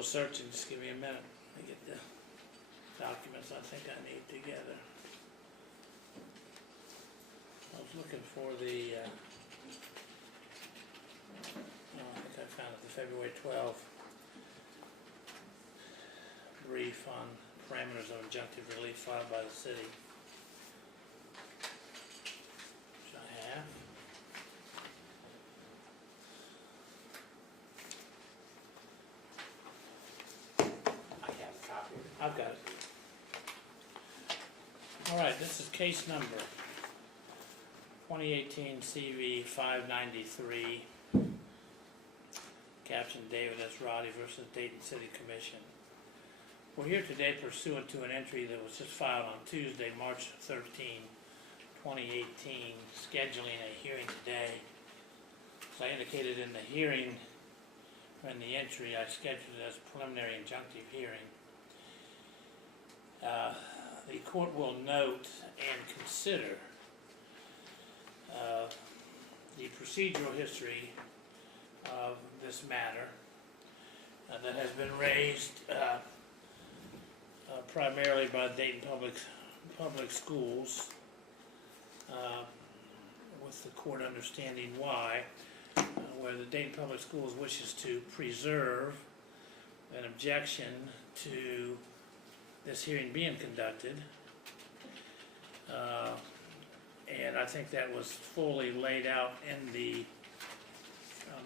Still searching, just give me a minute to get the documents I think I need together. I was looking for the, I think I found it, the February 12th brief on parameters of injunctive relief filed by the city. Which I have. I've got it. All right, this is case number 2018 CV 593, caption David Esrati versus Dayton City Commission. We're here today pursuant to an entry that was just filed on Tuesday, March 13, 2018, scheduling a hearing today. As I indicated in the hearing, in the entry, I scheduled it as a preliminary injunctive hearing. The court will note and consider the procedural history of this matter that has been raised primarily by Dayton Public Schools, with the court understanding why, where the Dayton Public Schools wishes to preserve an objection to this hearing being conducted, and I think that was fully laid out in the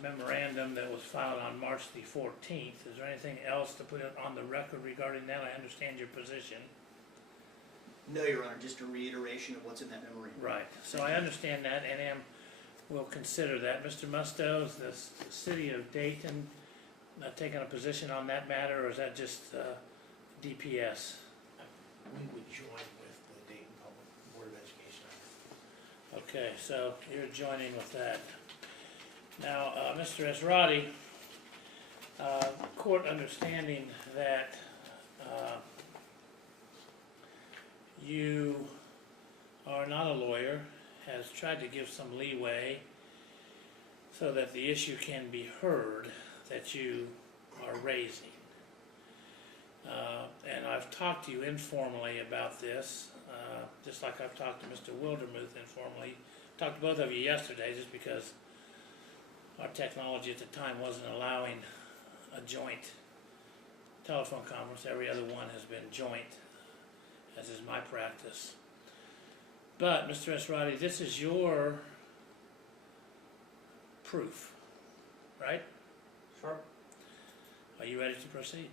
memorandum that was filed on March the 14th. Is there anything else to put on the record regarding that? I understand your position. No, Your Honor, just a reiteration of what's in that memorandum. Right, so I understand that, and will consider that. Mr. Musto, is the city of Dayton taking a position on that matter, or is that just DPS? We would join with the Dayton Public Board of Education. Okay, so you're joining with that. Now, Mr. Esrati, court understanding that you are not a lawyer, has tried to give some leeway so that the issue can be heard that you are raising. And I've talked to you informally about this, just like I've talked to Mr. Wildermuth informally. Talked to both of you yesterday just because our technology at the time wasn't allowing a joint telephone conference. Every other one has been joint, as is my practice. But, Mr. Esrati, this is your proof, right? Sure. Are you ready to proceed?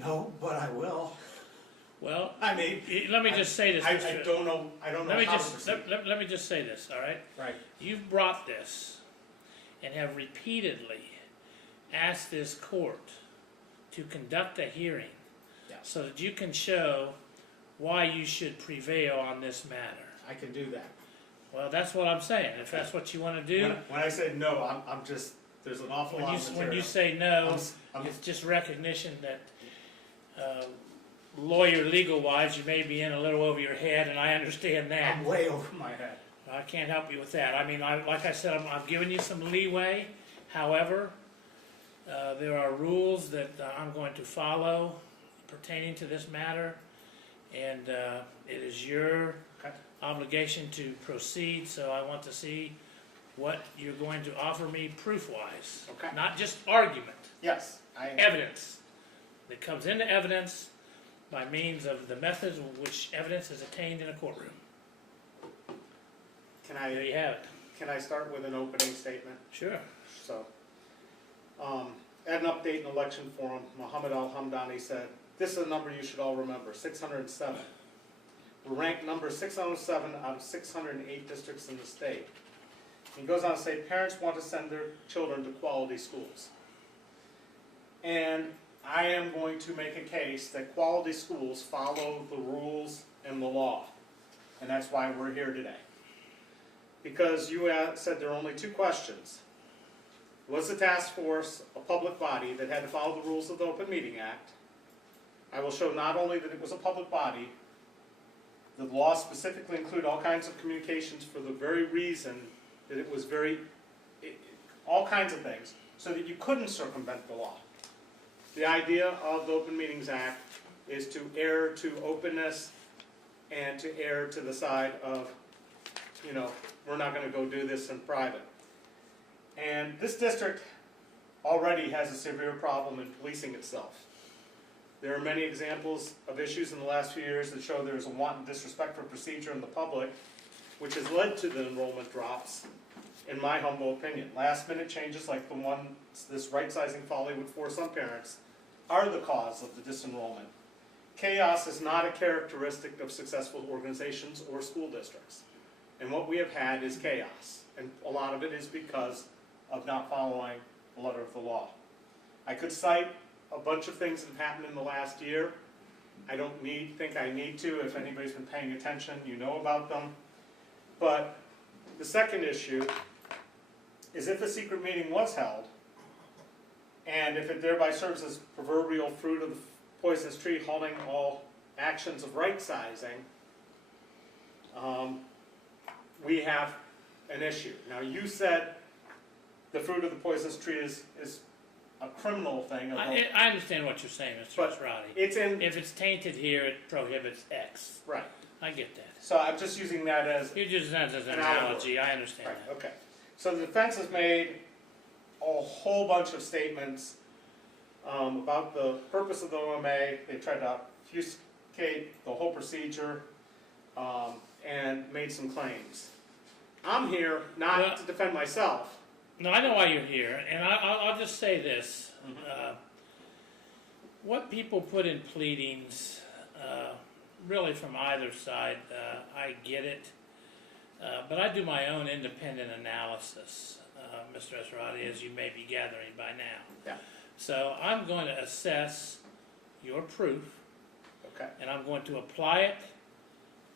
No, but I will. Well, I mean, let me just say this, I Mr. don't know. I don't know Let me how to just proceed. let me just say this, all right? Right. You've brought this and have repeatedly asked this court to conduct a hearing, Yeah. so that you can show why you should prevail on this matter. I can do that. Well, that's what I'm saying. If that's what you want to do, When I say no, I'm just, there's an awful lot of material. when you say no, I'm- it's just recognition that lawyer legal-wise, you may be in a little over your head, and I understand that. I'm way over my head. I can't help you with that. I mean, like I said, I'm giving you some leeway. However, there are rules that I'm going to follow pertaining to this matter, and it is your Okay. obligation to proceed, so I want to see what you're going to offer me proof-wise. Okay. Not just argument, Yes. evidence that comes into evidence by means of the methods with which evidence is attained in a courtroom. There you have it. Can I start with an opening statement? Sure. So, at an update in election forum, Muhammad Al-Hamdani said, "This is a number you should all remember, 607. We're ranked number 607 out of 608 districts in the state." He goes on to say, parents want to send their children to quality schools. And I am going to make a case that quality schools follow the rules and the law. And that's why we're here today. Because you said there are only two questions. Was the task force a public body that had to follow the rules of the Open Meeting Act? I will show not only that it was a public body, the law specifically include all kinds of communications for the very reason that it was all kinds of things, so that you couldn't circumvent the law. The idea of the Open Meetings Act is to err to openness and to err to the side of, you know, we're not going to go do this in private. And this district already has a severe problem in policing itself. There are many examples of issues in the last few years that show there's a wanton disrespect for procedure in the public, which has led to the enrollment drops, in my humble opinion. Last minute changes like the one, this right sizing folly would force some parents, are the cause of the disenrollment. Chaos is not a characteristic of successful organizations or school districts. And what we have had is chaos. And a lot of it is because of not following the letter of the law. I could cite a bunch of things that have happened in the last year. I don't think I need to. If anybody's been paying attention, you know about them. But the second issue is if a secret meeting was held, and if it thereby serves as proverbial fruit of the poisonous tree, halting all actions of right sizing, we have an issue. Now, you said the fruit of the poisonous tree is a criminal thing. I understand what you're saying, Mr. But Esrati. it's in, If it's tainted here, it prohibits X. right. I get that. So I'm just using that as, You just as an An analogy. I understand right, that. okay. So the defense has made a whole bunch of statements about the purpose of the OMA. They tried to obfuscate the whole procedure and made some claims. I'm here not Well- to defend myself. No, I know why you're here, and I'll just say this. What people put in pleadings, really from either side, I get it. But I do my own independent analysis, Mr. Esrati, as you may be gathering by now. Yeah. So I'm going to assess your proof, Okay. and I'm going to apply it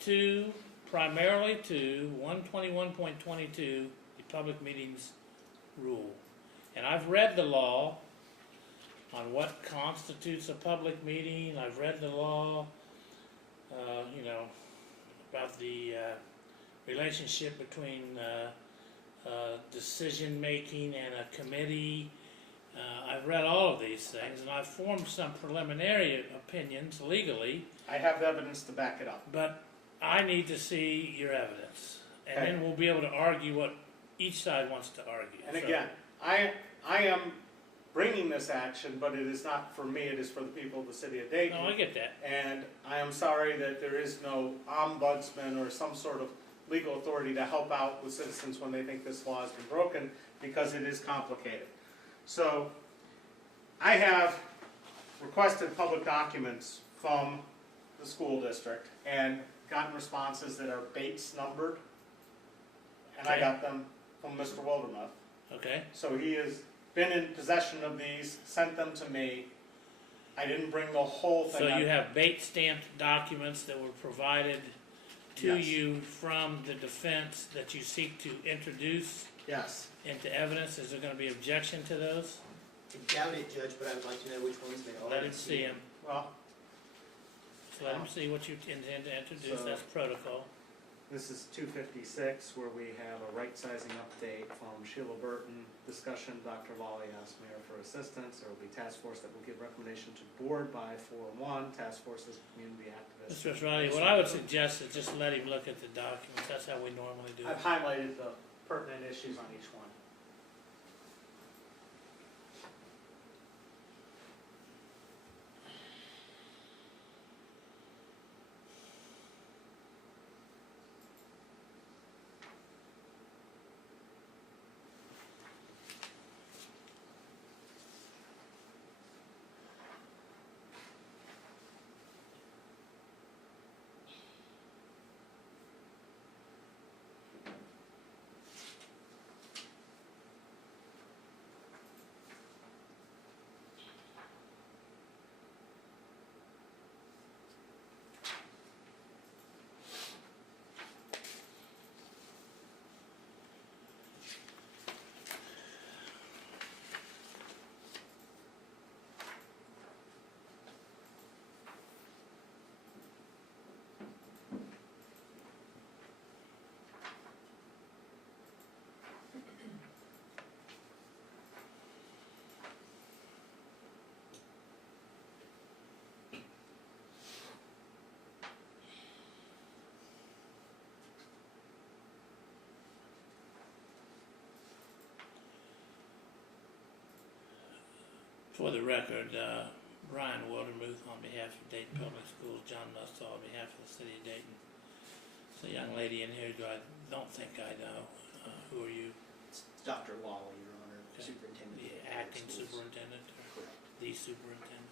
to, primarily to 121.22, the public meetings rule. And I've read the law on what constitutes a public meeting. I've read the law, about the relationship between decision making and a committee. I've read all of these things, and I've formed some preliminary opinions legally, I have the evidence to back it up. but I need to see your evidence, and Okay. then we'll be able to argue what each side wants to argue. And So- again, I am bringing this action, but it is not for me, it is for the people of the city of Dayton. No, I get that. And I am sorry that there is no ombudsman or some sort of legal authority to help out with citizens when they think this law has been broken, because it is complicated. So, I have requested public documents from the school district and gotten responses that are Bates numbered. And I Okay. got them from Mr. Wildermuth. Okay? So he has been in possession of these, sent them to me. I didn't bring the whole thing. So you have Bates stamped documents that were provided to Yes. you from the defense that you seek to introduce Yes. into evidence. Is there going to be objection to those? I doubt it, Judge, but I would like to know which ones they are. Let him see them. Well, Let him see what you intend to introduce. So- That's protocol. this is 256, where we have a right sizing update from Sheila Burton. Discussion, Dr. Lawley asked Mayor for assistance. There will be task force that will give recommendation to board by 4/1. Task force is community activists. Mr. Esrati, what I would suggest is just let him look at the documents. That's how we normally do I've it. highlighted the pertinent issues on each one. For the record, Brian Wildermuth on behalf of Dayton Public Schools, John Nussall on behalf of the city of Dayton. There's a young lady in here who I don't think I know. Who are you? It's Dr. Lawley, Your Honor, Okay. Superintendent. The of Public acting Schools. superintendent, or Correct. the superintendent?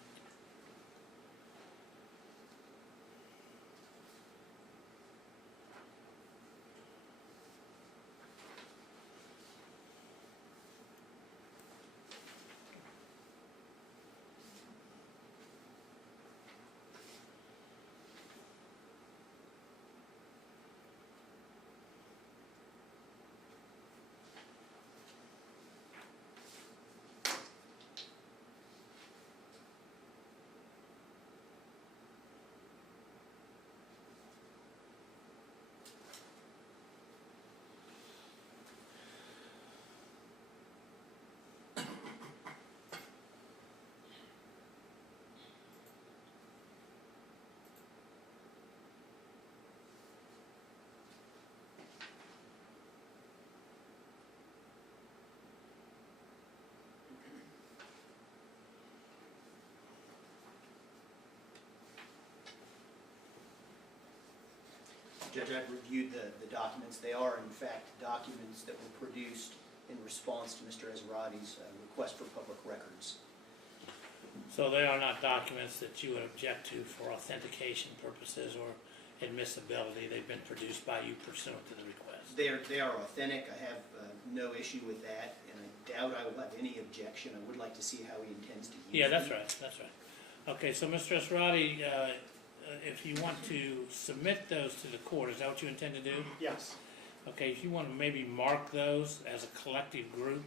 Judge, I've reviewed the documents. They are, in fact, documents that were produced in response to Mr. Esrati's request for public records. So they are not documents that you would object to for authentication purposes or admissibility. They've been produced by you pursuant to the request. They are authentic. I have no issue with that, and I doubt I will have any objection. I would like to see how he intends to use them. Yeah, that's right, that's right. Okay, so Mr. Esrati, if you want to submit those to the court, is that what you intend to do? Yes. Okay, if you want to maybe mark those as a collective group,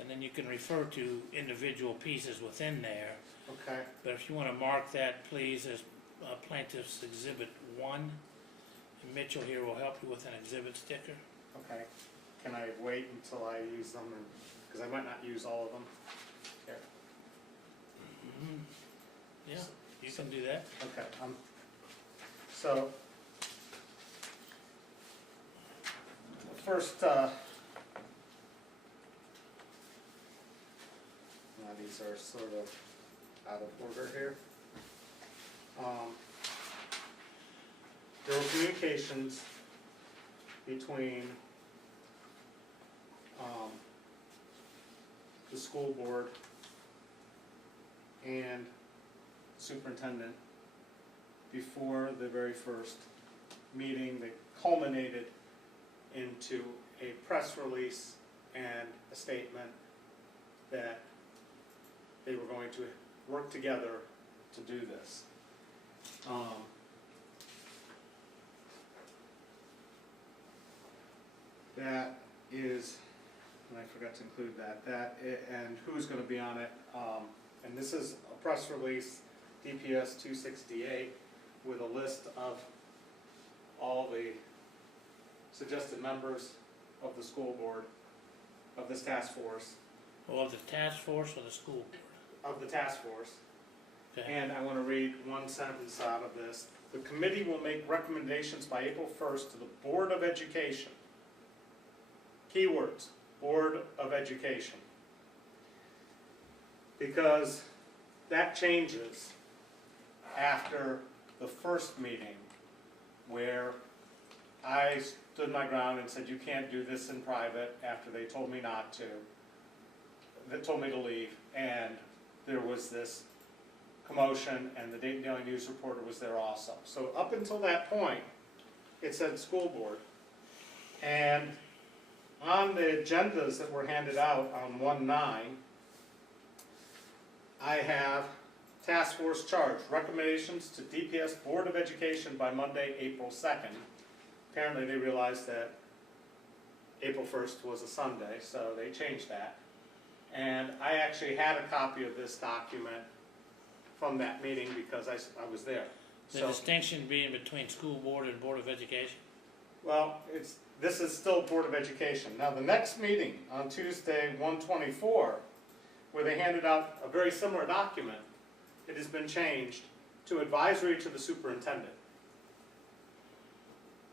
and then you can refer to individual pieces within there. Okay. But if you want to mark that, please, as Plaintiff's Exhibit 1, and Mitchell here will help you with an exhibit sticker. Okay. Can I wait until I use them? Because I might not use all of them. Here. Yeah, you can do that. Okay. So first, now these are sort of out of order here. There were communications between the school board and superintendent before the very first meeting that culminated into a press release and a statement that they were going to work together to do this. That is, and I forgot to include that, and who's going to be on it. And this is a press release, DPS 268, with a list of all the suggested members of the school board, of this task force, Well, the task force or the school board? of the task force. Okay. And I want to read one sentence out of this. The committee will make recommendations by April 1st to the Board of Education. Keywords, Board of Education. Because that changes after the first meeting where I stood my ground and said, you can't do this in private, after they told me not to. They told me to leave, and there was this commotion, and the Dayton Daily News reporter was there also. So up until that point, it said school board. And on the agendas that were handed out on 1/9, I have task force charge, recommendations to DPS Board of Education by Monday, April 2nd. Apparently they realized that April 1st was a Sunday, so they changed that. And I actually had a copy of this document from that meeting because I was there. The So, distinction being between school board and board of education? well, this is still Board of Education. Now, the next meeting on Tuesday, 1/24, where they handed out a very similar document, it has been changed to advisory to the superintendent.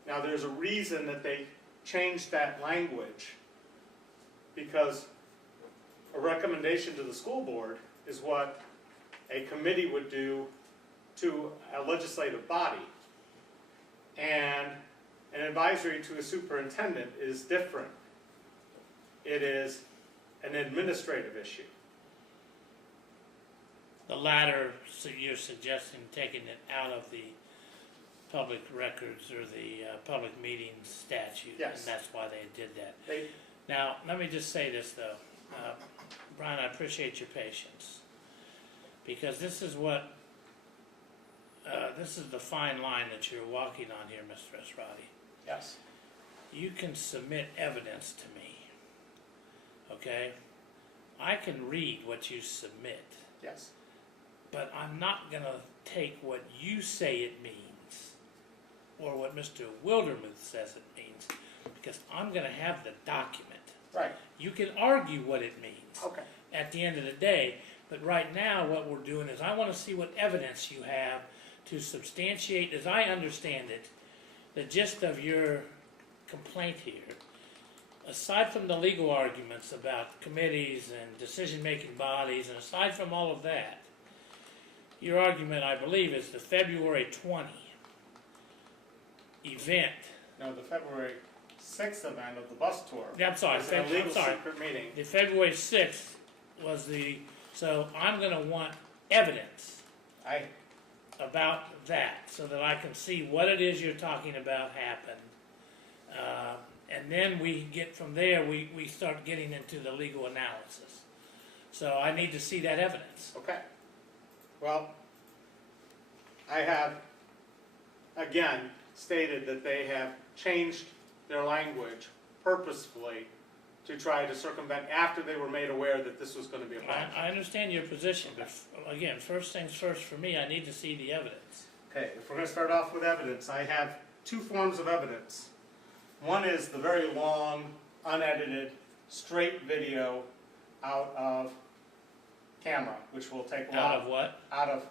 Now, there's a reason that they changed that language, because a recommendation to the school board is what a committee would do to a legislative body. And an advisory to a superintendent is different. It is an administrative issue. The latter, so you're suggesting taking it out of the public records or the public meetings statute. Yes. And that's why they did that. They, Now, let me just say this though. Brian, I appreciate your patience. Because this is what, this is the fine line that you're walking on here, Mr. Esrati. yes. You can submit evidence to me, okay? I can read what you submit, Yes. but I'm not gonna take what you say it means or what Mr. Wildermuth says it means, because I'm gonna have the document. Right. You can argue what it means Okay. at the end of the day, but right now what we're doing is I wanna see what evidence you have to substantiate, as I understand it, the gist of your complaint here, aside from the legal arguments about committees and decision-making bodies, and aside from all of that, your argument, I believe, is the February 20 event. No, the February 6th event of the bus tour. I'm sorry, It's an I'm illegal sorry. secret meeting. The February 6th was the, so I'm going to want evidence about that so that I can see what it is you're talking about happened. And then we get from there, we start getting into the legal analysis. So I need to see that evidence. Okay. Well, I have, again, stated that they have changed their language purposefully to try to circumvent after they were made aware that this was going to be a problem. I understand your position, but again, first things first for me, I need to see the evidence. Okay, if we're going to start off with evidence, I have two forms of evidence. One is the very long, unedited, straight video out of camera, which will take a lot Out of what? out of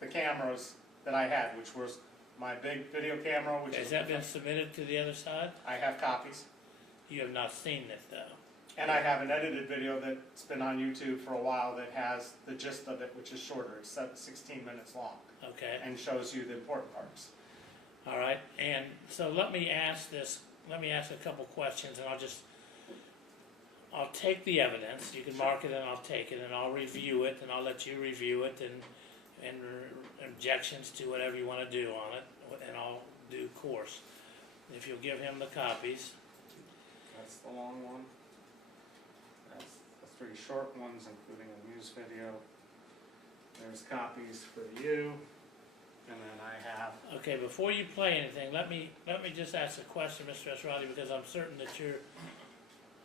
the cameras that I had, which was my big video camera, which Has is that been submitted to the other side? I have copies, You have not seen it though. and I have an edited video that's been on YouTube for a while that has the gist of it, which is shorter. It's 16 minutes long Okay. and shows you the important parts. All right, and so let me ask a couple questions, and I'll take the evidence, you can mark it and I'll take it, and I'll review it, and I'll let you review it, and objections to whatever you want to do on it, and I'll do course. If you'll give him the copies. That's the long one. That's the three short ones, including a news video. There's copies for you, and then I have. Okay, before you play anything, let me just ask a question, Mr. Esrati, because I'm certain that you're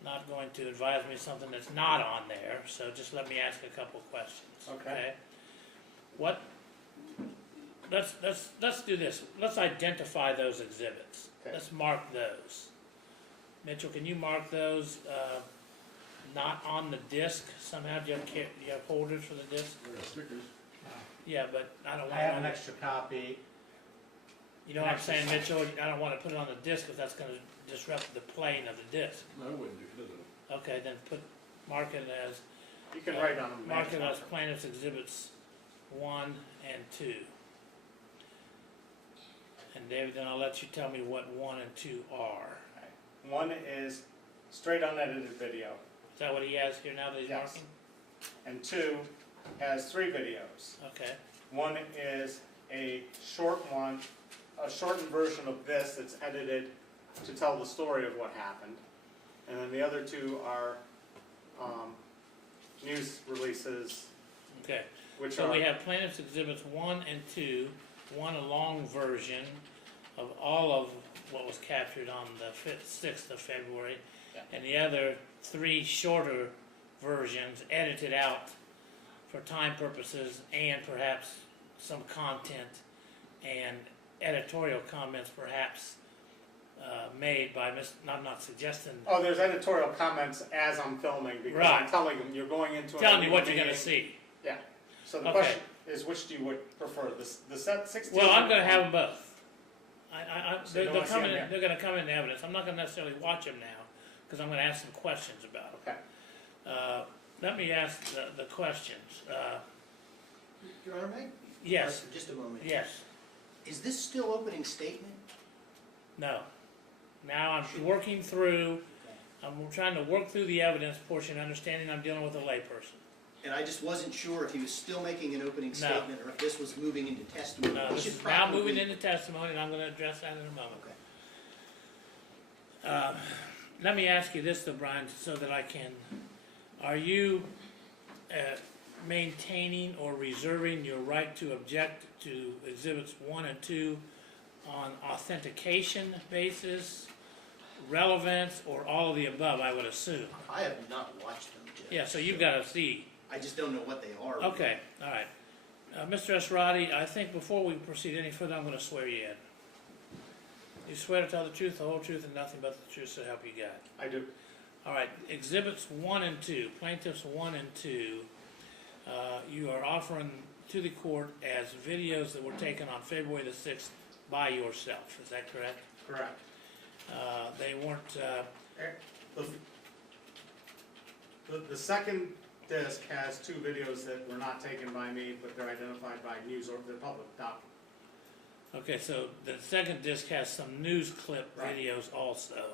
not going to advise me something that's not on there, so just let me ask a couple questions. Okay. What, let's do this. Let's identify those exhibits. Okay. Let's mark those. Mitchell, can you mark those not on the disc somehow? Do you have holders for the disc? Stickers. Yeah, but I don't want I have it on an the, extra copy. you know what I'm saying, Mitchell? I don't want to put it on the disc because that's going to disrupt the playing of the disc. No, it wouldn't do it. Okay, then mark it as, You can write on them. mark it as plaintiff's exhibits 1 and 2. And David, then I'll let you tell me what 1 and 2 are. One is straight unedited video, Is that what he has here now that he's Yes. marking? and two has 3 videos. Okay, One is a short one, a shortened version of this that's edited to tell the story of what happened. And then the other 2 are news releases, okay. which So are, we have plaintiff's exhibits 1 and 2, one a long version of all of what was captured on the 6th of February, Yeah. and the other 3 shorter versions edited out for time purposes and perhaps some content and editorial comments perhaps made by I'm not suggesting, oh, there's editorial comments as I'm filming, because I'm Right. telling them, you're going into telling me a what you're meeting. going to see. Yeah, so the Okay. question is, which do you would prefer, the set 16? Well, I'm going to have them both. So you don't They're wanna see 'em coming. here? They're going to come into evidence. I'm not going to necessarily watch them now because I'm going to ask some questions about them. Okay, let me ask the questions. Your Honor, may I? Yes, For just a moment. yes, Is this still opening statement? no. Now I'm working through, I'm trying to work through the evidence portion, understanding I'm dealing with a layperson. And I just wasn't sure if he was still making an opening No. statement or if this was moving into testimony. No, We this should is now probably- moving into testimony, and I'm gonna address that in a moment. Okay. Let me ask you this though, Brian, so that I can, are you maintaining or reserving your right to object to exhibits 1 and 2 on authentication basis, relevance, or all of the above, I would assume? I have not watched them, Judge. Yeah, so you've gotta see. I just don't know what they are. Okay, all right. Mr. Esrati, I think before we proceed any further, I'm gonna swear you in. You swear to tell the truth, the whole truth, and nothing but the truth, so help you God. I do. All right, exhibits 1 and 2, plaintiffs 1 and 2, you are offering to the court as videos that were taken on February the 6th by yourself, is that correct? Correct. They weren't, The second disc has 2 videos that were not taken by me, but they're identified by news or the public document. okay, so the second disc has some news clip Right. videos also,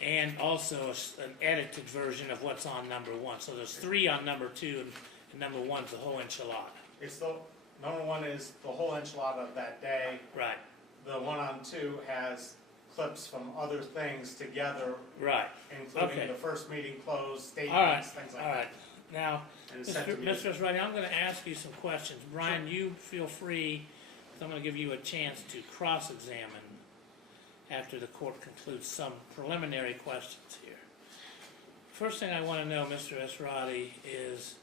and also an edited version of what's on number 1. So there's 3 on number 2, and number 1's the whole enchilada. It's the, number 1 is the whole enchilada of that day. Right, The one on 2 has clips from other things together, right. including Okay. the first meeting closed, All right, statements, things like all right. that. Now, And it's sent to me. Mr. Esrati, I'm gonna ask you some questions. Brian, you feel free, 'cause I'm gonna give you a chance to cross-examine after the court concludes some preliminary questions here. First thing I wanna know, Mr. Esrati, is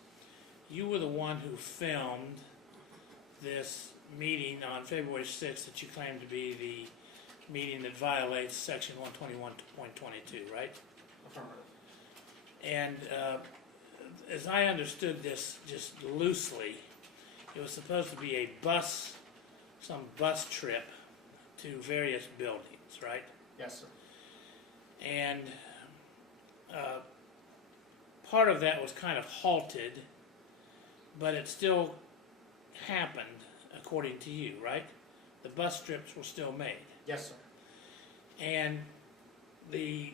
you were the one who filmed this meeting on February 6th that you claim to be the meeting that violates section 121.22, right? Affirmative. And as I understood this just loosely, it was supposed to be a bus, some bus trip to various buildings, right? Yes, sir. And part of that was kind of halted, but it still happened according to you, right? The bus trips were still made. Yes, sir. And do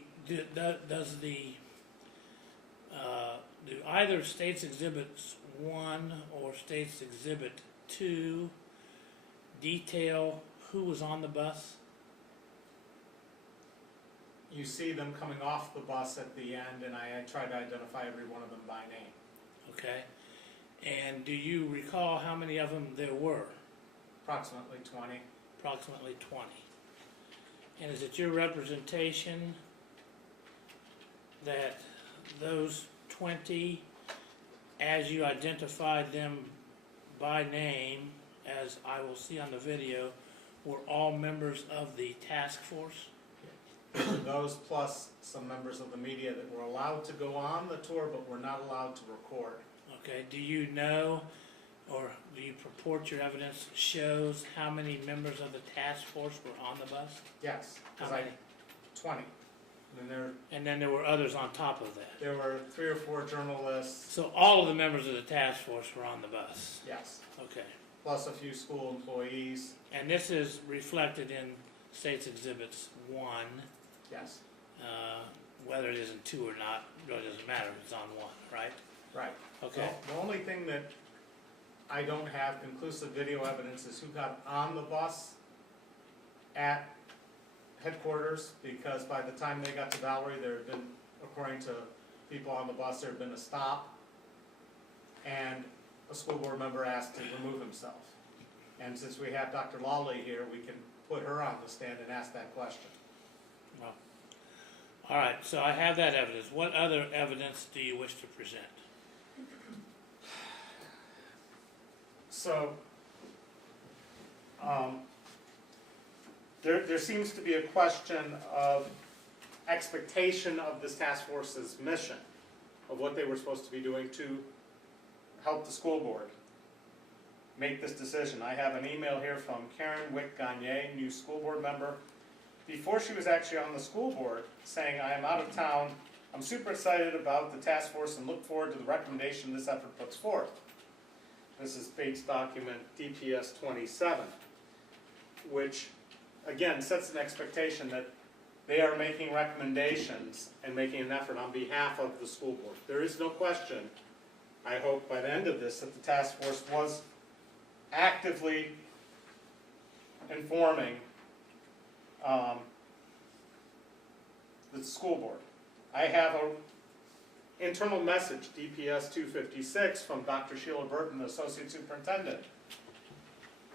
either State's Exhibits 1 or State's Exhibit 2 detail who was on the bus? You see them coming off the bus at the end, and I tried to identify every one of them by name. Okay. And do you recall how many of them there were? Approximately 20. Approximately 20. And is it your representation that those 20, as you identified them by name, as I will see on the video, were all members of the task force? Those plus some members of the media that were allowed to go on the tour but were not allowed to record. Okay, do you know, or do you purport your evidence shows how many members of the task force were on the bus? Yes, How because many? 20. And And then there were others on top of that. there were 3 or 4 journalists, So all of the members of the task force were on the bus? yes, Okay. plus a few school employees, And this is reflected in State's Exhibits 1, yes, whether it is in 2 or not, really doesn't matter, it's on 1, right? right. Okay, The only thing that I don't have conclusive video evidence is who got on the bus at headquarters, because by the time they got to Valerie, there had been, according to people on the bus, there had been a stop, and a school board member asked to remove himself. And since we have Dr. Lawley here, we can put her on the stand and ask that question. well, all right, so I have that evidence. What other evidence do you wish to present? So, there seems to be a question of expectation of this task force's mission, of what they were supposed to be doing to help the school board make this decision. I have an email here from Karen Wick-Gagne, new school board member, before she was actually on the school board, saying, I am out of town I'm super excited about the task force and look forward to the recommendation this effort puts forth. This is Bates document DPS 27, which again sets an expectation that they are making recommendations and making an effort on behalf of the school board. There is no question, I hope by the end of this, that the task force was actively informing the school board. I have an internal message, DPS 256, from Dr. Sheila Burton, the Associate Superintendent.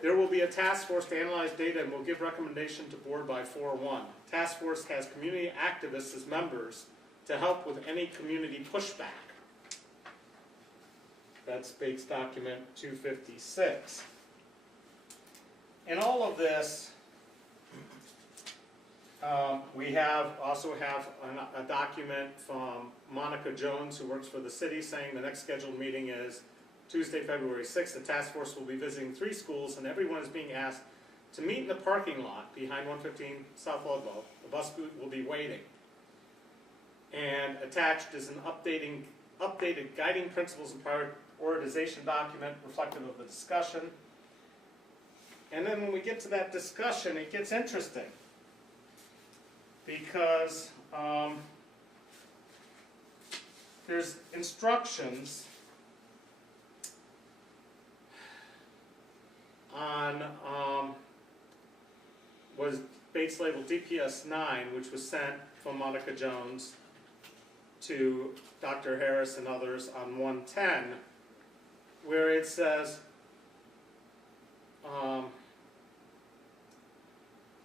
There will be a task force to analyze data and will give recommendation to board by 4/1. Task force has community activists as members to help with any community pushback. That's Bates document 256. In all of this, we also have a document from Monica Jones, who works for the city, saying the next scheduled meeting is Tuesday, February 6th. The task force will be visiting 3 schools, and everyone is being asked to meet in the parking lot behind 115 South Ludlow. The bus will be waiting. And attached is an updated guiding principles and prioritization document reflective of the discussion. And then when we get to that discussion, it gets interesting. Because there's instructions on was Bates labeled DPS 9, which was sent from Monica Jones to Dr. Harris and others on 110, where it says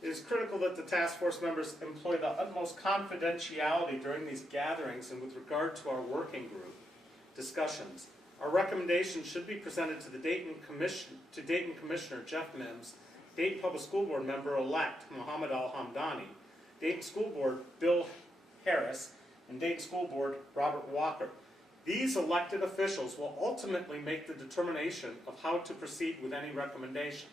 it is critical that the task force members employ the utmost confidentiality during these gatherings and with regard to our working group discussions. Our recommendations should be presented to the Dayton Commissioner Jeff Mims, Dayton Public School Board member-elect Muhammad Al-Hamdani, Dayton School Board Bill Harris, and Dayton School Board Robert Walker. These elected officials will ultimately make the determination of how to proceed with any recommendation.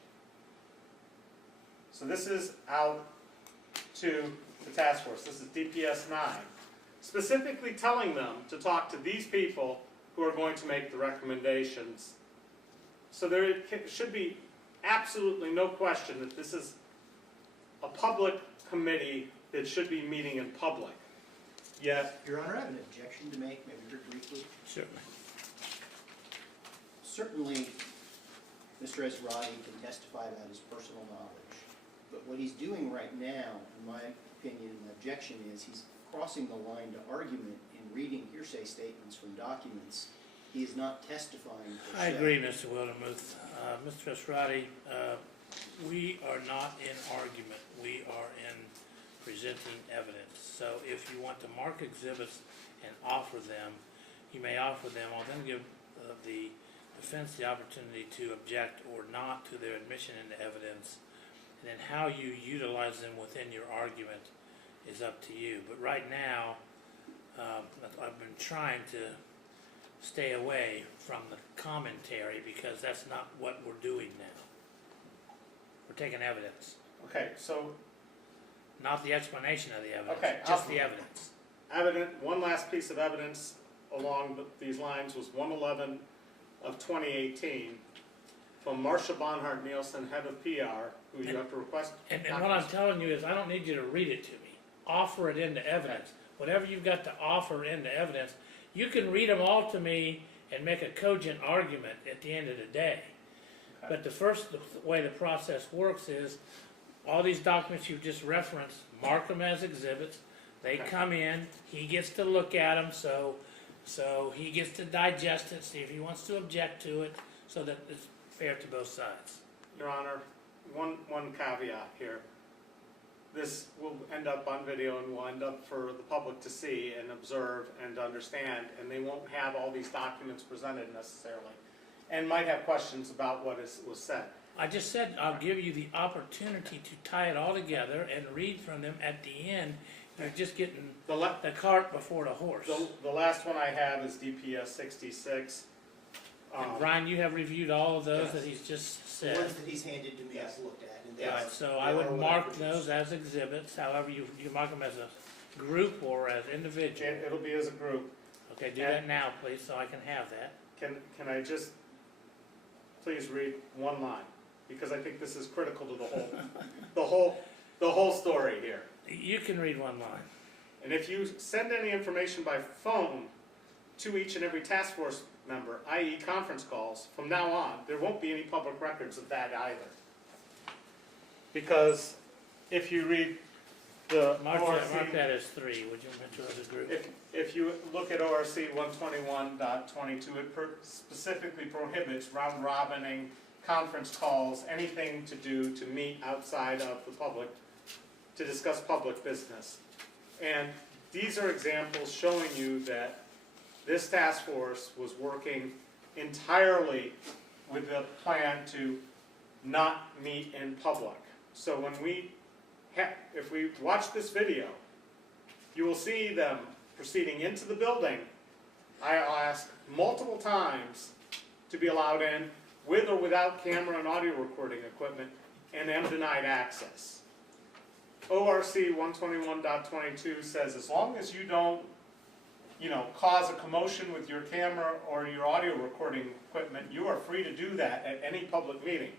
So this is out to the task force. This is DPS 9, specifically telling them to talk to these people who are going to make the recommendations. So there should be absolutely no question that this is a public committee that should be meeting in public. Yet, Your Honor, I have an objection to make, maybe very briefly. Certainly. Certainly, Mr. Esrati can testify about his personal knowledge. But what he's doing right now, in my opinion and objection, is he's crossing the line to argument in reading hearsay statements from documents. He is not testifying per se. I agree, Mr. Wildermuth. Mr. Esrati, we are not in argument. We are in presenting evidence. So if you want to mark exhibits and offer them, you may offer them. I'll then give the defense the opportunity to object or not to their admission into evidence. And then how you utilize them within your argument is up to you. But right now, I've been trying to stay away from the commentary because that's not what we're doing now. We're taking evidence. okay, so Not the explanation of the evidence, Okay, just the evidence. one last piece of evidence along these lines was 111 of 2018 from Marcia Bonhart Nielsen, head of PR, who you have to request. And what I'm telling you is I don't need you to read it to me. Offer it into evidence. Whatever you've got to offer into evidence, you can read them all to me and make a cogent argument at the end of the day. Okay. But the way the process works is all these documents you've just referenced, mark them as exhibits. They Okay. come in, he gets to look at them, so he gets to digest it, see if he wants to object to it, so that it's fair to both sides. Your Honor, one caveat here. This will end up on video and will end up for the public to see and observe and understand, and they won't have all these documents presented necessarily, and might have questions about what was said. I just said I'll give you the opportunity to tie it all together and read from them at the end. You're just getting the cart before the horse. The last one I have is DPS 66. And Brian, you have reviewed all of those Yes. that he's just The said. ones that he's handed to me, I've looked at. And they Right, are- so they I are would what mark produced. those as exhibits, however you mark them as group or as individual? It'll be as a group. Okay, do that now, please, so I can have that. Can I just please read one line? Because I think this is critical to the whole story here. You can read one line. And if you send any information by phone to each and every task force member, i.e. conference calls, from now on, there won't be any public records of that either. Because if you read the Mark ORC, that as 3, would you mention as a group? if you look at ORC 121.22, it specifically prohibits round robining, conference calls, anything to do to meet outside of the public to discuss public business. And these are examples showing you that this task force was working entirely with the plan to not meet in public. So when if we watch this video, you will see them proceeding into the building. I asked multiple times to be allowed in with or without camera and audio recording equipment, and am denied access. ORC 121.22 says as long as you don't, cause a commotion with your camera or your audio recording equipment, you are free to do that at any public meeting.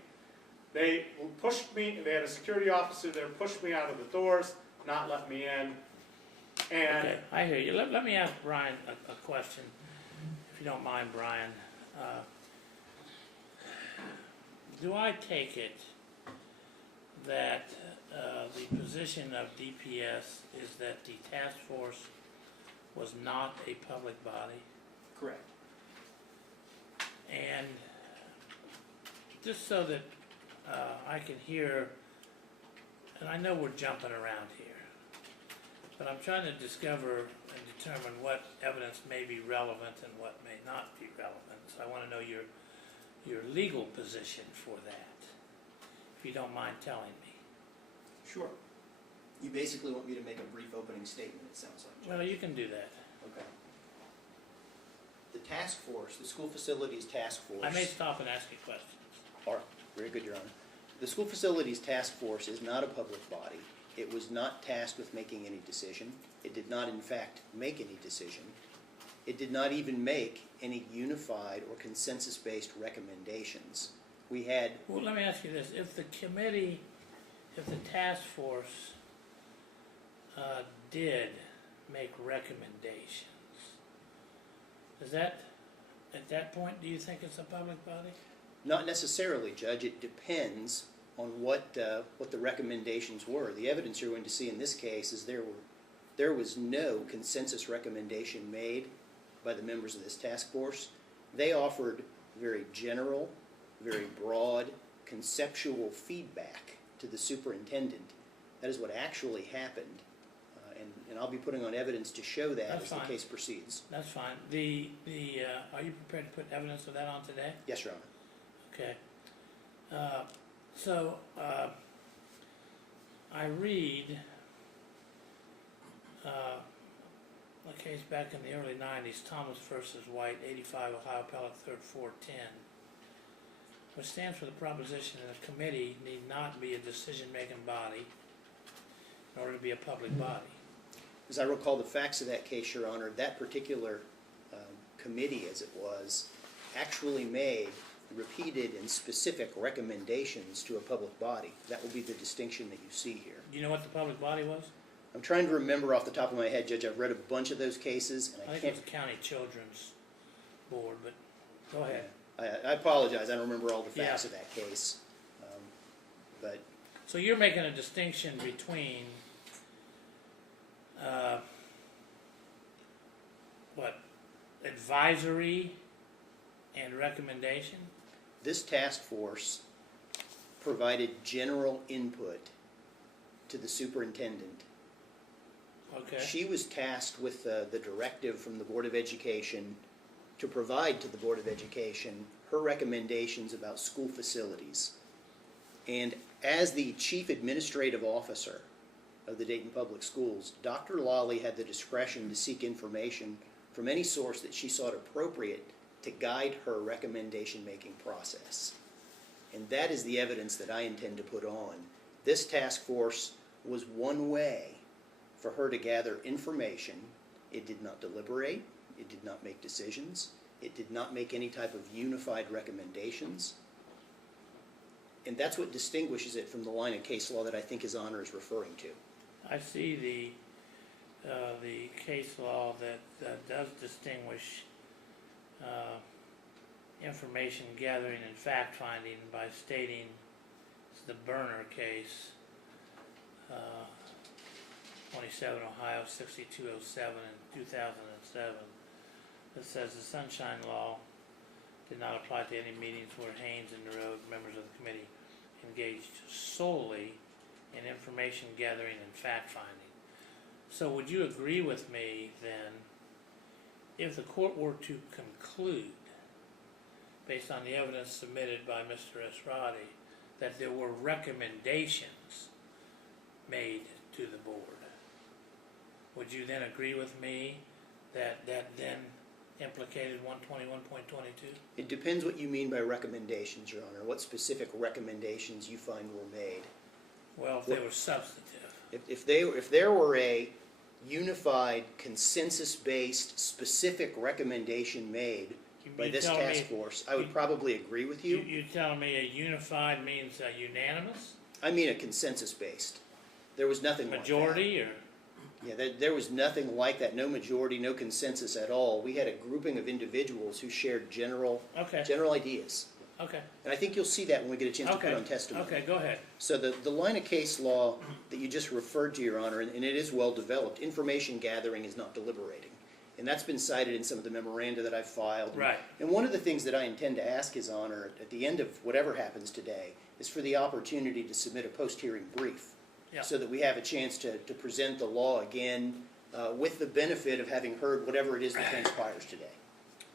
They pushed me, they had a security officer there, pushed me out of the doors, not let me in. And Okay, I hear you. Let me ask Brian a question, if you don't mind, Brian. Do I take it that the position of DPS is that the task force was not a public body? Correct. And just so that I can hear, and I know we're jumping around here, but I'm trying to discover and determine what evidence may be relevant and what may not be relevant. So I want to know your legal position for that, if you don't mind telling me. Sure. You basically want me to make a brief opening statement, it sounds like, Judge. Well, you can do that. Okay. The task force, the school facilities task force. I may stop and ask you questions. Very good, Your Honor. The school facilities task force is not a public body. It was not tasked with making any decision. It did not, in fact, make any decision. It did not even make any unified or consensus-based recommendations. We had... Well, let me ask you this. If the committee, if the task force did make recommendations, is that, at that point, do you think it's a public body? Not necessarily, Judge. It depends on what the recommendations were. The evidence you're going to see in this case is there was no consensus recommendation made by the members of this task force. They offered very general, very broad, conceptual feedback to the superintendent. That is what actually happened, and I'll be putting on evidence to show that That's as fine. the case proceeds. That's fine. Are you prepared to put evidence of that on today? Yes, Your Honor. Okay. I read a case back in the early 90s, Thomas versus White, 85 Ohio Appellate 3rd 410, which stands for the proposition that a committee need not be a decision-making body in order to be a public body. As I recall the facts of that case, Your Honor, that particular committee, as it was, actually made repeated and specific recommendations to a public body. That will be the distinction that you see here. Do you know what the public body was? I'm trying to remember off the top of my head, Judge. I've read a bunch of those cases, and I think it was the County Children's Board, but go ahead. I apologize. I don't remember all the facts of that case. But So you're making a distinction between advisory and recommendation? this task force provided general input to the superintendent. Okay. She was tasked with the directive from the Board of Education to provide to the Board of Education her recommendations about school facilities. And as the Chief Administrative Officer of the Dayton Public Schools, Dr. Lawley had the discretion to seek information from any source that she sought appropriate to guide her recommendation-making process. And that is the evidence that I intend to put on. This task force was one way for her to gather information. It did not deliberate, it did not make decisions, it did not make any type of unified recommendations. And that's what distinguishes it from the line of case law that I think His Honor is referring to. I see the case law that does distinguish information gathering and fact finding by stating it's the Berner case, 27 Ohio 6207 in 2007, that says the Sunshine Law did not apply to any meetings where Haynes and Road, members of the committee, engaged solely in information gathering and fact finding. So would you agree with me then, if the court were to conclude, based on the evidence submitted by Mr. Esrati, that there were recommendations made to the board, would you then agree with me that that then implicated 121.22? It depends what you mean by recommendations, Your Honor. What specific recommendations you find were made? Well, if they were substantive. If there were a unified, consensus-based, specific recommendation made by this task force, I would probably agree with you. You're telling me a unified means unanimous? I mean a consensus-based. There was nothing like that. Majority, or? Yeah, there was nothing like that. No majority, no consensus at all. We had a grouping of individuals who shared general ideas. Okay. And I think you'll see that when we get a chance to put on testimony. Okay, go ahead. So the line of case law that you just referred to, Your Honor, and it is well developed, information gathering is not deliberating. And that's been cited in some of the memoranda that I've filed. Right. And one of the things that I intend to ask His Honor at the end of whatever happens today is for the opportunity to submit a post-hearing brief. Yeah. So that we have a chance to present the law again with the benefit of having heard whatever it is that transpires today.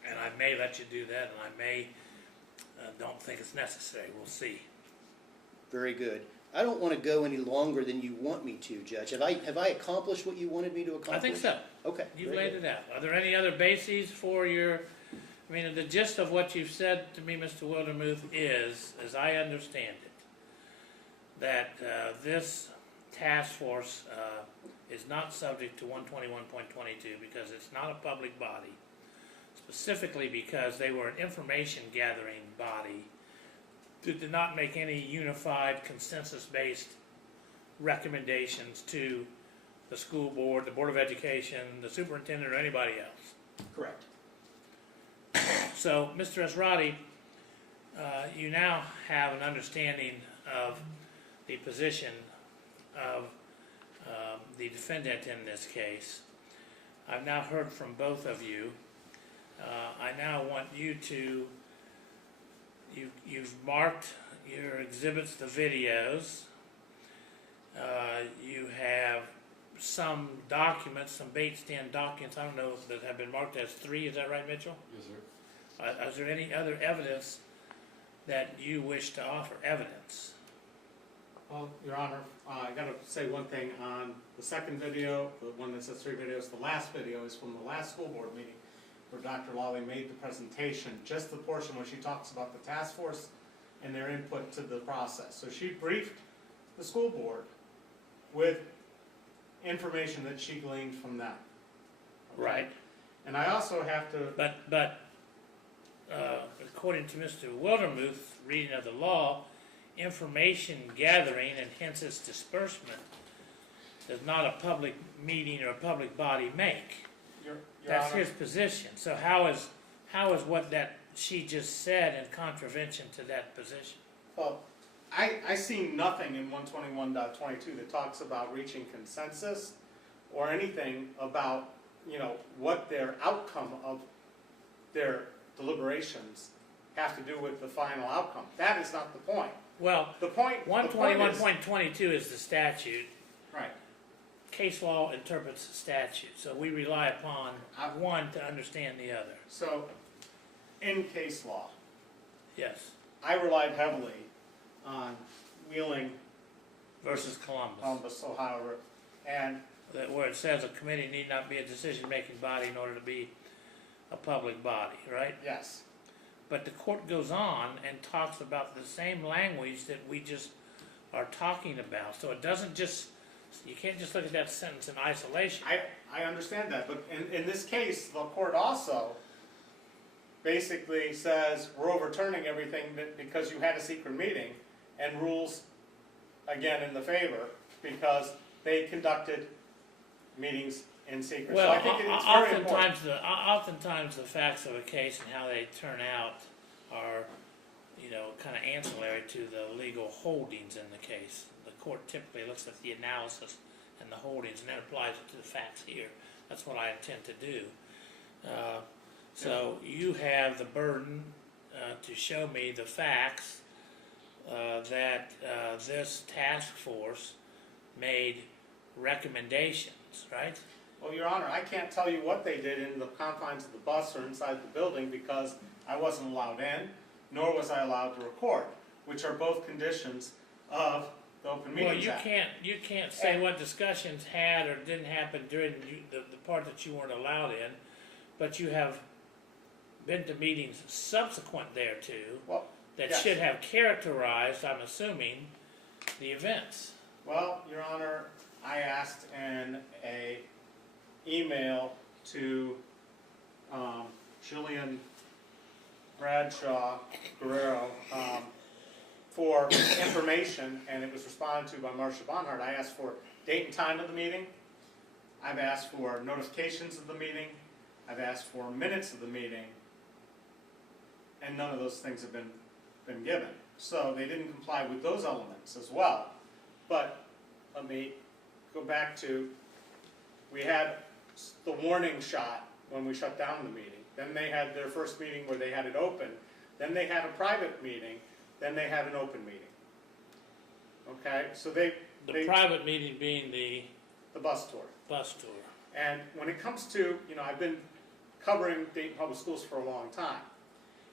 And I may let you do that, and I may don't think it's necessary. We'll see. Very good. I don't want to go any longer than you want me to, Judge. Have I accomplished what you wanted me to accomplish? I think so. Okay. You've laid it out. Are there any other bases for your, I mean, the gist of what you've said to me, Mr. Wildermuth, is, as I understand it, that this task force is not subject to 121.22 because it's not a public body, specifically because they were an information gathering body that did not make any unified, consensus-based recommendations to the school board, the Board of Education, the superintendent, or anybody else. Correct. So, Mr. Esrati, you now have an understanding of the position of the defendant in this case. I've now heard from both of you. I now want you to, you've marked your exhibits, the videos. You have some documents, some bait stand documents, I don't know, that have been marked as 3, is that right, Mitchell? Yes, sir. Is there any other evidence that you wish to offer? Evidence? Well, Your Honor, I got to say one thing on the second video, the one that says 3 videos. The last video is from the last school board meeting where Dr. Lawley made the presentation, just the portion where she talks about the task force and their input to the process. So she briefed the school board with information that she gleaned from them. Okay? Right. And I also have to... But according to Mr. Wildermuth's reading of the law, information gathering and hence its disbursement does not a public meeting or a public body make. Your That's Honor, his position. So how is what that she just said in contravention to that position? well, I see nothing in 121.22 that talks about reaching consensus or anything about, you know, what their outcome of their deliberations have to do with the final outcome. That is not the point. Well, The point 121.22 is the statute. right. Case law interprets the statute, so we rely upon one to understand the other. So, in case law, Yes. I relied heavily on Wheeling Versus Columbus. Columbus, Ohio, and That where it says a committee need not be a decision-making body in order to be a public body, right? yes, But the court goes on and talks about the same language that we just are talking about. So it doesn't just You can't just look at that sentence in isolation. I understand that, but in this case, the court also basically says we're overturning everything because you had a secret meeting, and rules again in the favor because they conducted meetings in secret. Well, so I think it's very important. oftentimes the facts of a case and how they turn out are, kind of ancillary to the legal holdings in the case. The court typically looks at the analysis and the holdings and then applies it to the facts here. That's what I intend to do. So you have the burden to show me the facts that this task force made recommendations, right? Well, Your Honor, I can't tell you what they did in the confines of the bus or inside the building because I wasn't allowed in, nor was I allowed to record, which are both conditions of the Open Meetings Act. Well, you can't say what discussions had or didn't happen during the part that you weren't allowed in, but you have been to meetings subsequent thereto that yes. should have characterized, I'm assuming, the events. Well, Your Honor, I asked in a email to Jillian Bradshaw Guerrero for information, and it was responded to by Marcia Bonhart. I asked for date and time of the meeting. I've asked for notifications of the meeting. I've asked for minutes of the meeting, and none of those things have been given. So they didn't comply with those elements as well. But let me go back to, we had the warning shot when we shut down the meeting. Then they had their first meeting where they had it open. Then they had a private meeting. Then they had an open meeting. Okay, so the private meeting being the bus tour. Bus tour. And when it comes to, I've been covering Dayton Public Schools for a long time.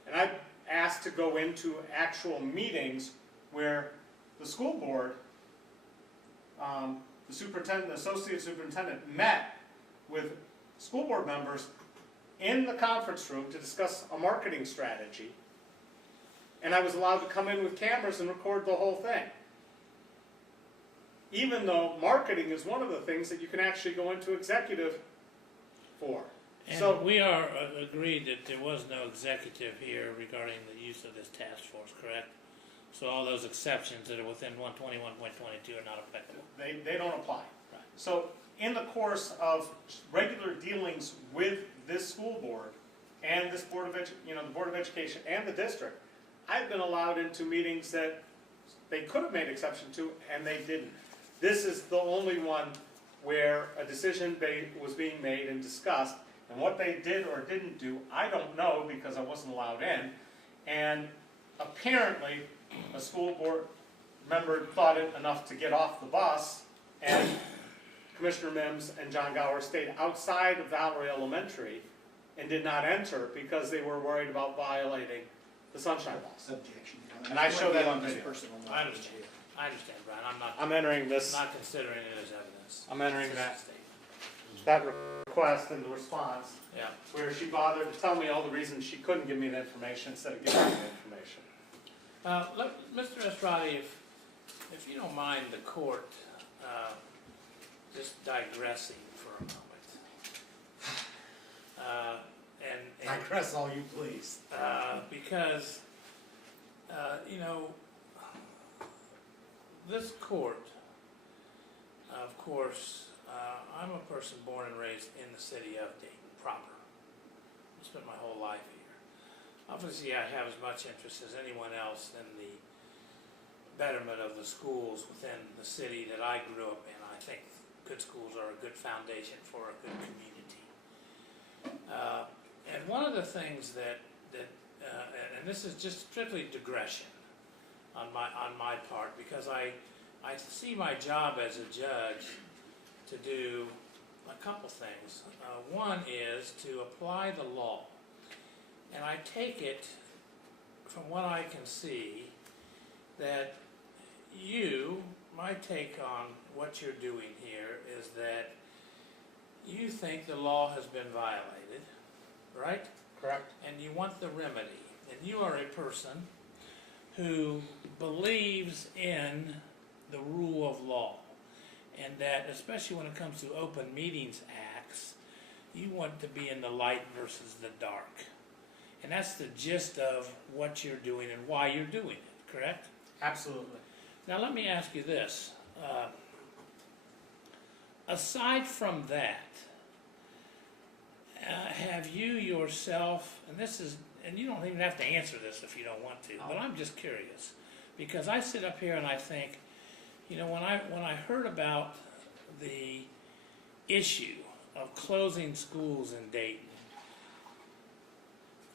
And I've asked to go into actual meetings where the school board, the superintendent, the associate superintendent met with school board members in the conference room to discuss a marketing strategy. And I was allowed to come in with cameras and record the whole thing. Even though marketing is one of the things that you can actually go into executive for. And so we are agreed that there was no executive here regarding the use of this task force, correct? So all those exceptions that are within 121.22 are not applicable. they don't apply. Right. So in the course of regular dealings with this school board and this board of the Board of Education and the district, I've been allowed into meetings that they could have made exception to and they didn't. This is the only one where a decision was being made and discussed, and what they did or didn't do, I don't know because I wasn't allowed in. And apparently, a school board member thought it enough to get off the bus, and Commissioner Mims and John Gower stayed outside of Valerie Elementary and did not enter because they were worried about violating the sunshine laws. Objection. And I show that on his video. personal I knowledge. understand, Brian. I'm entering this. not considering it as evidence. I'm entering It's that. just a statement. That request and the response, Yeah. where she bothered to tell me all the reasons she couldn't give me the information instead of giving me the information. Mr. Esrati, if you don't mind the court just digressing for a moment. And Digress all you please. because, this court, of course, I'm a person born and raised in the city of Dayton proper. I spent my whole life here. Obviously, I have as much interest as anyone else in the betterment of the schools within the city that I grew up in. I think good schools are a good foundation for a good community. And one of the things and this is just strictly digression on my part, because I see my job as a judge to do a couple things. One is to apply the law, and I take it from what I can see that my take on what you're doing here is that you think the law has been violated, right? Correct. And you want the remedy. And you are a person who believes in the rule of law. and that especially when it comes to open meetings acts, you want to be in the light versus the dark. And that's the gist of what you're doing and why you're doing it, correct? Absolutely. Now let me ask you this. Aside from that, have you yourself, and you don't even have to answer this if you don't want to, but I'm just curious. Because I sit up here and I think, you know, when I heard about the issue of closing schools in Dayton,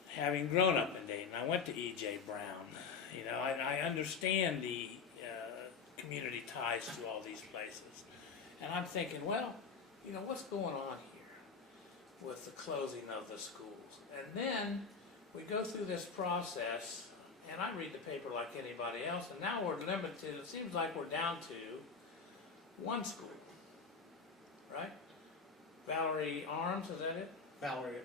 having grown up in Dayton, I went to E.J. Brown. You know, I understand the community ties to all these places. And I'm thinking, well, you know, what's going on here with the closing of the schools? And then we go through this process, and I read the paper like anybody else, and now we're limited. It seems like we're down to one school, right? Valerie Arms, is that it? Valerie.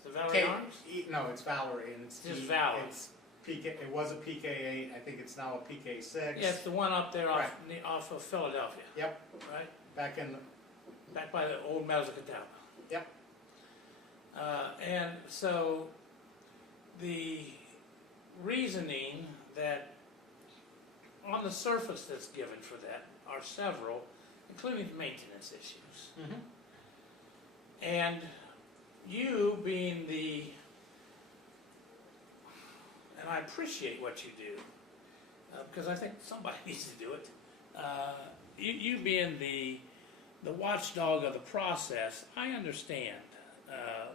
Is it Valerie Arms? No, it's Valerie, and it's Just Valerie. It's PK. It was a PK8. I think it's now a PK6. Yeah, it's the one up there Right. off of Philadelphia. Yep. Right? Back by the old Mazzacatawba. Yep. And so the reasoning that on the surface that's given for that are several, including maintenance issues. Mm-hmm. And you being and I appreciate what you do, because I think somebody needs to do it. You being the watchdog of the process, I understand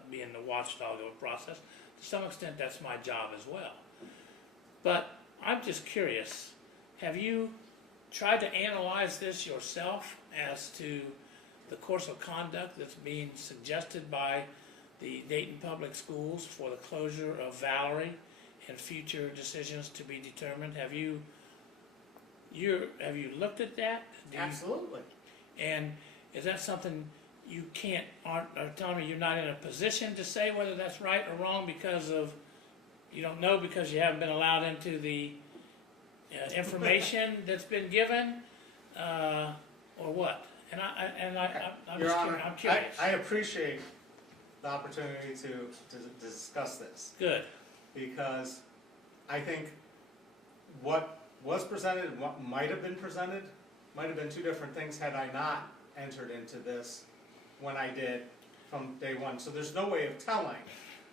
being the watchdog of the process. To some extent, that's my job as well. But I'm just curious, have you tried to analyze this yourself as to the course of conduct that's being suggested by the Dayton Public Schools for the closure of Valerie and future decisions to be determined? Have you looked at that? Absolutely. And is that something you are telling me you're not in a position to say whether that's right or wrong because you don't know because you haven't been allowed into the information that's been given, or what? And I'm curious. I appreciate the opportunity to discuss this. Good. Because I think what was presented and what might have been presented might have been two different things had I not entered into this when I did from day one. So there's no way of telling.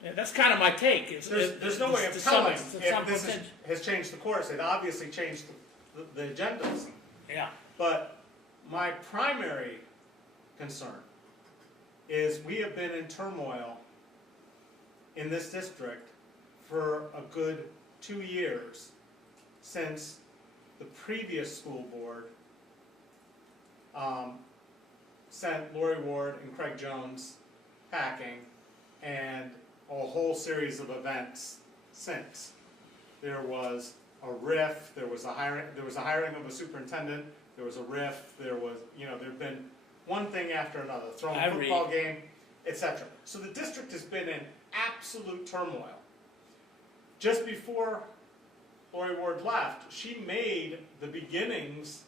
Yeah, that's kind of my take. There's no way of telling if this has changed the course. It obviously changed the agendas. Yeah. But my primary concern is we have been in turmoil in this district for a good 2 years since the previous school board sent Lori Ward and Craig Jones packing, and a whole series of events since. There was a riff, there was a hiring of a superintendent, there was a riff, there've been one thing after another, throwing a football game, etc. So the district has been in absolute turmoil. Just before Lori Ward left, she made the beginnings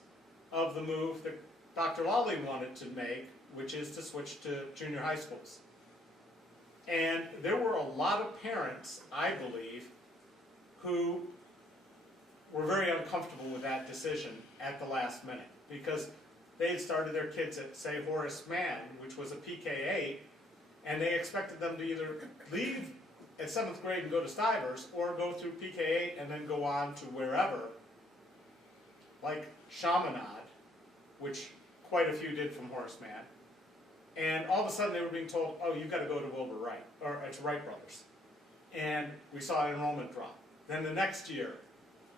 of the move that Dr. Lawley wanted to make, which is to switch to junior high schools. And there were a lot of parents, I believe, who were very uncomfortable with that decision at the last minute, because they had started their kids at, say, Horace Mann, which was a PK8, and they expected them to either leave at 7th grade and go to Stivers, or go through PK8 and then go on to wherever, like Chaminade, which quite a few did from Horace Mann. And all of a sudden they were being told, oh, you've got to go to Wilbur Wright, or it's Wright Brothers. And we saw an enrollment drop. Then the next year,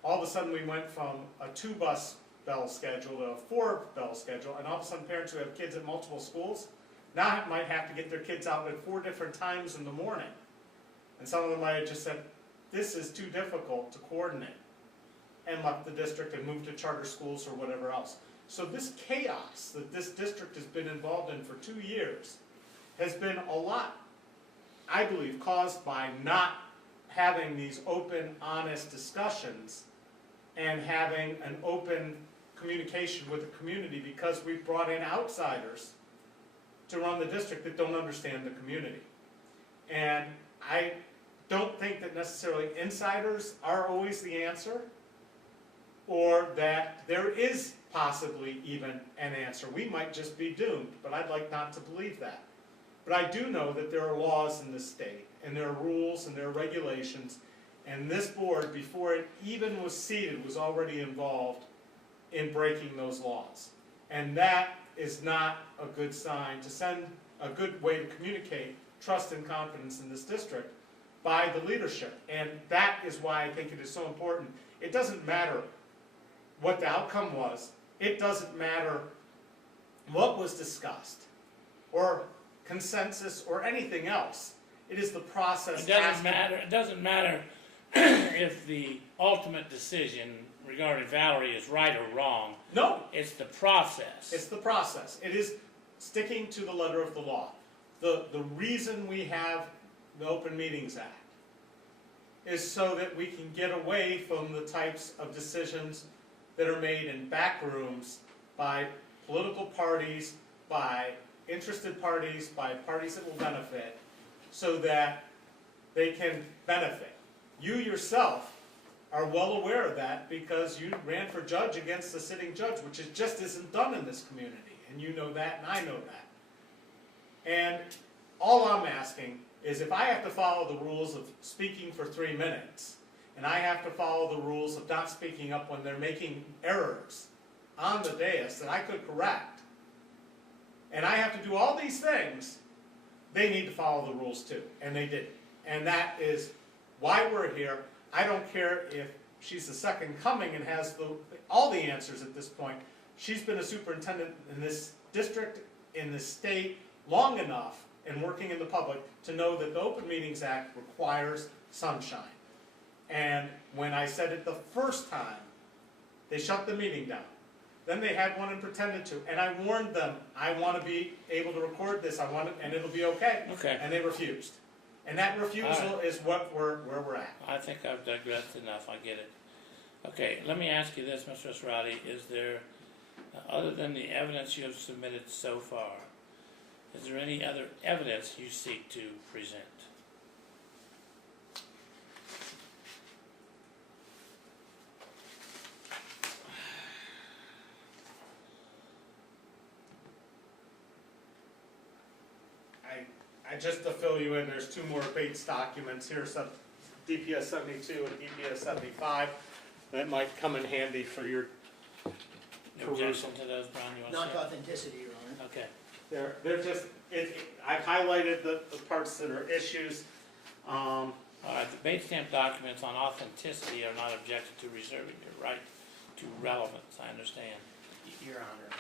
all of a sudden we went from a 2-bus bell schedule to a 4-bell schedule, and all of a sudden parents who have kids at multiple schools now might have to get their kids out at 4 different times in the morning. And some of them might have just said, this is too difficult to coordinate, and left the district and moved to charter schools or whatever else. So this chaos that this district has been involved in for 2 years has been a lot, I believe, caused by not having these open, honest discussions and having an open communication with the community because we've brought in outsiders to run the district that don't understand the community. And I don't think that necessarily insiders are always the answer, or that there is possibly even an answer. We might just be doomed, but I'd like not to believe that. But I do know that there are laws in this state, and there are rules, and there are regulations, and this board, before it even was seated, was already involved in breaking those laws. And that is not a good sign to send a good way to communicate trust and confidence in this district by the leadership. And that is why I think it is so important. It doesn't matter what the outcome was. It doesn't matter what was discussed or consensus or anything else. It is the process. It doesn't matter if the ultimate decision regarding Valerie is right or wrong. No. It's the process. It's the process. It is sticking to the letter of the law. The reason we have the Open Meetings Act is so that we can get away from the types of decisions that are made in back rooms by political parties, by interested parties, by parties that will benefit, so that they can benefit. You yourself are well aware of that because you ran for judge against the sitting judge, which just isn't done in this community. And you know that, and I know that. And all I'm asking is if I have to follow the rules of speaking for 3 minutes, and I have to follow the rules of not speaking up when they're making errors on the dais that I could correct, and I have to do all these things, they need to follow the rules too, and they didn't. And that is why we're here. I don't care if she's the second coming and has all the answers at this point. She's been a superintendent in this district, in this state, long enough and working in the public to know that the Open Meetings Act requires sunshine. And when I said it the first time, they shut the meeting down. Then they had one and pretended to, and I warned them, I want to be able to record this, and it'll be okay. Okay. And they refused. And that refusal is where we're at. I think I've digressed enough. I get it. Okay, let me ask you this, Mr. Esrati. Is there, other than the evidence you have submitted so far, is there any other evidence you seek to present? Just to fill you in, there's 2 more Bates documents here, DPS 72 and DPS 75. That might come in handy for your Objection to those, Brian? You want to Not say? authenticity, Your Honor. Okay. They're just, I've highlighted the parts that are issues. All right, the Bates stamp documents on authenticity are not objected to, reserving your right to relevance, I understand. Your Honor,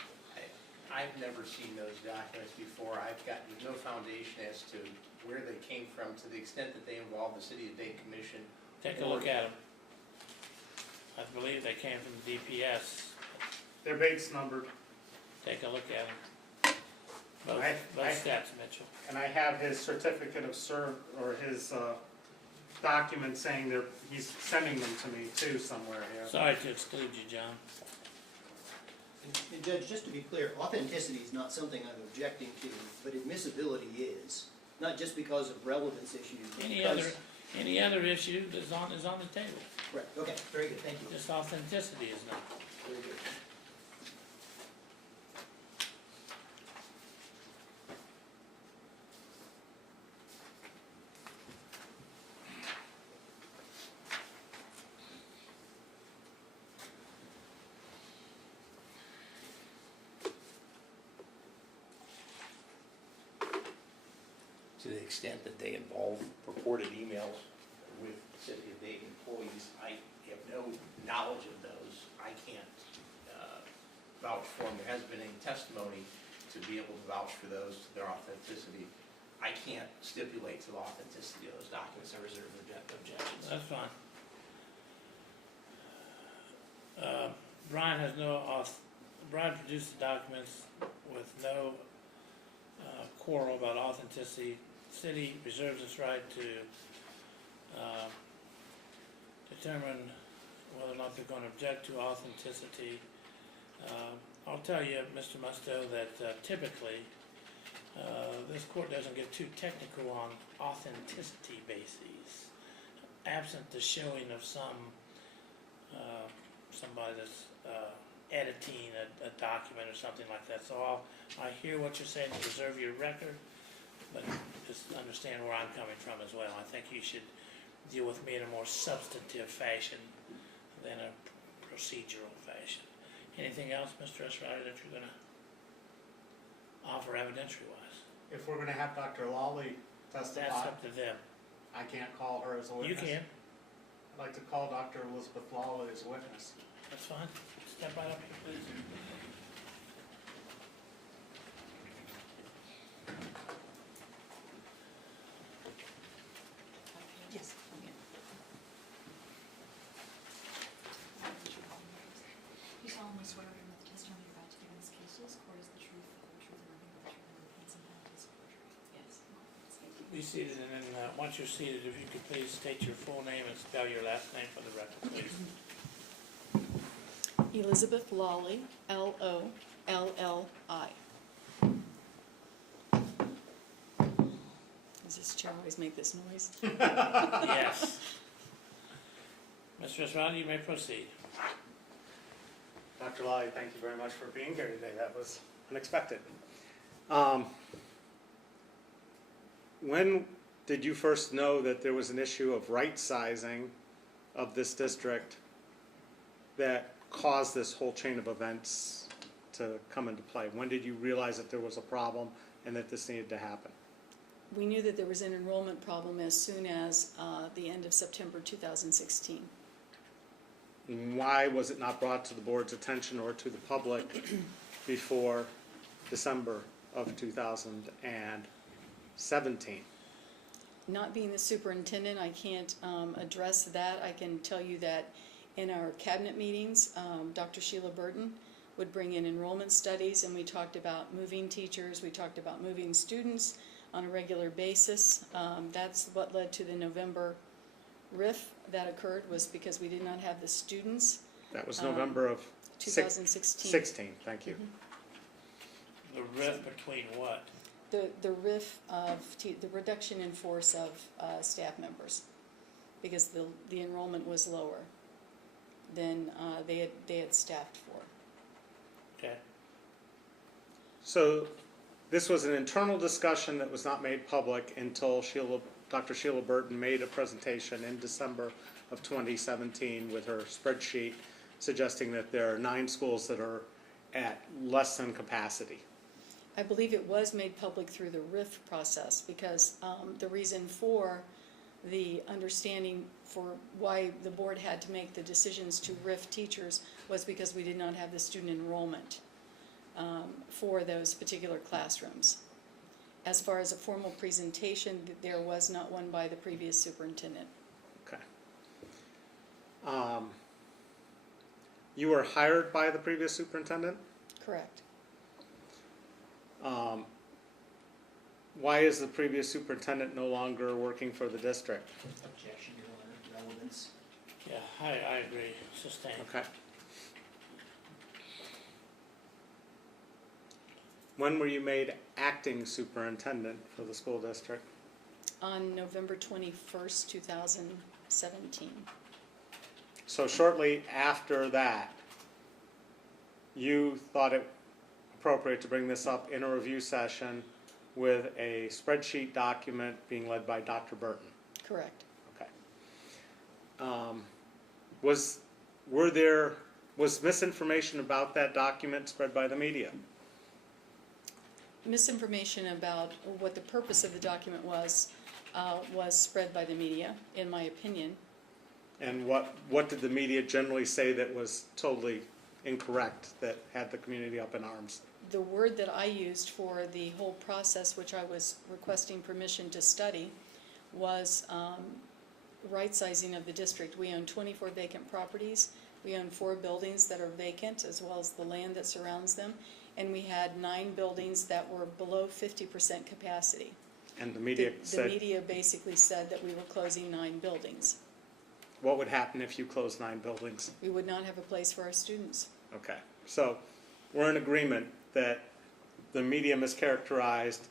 I've never seen those documents before. I've got no foundation as to where they came from, to the extent that they involve the City of Dayton Commission. Take a look at them. I believe they came from the DPS. They're Bates numbered. Take a look at them. Both stats, Mitchell. And I have his certificate of serve, or his document saying he's sending them to me too somewhere here. Sorry to exclude you, John. And Judge, just to be clear, authenticity is not something I'm objecting to, but admissibility is. Not just because of relevance issues, but because... Any other issue is on the table. Right, okay, very good, thank you. Just authenticity is not. Very good. To the extent that they involve purported emails with City of Dayton employees, I have no knowledge of those. I can't vouch for them. There has been any testimony to be able to vouch for those, to their authenticity. I can't stipulate to the authenticity of those documents. I reserve objections. That's fine. Brian has Brian produced the documents with no quarrel about authenticity. City reserves its right to determine whether or not they're going to object to authenticity. I'll tell you, Mr. Musto, that typically, this court doesn't get too technical on authenticity bases, absent the showing of somebody that's editing a document or something like that. So I hear what you're saying to preserve your record, but just understand where I'm coming from as well. I think you should deal with me in a more substantive fashion than a procedural fashion. Anything else, Mr. Esrati, that you're going to offer evidentiary-wise? If we're gonna have Dr. Lawley testify, That's up to them. I can't call her as a You witness. can. I'd like to call Dr. Elizabeth Lawley as a witness. That's fine. Step right up here, please. Yes. Okay. You solemnly swear affirm that the testimony you're about to give in this case will score as the truth, the whole truth, and nothing but the truth, and the peace and penalties of perjury? Yes. Be seated, and then once you're seated, if you could please state your full name and spell your last name for the record, please. Elizabeth Lawley, L-O-L-L-I. Does this chair always make this noise? Yes. Mr. Esrati, you may proceed. Dr. Lawley, thank you very much for being here today. That was unexpected. When did you first know that there was an issue of right sizing of this district that caused this whole chain of events to come into play? When did you realize that there was a problem and that this needed to happen? We knew that there was an enrollment problem as soon as the end of September 2016. Why was it not brought to the board's attention or to the public before December of 2017? Not being the superintendent, I can't address that. I can tell you that in our cabinet meetings, Dr. Sheila Burton would bring in enrollment studies, and we talked about moving teachers, we talked about moving students on a regular basis. That's what led to the November RIF that occurred, was because we did not have the students. That was November of 2016. 16, thank you. The rift between what? The RIF of, the reduction in force of staff members, because the enrollment was lower than they had staffed for. Okay. So this was an internal discussion that was not made public until Dr. Sheila Burton made a presentation in December of 2017 with her spreadsheet suggesting that there are 9 schools that are at less than capacity. I believe it was made public through the RIF process, because the reason for the understanding for why the board had to make the decisions to RIF teachers was because we did not have the student enrollment for those particular classrooms. As far as a formal presentation, there was not one by the previous superintendent. Okay. You were hired by the previous superintendent? Correct. Why is the previous superintendent no longer working for the district? Objection, Your Honor, relevance. Yeah, I agree. Sustained. Okay. When were you made acting superintendent for the school district? On November 21st, 2017. So shortly after that, you thought it appropriate to bring this up in a review session with a spreadsheet document being led by Dr. Burton. Correct. Okay. Was misinformation about that document spread by the media? Misinformation about what the purpose of the document was spread by the media, in my opinion. And what did the media generally say that was totally incorrect, that had the community up in arms? The word that I used for the whole process, which I was requesting permission to study, was right sizing of the district. We own 24 vacant properties. We own 4 buildings that are vacant, as well as the land that surrounds them. And we had 9 buildings that were below 50% capacity. And the media The media basically said that we were closing 9 buildings. What would happen if you closed 9 buildings? We would not have a place for our students. Okay, so we're in agreement that the media mischaracterized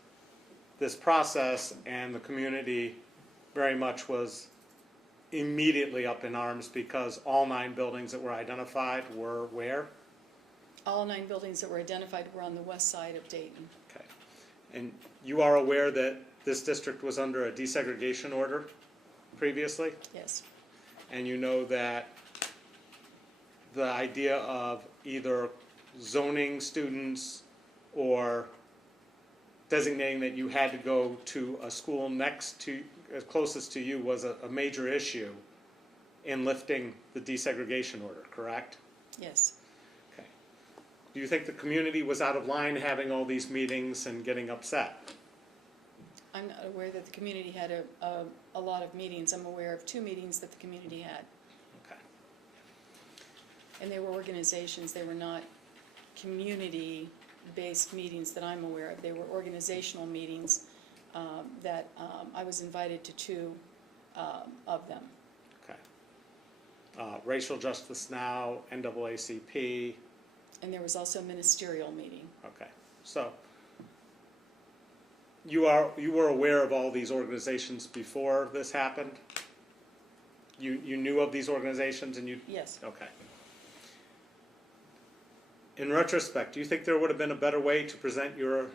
this process, and the community very much was immediately up in arms because all 9 buildings that were identified were where? All 9 buildings that were identified were on the west side of Dayton. Okay. And you are aware that this district was under a desegregation order previously? Yes, And you know that the idea of either zoning students or designating that you had to go to a school next to, closest to you, was a major issue in lifting the desegregation order, correct? yes. Okay. Do you think the community was out of line having all these meetings and getting upset? I'm not aware that the community had a lot of meetings. I'm aware of 2 meetings that the community had. Okay. And they were organizations, they were not community-based meetings that I'm aware of. They were organizational meetings that I was invited to 2 of them. Okay. Racial Justice Now, NAACP. And there was also a ministerial meeting. Okay. So you were aware of all these organizations before this happened? You knew of these organizations and you... Yes. Okay. In retrospect, do you think there would have been a better way to present your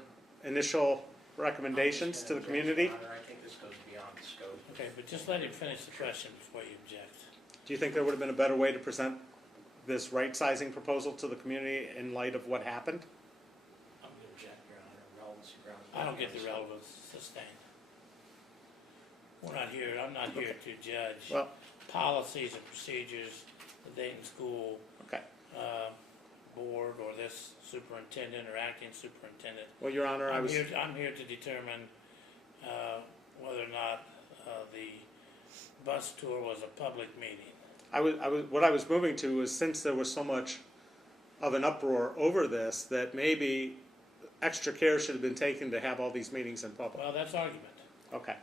initial recommendations to the community? Your Honor, I think this goes beyond the scope. Okay, but just let him finish the question before you object. Do you think there would have been a better way to present this right-sizing proposal to the community in light of what happened? I'm going to object, Your Honor, relevancy grounds. I don't get the relevance sustained. We're not here, I'm not here to judge Well, policies and procedures, the Dayton School okay. Board or this superintendent or acting superintendent. Well, Your Honor, I'm here to determine whether or not the bus tour was a public meeting. what I was moving to was, since there was so much of an uproar over this, that maybe extra care should have been taken to have all these meetings in public. Well, that's argument. Okay.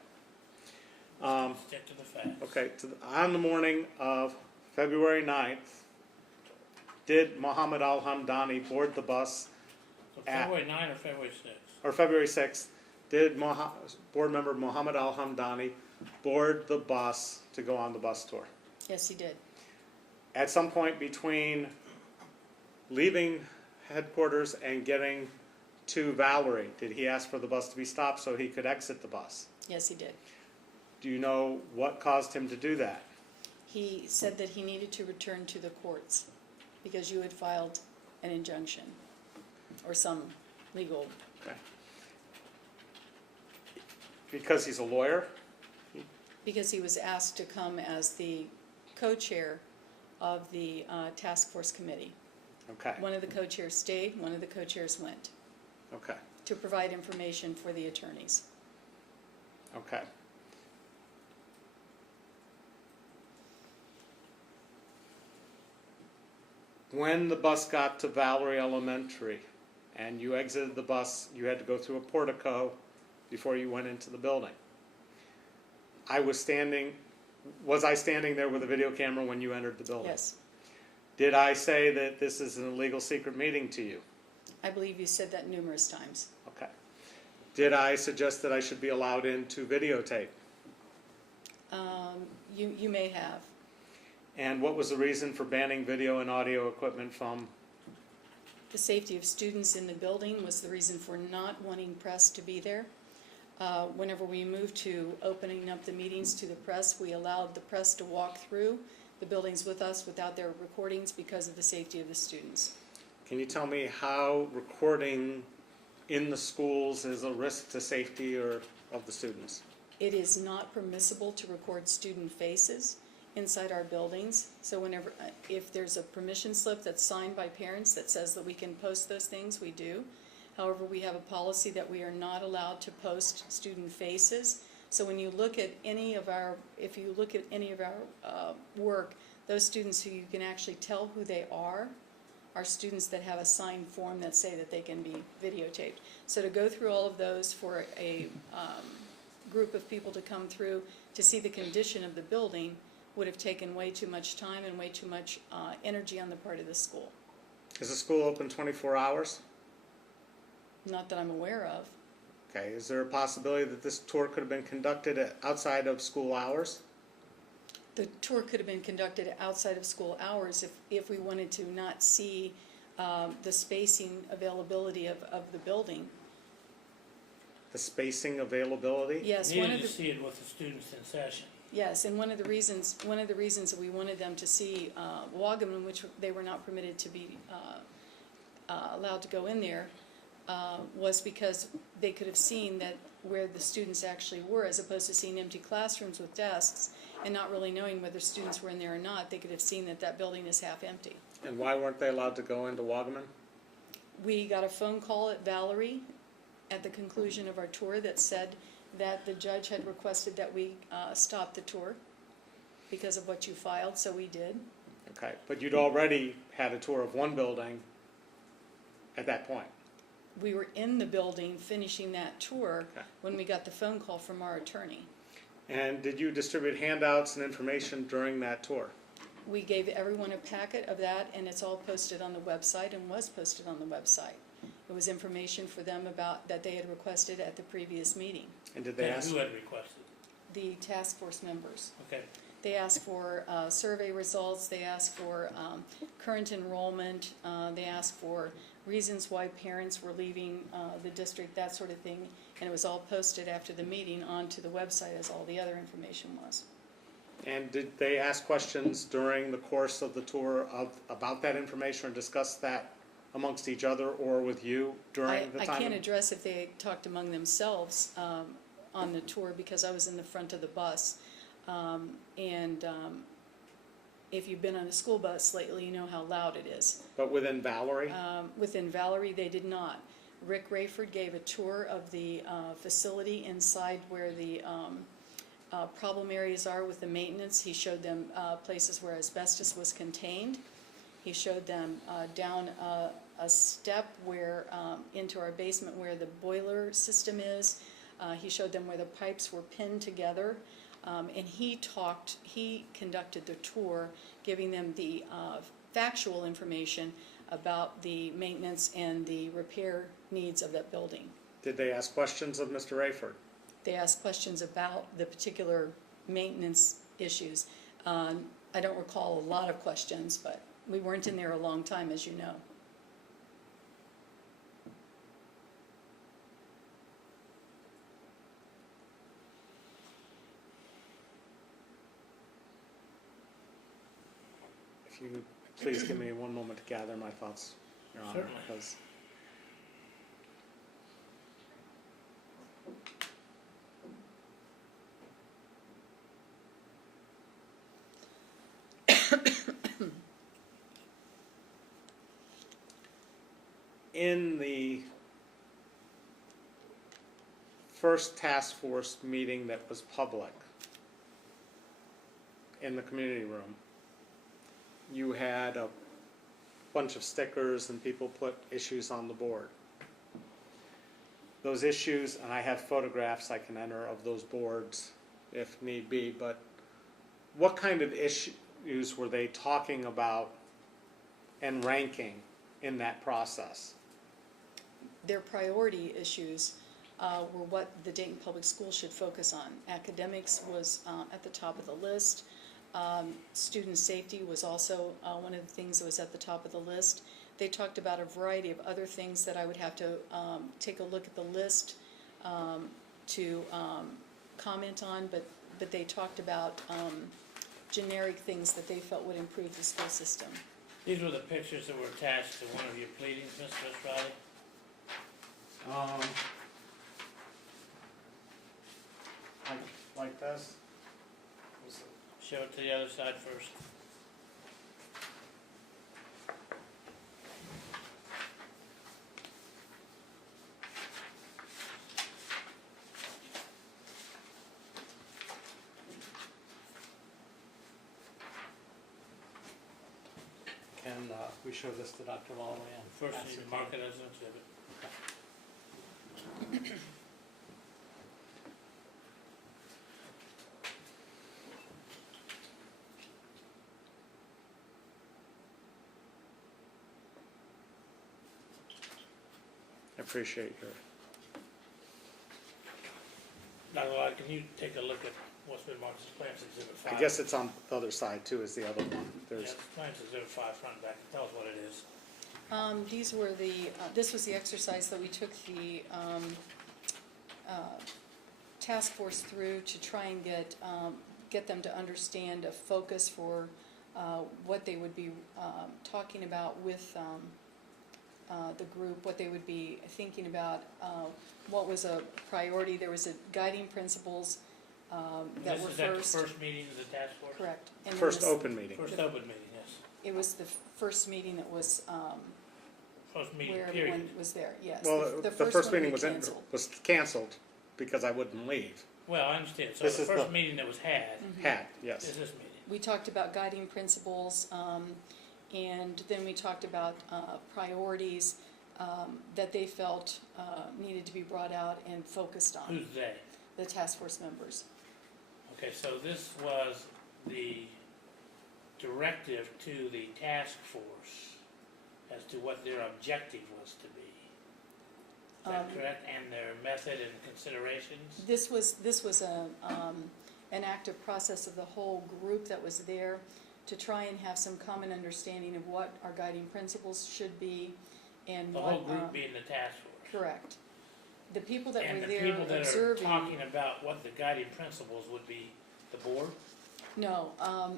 Stick to the facts. Okay, on the morning of February 9th, did Mohammed Al-Hamdani board the bus So February 9 or February 6? or February 6th, did board member Mohammed Al-Hamdani board the bus to go on the bus tour? Yes, he did. At some point between leaving headquarters and getting to Valerie, did he ask for the bus to be stopped so he could exit the bus? Yes, he did. Do you know what caused him to do that? He said that he needed to return to the courts because you had filed an injunction or some legal. Okay. Because he's a lawyer? Because he was asked to come as the co-chair of the task force committee. Okay, One of the co-chairs stayed, one of the co-chairs went okay, to provide information for the attorneys. okay. When the bus got to Valerie Elementary and you exited the bus, you had to go through a portico before you went into the building. Was I standing there with a video camera when you entered the building? Yes. Did I say that this is an illegal secret meeting to you? I believe you said that numerous times. Okay. Did I suggest that I should be allowed in to videotape? You may have. And what was the reason for banning video and audio equipment from? The safety of students in the building was the reason for not wanting press to be there. Whenever we moved to opening up the meetings to the press, we allowed the press to walk through the buildings with us without their recordings because of the safety of the students. Can you tell me how recording in the schools is a risk to safety or of the students? It is not permissible to record student faces inside our buildings. So whenever, if there's a permission slip that's signed by parents that says that we can post those things, we do. However, we have a policy that we are not allowed to post student faces. So when you look at any of our, if you look at any of our work, those students who you can actually tell who they are students that have a signed form that say that they can be videotaped. So to go through all of those for a group of people to come through to see the condition of the building would have taken way too much time and way too much energy on the part of the school. Is the school open 24 hours? Not that I'm aware of. Okay, is there a possibility that this tour could have been conducted outside of school hours? The tour could have been conducted outside of school hours if we wanted to not see the spacing availability of the building. The spacing availability? Yes, one Needed of to the, see it with the students in session. yes, and one of the reasons that we wanted them to see Wagaman, which they were not permitted to be allowed to go in there, was because they could have seen that where the students actually were, as opposed to seeing empty classrooms with desks and not really knowing whether students were in there or not. They could have seen that that building is half empty. And why weren't they allowed to go into Wagaman? We got a phone call at Valerie at the conclusion of our tour that said that the judge had requested that we stop the tour because of what you filed, so we did. Okay, but you'd already had a tour of one building at that point. We were in the building finishing that tour Okay. when we got the phone call from our attorney. And did you distribute handouts and information during that tour? We gave everyone a packet of that, and it's all posted on the website and was posted on the website. It was information for them about that they had requested at the previous meeting, And did they And ask? who had requested? the task force members. Okay, They asked for survey results, they asked for current enrollment, they asked for reasons why parents were leaving the district, that sort of thing. And it was all posted after the meeting onto the website as all the other information was. And did they ask questions during the course of the tour about that information or discuss that amongst each otother or with you during the time? I can't address if they talked among themselves on the tour because I was in the front of the bus. If you've been on a school bus lately, you know how loud it is. But within Valerie? Within Valerie, they did not. Rick Rayford gave a tour of the facility inside where the problem areas are with the maintenance. He showed them places where asbestos was contained. He showed them down a step where into our basement where the boiler system is. He showed them where the pipes were pinned together. And he conducted the tour, giving them the factual information about the maintenance and the repair needs of that building. Did they ask questions of Mr. Rayford? They asked questions about the particular maintenance issues. I don't recall a lot of questions, but we weren't in there a long time, as you know. If you please give me one moment to gather my thoughts, Your Honor. Certainly. Because in the first task force meeting that was public in the community room, you had a bunch of stickers and people put issues on the board. Those issues, and I have photographs I can enter of those boards if need be, but what kind of issues were they talking about and ranking in that process? Their priority issues were what the Dayton Public Schools should focus on. Academics was at the top of the list. Student safety was also one of the things that was at the top of the list. They talked about a variety of other things that I would have to take a look at the list to comment on, but they talked about generic things that they felt would improve the school system. these were the pictures that were attached to one of your pleadings, Mr. Esrati? Like this? Show it to the other side first. Can we show this to Dr. Lawley? First, you need to mark it as an exhibit. appreciate your, Dr. Lott, can you take a look at what's been marked as Plans Exhibit 5? I guess it's on the other side too, is the other one. Yeah, There's, Plans Exhibit 5, front and back. Tell us what it is. These were this was the exercise that we took the task force through to try and get them to understand a focus for what they would be talking about with the group, what they would be thinking about, what was a priority. There was a guiding principles that were This is at the first. first meeting of the task force? Correct. And then first this- open meeting. First open meeting, yes. It was the first meeting that was First meeting, where period. everyone was there, yes. Well, the one first we meeting was canceled. canceled because I wouldn't leave. Well, I understand. So This the is first the- meeting that was had Had, yes. is this meeting. We talked about guiding principles, and then we talked about priorities that they felt needed to be brought out and focused on, Who's they? the task force members. Okay, so this was the directive to the task force as to what their objective was to be. Is that correct? And their method and considerations? This was an active process of the whole group that was there to try and have some common understanding of what our guiding principles should be and The what. whole group being the task force? Correct. The people that And were the there people that are observing. talking about what the guiding principles would be the board? No,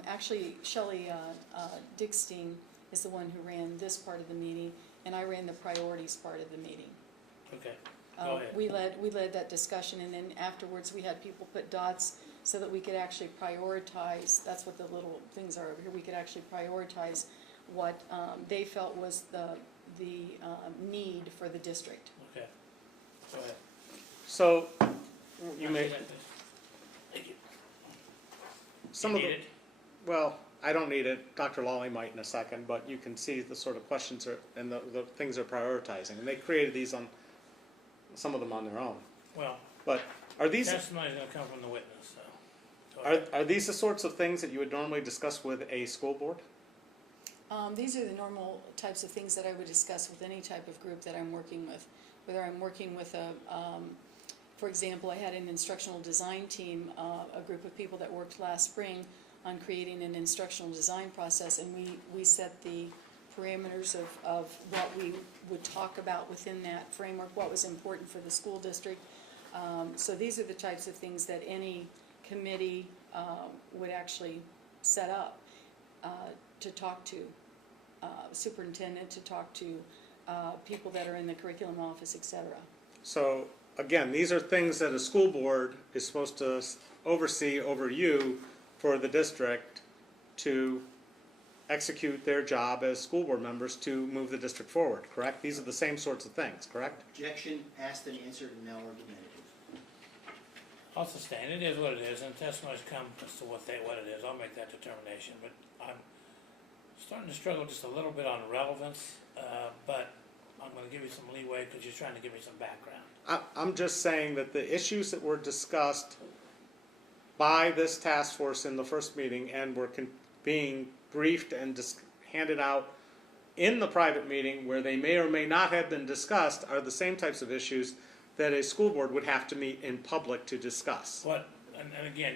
actually Shelley Dickstein is the one who ran this part of the meeting, and I ran the priorities part of the meeting. Okay, go ahead. We led that discussion, and then afterwards we had people put dots so that we could actually prioritize. That's what the little things are over here. We could actually prioritize what they felt was the need for the district. Okay, go ahead. So, you I'll may, say that, please. Thank you. some You of need the, it? well, I don't need it, Dr. Lawley might in a second, but you can see the sort of questions and the things they're prioritizing. And they created these on, some of them on their own. Well, But are these, testimony's gonna come from the witness, so. Go ahead. are these the sorts of things that you would normally discuss with a school board? These are the normal types of things that I would discuss with any type of group that I'm working with. Whether I'm working with for example, I had an instructional design team, a group of people that worked last spring on creating an instructional design process, and we set the parameters of what we would talk about within that framework, what was important for the school district. So these are the types of things that any committee would actually set up to talk to superintendent, to talk to people that are in the curriculum office, etc. So, again, these are things that a school board is supposed to oversee over you for the district to execute their job as school board members to move the district forward, correct? These are the same sorts of things, correct? Objection, asked and answered, and now argumentative. I'll sustain, it is what it is, and testimonies come as to what it is, I'll make that determination, but I'm starting to struggle just a little bit on relevance, but I'm gonna give you some leeway, because you're trying to give me some background. I'm just saying that the issues that were discussed by this task force in the first meeting and were being briefed and handed out in the private meeting where they may or may not have been discussed are the same types of issues that a school board would have to meet in public to discuss. And again,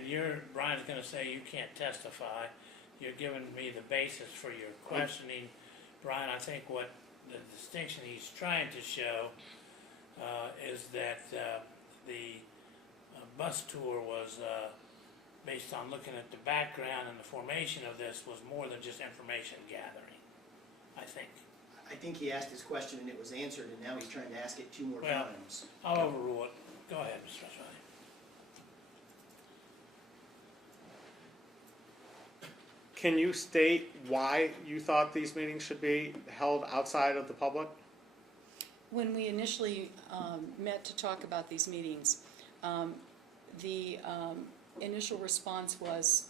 Brian's gonna say you can't testify, you're giving me the basis for your questioning. Brian, I think what the distinction he's trying to show is that the bus tour was based on looking at the background and the formation of this was more than just information gathering, I think. I think he asked his question and it was answered, and now he's trying to ask it two more Well, times. I'll overrule it. Go ahead, Mr. Esrati. Can you state why you thought these meetings should be held outside of the public? When we initially met to talk about these meetings, the initial response was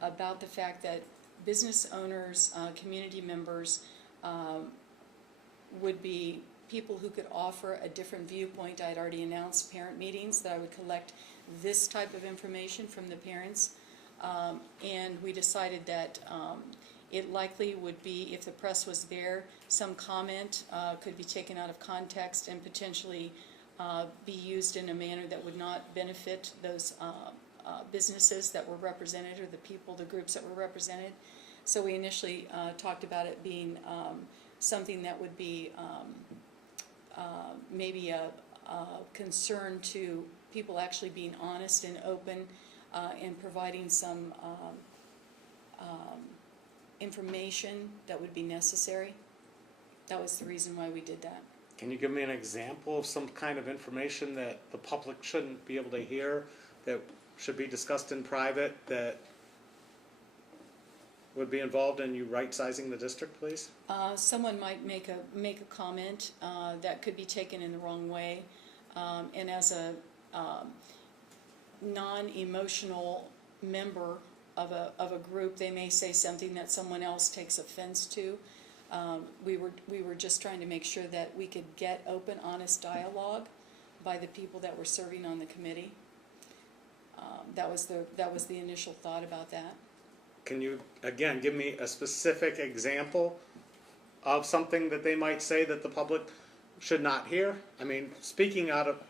about the fact that business owners, community members would be people who could offer a different viewpoint. I'd already announced parent meetings that I would collect this type of information from the parents, and we decided that It likely would be, if the press was there, some comment could be taken out of context and potentially be used in a manner that would not benefit those businesses that were represented or the people, the groups that were represented. So we initially talked about it being something that would be maybe a concern to people actually being honest and open and providing some information that would be necessary. That was the reason why we did that. Can you give me an example of some kind of information that the public shouldn't be able to hear, that should be discussed in private, that would be involved in you right-sizing the district, please? Someone might make a comment that could be taken in the wrong way, and as a non-emotional member of a group, they may say something that someone else takes offense to. We were just trying to make sure that we could get open, honest dialogue by the people that were serving on the committee. That was the initial thought about that. Can you, again, give me a specific example of something that they might say that the public should not hear? I mean, speaking out of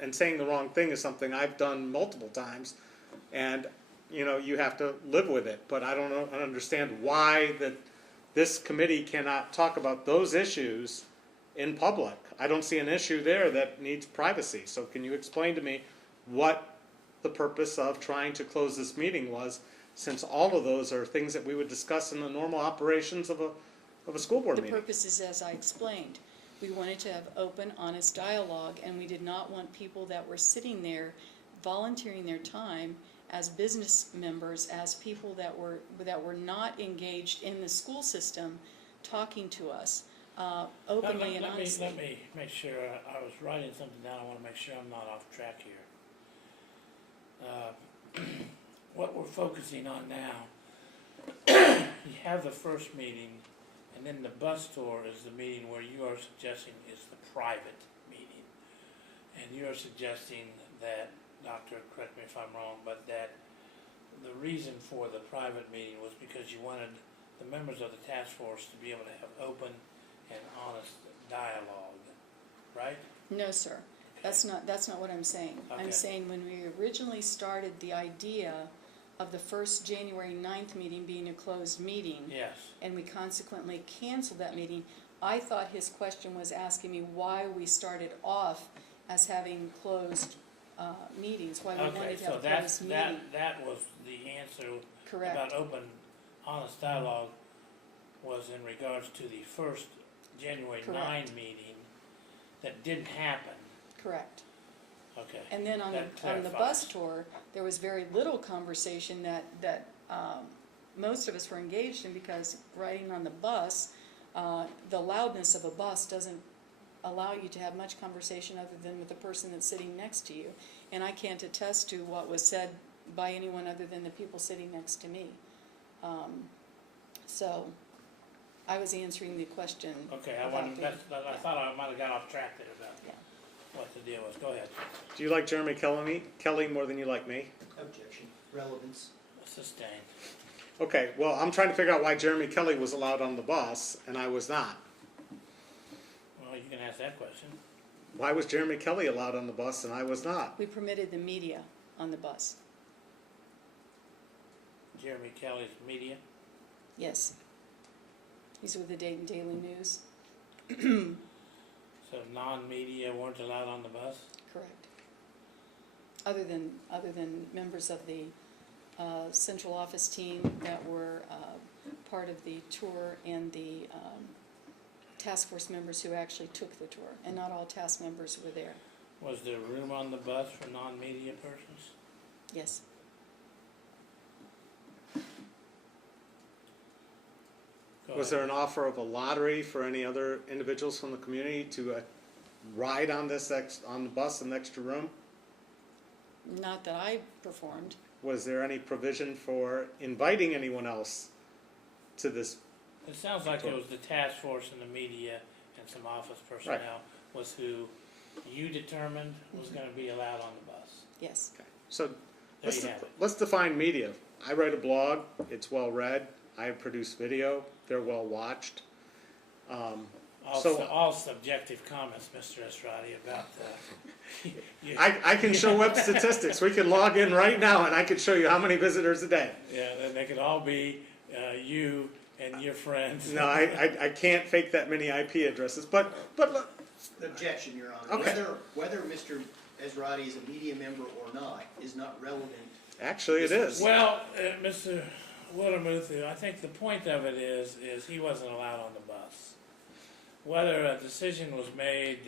and saying the wrong thing is something I've done multiple times, and you know, you have to live with it. But I don't understand why that this committee cannot talk about those issues in public. I don't see an issue there that needs privacy. So can you explain to me what the purpose of trying to close this meeting was, since all of those are things that we would discuss in the normal operations of a school board meeting? The purpose is, as I explained, we wanted to have open, honest dialogue, and we did not want people that were sitting there volunteering their time as business members, as people that were not engaged in the school system, talking to us openly and honestly. Let me make sure, I was writing something down, I want to make sure I'm not off track here. What we're focusing on now, you have the first meeting, and then the bus tour is the meeting where you are suggesting is the private meeting. And you're suggesting that, Doctor, correct me if I'm wrong, but that the reason for the private meeting was because you wanted the members of the task force to be able to have open and honest dialogue, right? No, sir. That's not what I'm saying. Okay. I'm saying when we originally started the idea of the first January 9th meeting being a closed meeting, Yes. and we consequently canceled that meeting, I thought his question was asking me why we started off as having closed meetings, why we wanted to have a closed meeting. That was the answer. Correct. About open, honest dialogue was in regards to the first January 9 Correct. meeting that didn't happen. Correct. Okay. And then on the bus tour, there was very little conversation that most of us were engaged in, because riding on the bus, the loudness of a bus doesn't allow you to have much conversation other than with the person that's sitting next to you. And I can't attest to what was said by anyone other than the people sitting next to me. So I was answering the question. Okay, I thought I might have got off track there about what the deal was. Go ahead. Do you like Jeremy Kelly more than you like me? Objection. Relevance. Sustained. Okay, well, I'm trying to figure out why Jeremy Kelly was allowed on the bus and I was not. Well, you can ask that question. Why was Jeremy Kelly allowed on the bus and I was not? We permitted the media on the bus. Jeremy Kelly's media. Yes. He's with the Dayton Daily News. So non-media weren't allowed on the bus? Correct. Other than members of the central office team that were part of the tour, and the task force members who actually took the tour, and not all task members were there. Was there room on the bus for non-media persons? Yes. Go Was ahead. there an offer of a lottery for any other individuals from the community to ride on on the bus in the extra room? Not that I performed. Was there any provision for inviting anyone else to this? It sounds like it was the task force and the media and some office personnel was who you determined was going to be allowed on the bus. Yes. Okay. So There you have it. let's define media. I write a blog. It's well read. I have produced video, they're well watched. All subjective comments, Mr. Esrati, about the. I can show web statistics, we can log in right now and I can show you how many visitors a day. Yeah, then they could all be you and your friends. No, I can't fake that many IP addresses, but look, Objection, Your Honor. Okay. Whether Mr. Esrati is a media member or not is not relevant. actually it is. Well, Mr. Wildermuth, I think the point of it is he wasn't allowed on the bus. Whether a decision was made,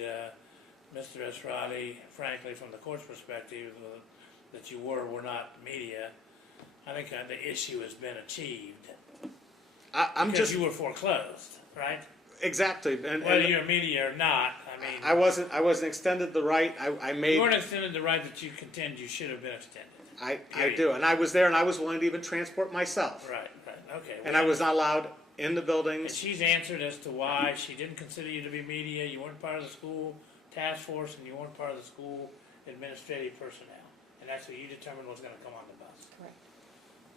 Mr. Esrati, frankly, from the court's perspective, that you were not media, I think the issue has been achieved. I'm Because just, you were foreclosed, right? exactly, Whether you're media or not, I mean, I wasn't extended the right, I you made, weren't extended the right that you contend you should have been extended. I do, and I was there and I was willing to even transport myself. Right, okay. And I was not allowed in the And buildings. she's answered as to why she didn't consider you to be media, you weren't part of the school task force, and you weren't part of the school administrative personnel. And that's what you determined was gonna come on the bus. Correct.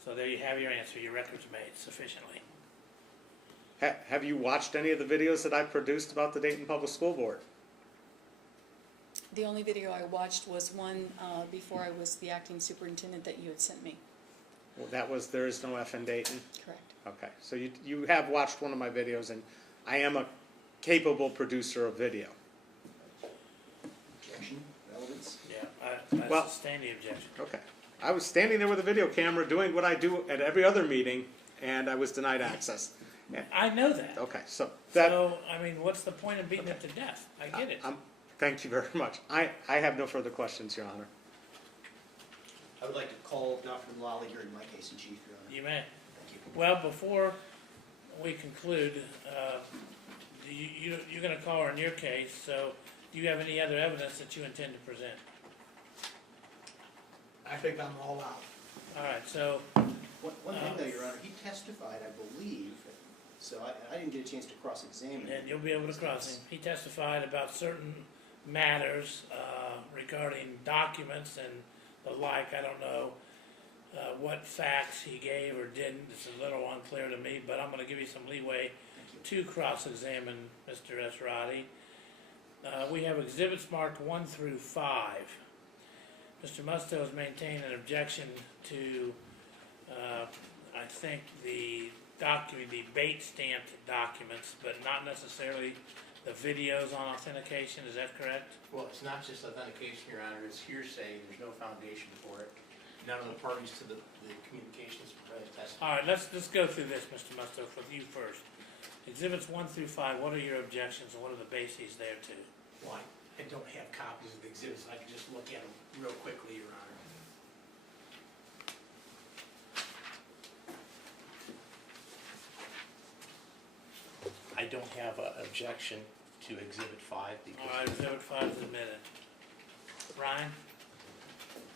So there you have your answer, your record's made sufficiently. Have you watched any of the videos that I produced about the Dayton Public School Board? The only video I watched was one before I was the acting superintendent that you had sent me. Well, that was There Is No F in Dayton. Correct. Okay, so you have watched one of my videos, and I am a capable producer of video. Objection, relevance. Yeah, I Well- sustain the objection. Okay. I was standing there with a video camera doing what I do at every other meeting, and I was denied access. I know that. Okay, so that, So, I mean, what's the point of beating it to death? I get it. thank you very much. I have no further questions, Your Honor. I would like to call Dr. Mullally during my case in chief, Your Honor. You may. Thank you. Well, before we conclude, you're gonna call her in your case, so do you have any other evidence that you intend to present? I think I'm all out. All right, so, One thing though, Your Honor, he testified, I believe, so I didn't get a chance to cross-examine him. and you'll be able to cross him. He testified about certain matters regarding documents and the like. I don't know what facts he gave or didn't. It's a little unclear to me, but I'm gonna give you some leeway to cross-examine Mr. Esrati. We have exhibits marked 1 through 5. Mr. Musto has maintained an objection to, I think, the bait stamped documents, but not necessarily the videos on authentication. Is that correct? Well, it's not just authentication, Your Honor, it's hearsay, there's no foundation for it. None of the parties to the communications testimony. All right, let's go through this, Mr. Musto, with you first. Exhibits 1 through 5, what are your objections and what are the bases there to? Why? I don't have copies of the exhibits, I can just look at them real quickly, Your Honor. I don't have an objection to Exhibit 5 because All right, Exhibit 5 is admitted. Ryan?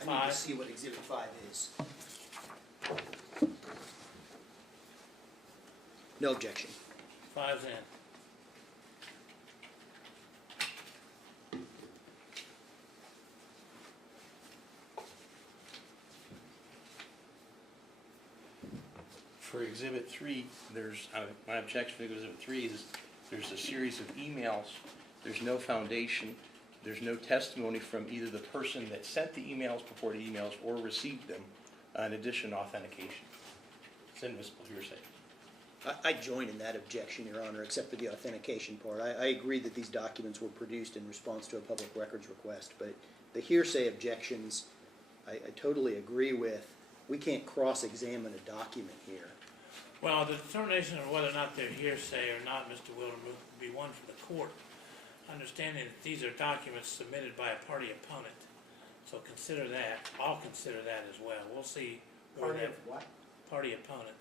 I need to 5. see what Exhibit 5 is. No objection. 5's in. for Exhibit 3, there's, my objection for Exhibit 3 is there's a series of emails, there's no foundation, there's no testimony from either the person that sent the emails, purported emails, or received them, in addition to authentication. It's invisible hearsay. I join in that objection, Your Honor, except for the authentication part. I agree that these documents were produced in response to a public records request, but the hearsay objections, I totally agree with. We can't cross-examine a document here. Well, the determination of whether or not they're hearsay or not, Mr. Wildermuth, would be one for the court. Understanding that these are documents submitted by a party opponent. So consider that. I'll consider that as well. We'll see where that what? party opponent.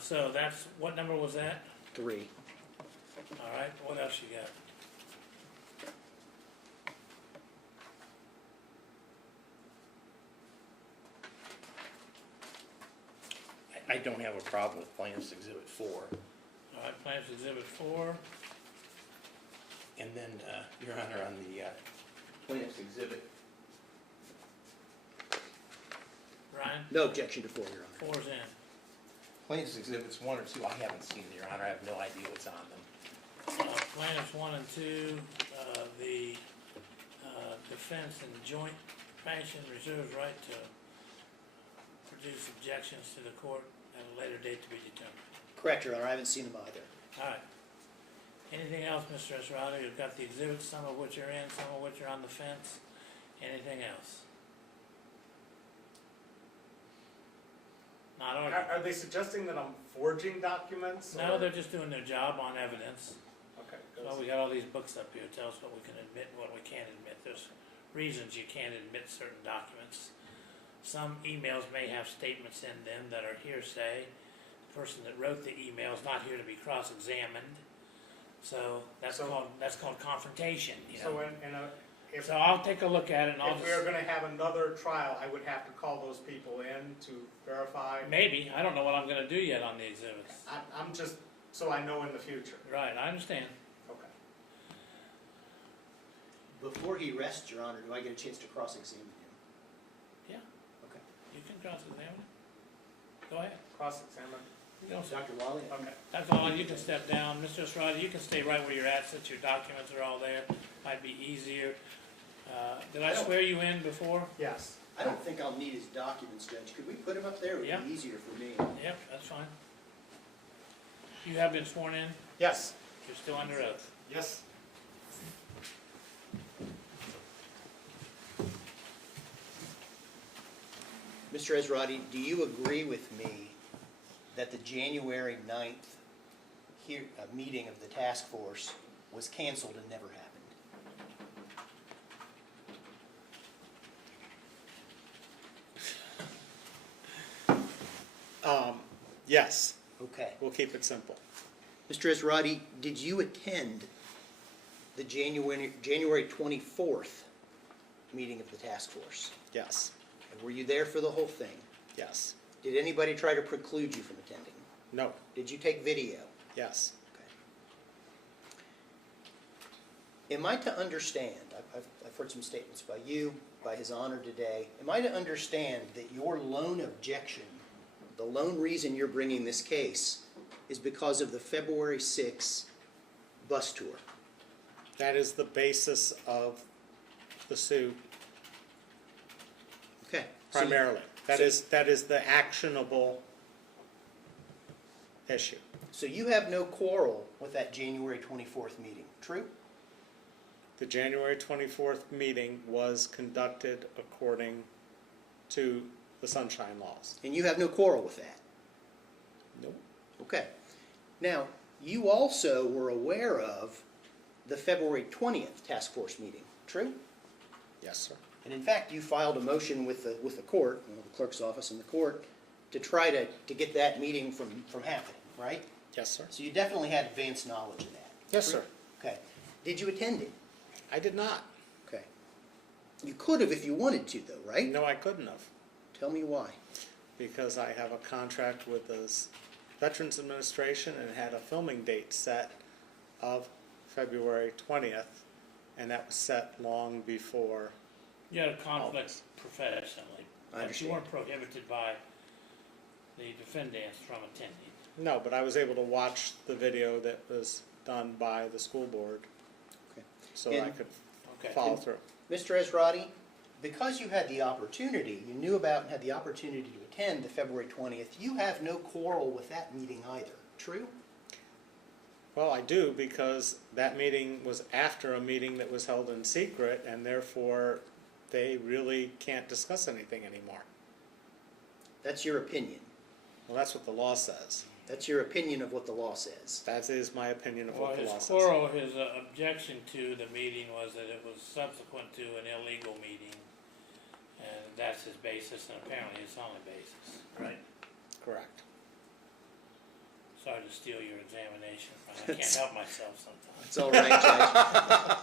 So that's, what number was that? 3. All right, what else you got? I don't have a problem with Plaintiff's Exhibit 4. All right, Plaintiff's Exhibit 4. And then, Your Honor, on the Plaintiff's Exhibit, Ryan? No objection to 4, Your Honor. 4's in. Plaintiff's exhibits 1 or 2, I haven't seen, Your Honor, I have no idea what's on them. Plaintiffs 1 and 2, the defense in joint fashion reserves right to produce objections to the court at a later date to be determined. Correct, Your Honor, I haven't seen them either. All right. Anything else, Mr. Esrati? You've got the exhibits, some of which are in, some of which are on the fence. Anything else? Not all. Are they suggesting that I'm forging documents? No, or- they're just doing their job on evidence. Okay. Well, we got all these books up here, tell us what we can admit and what we can't admit. There's reasons you can't admit certain documents. Some emails may have statements in them that are hearsay. The person that wrote the email is not here to be cross-examined. So that's called confrontation, you know. So if So I'll take a look at it and I'll we are going to have another trial, I would have to call those people in to verify. maybe, I don't know what I'm gonna do yet on the exhibits. I'm just so I know in the future. Right, I understand. Okay. Before he rests, Your Honor, do I get a chance to cross-examine him? Yeah. Okay. You can cross-examine. Go ahead. Cross-examine. You don't Dr. Wiley? Okay. That's all, you can step down. Mr. Esrati, you can stay right where you're at since your documents are all there. Might be easier. Did I swear you in before? Yes. I don't think I'll need his documents, Judge. Could we put him up there? It would Yeah. be easier for me. Yep, that's fine. You have been sworn in? Yes. You're still under oath. Yes. Mr. Esrati, do you agree with me that the January 9th meeting of the task force was canceled and never happened? Yes. Okay. We'll keep it simple. Mr. Esrati, did you attend the January 24th meeting of the task force? Yes. And were you there for the whole thing? Yes. Did anybody try to preclude you from attending? No. Did you take video? Yes. Okay. Am I to understand, I've heard some statements by you, by His Honor today, am I to understand that your lone objection, the lone reason you're bringing this case, is because of the February 6th bus tour? That is the basis of the suit Okay. primarily. That is the actionable issue. So you have no quarrel with that January 24th meeting, true? The January 24th meeting was conducted according to the Sunshine Laws. And you have no quarrel with that? Nope. Okay. Now, you also were aware of the February 20th task force meeting, true? Yes, sir. And in fact, you filed a motion with the court, the clerk's office and the court, to try to get that meeting from happening, right? Yes, sir. So you definitely had advanced knowledge of that. Yes, sir. Okay. Did you attend it? I did not. Okay. You could have if you wanted to, though, right? No, I couldn't have, Tell me why. because I have a contract with the Veterans Administration and had a filming date set of February 20th, and that was set long before. You had a conflict professionally, I but you understand. weren't prohibited by the defendants from attending. No, but I was able to watch the video that was done by the school board, Okay. so I And- could Okay. follow through. Mr. Esrati, because you had the opportunity, you knew about and had the opportunity to attend the February 20th, you have no quarrel with that meeting either, true? Well, I do, because that meeting was after a meeting that was held in secret, and therefore they really can't discuss anything anymore. That's your opinion. Well, that's what the law says. That's your opinion of what the law says. That is my opinion of Well, what the his law says. quarrel, his objection to the meeting was that it was subsequent to an illegal meeting, and that's his basis, and apparently it's only basis, right? Correct. Sorry to steal your examination, but I can't help myself sometimes. It's all right, Judge.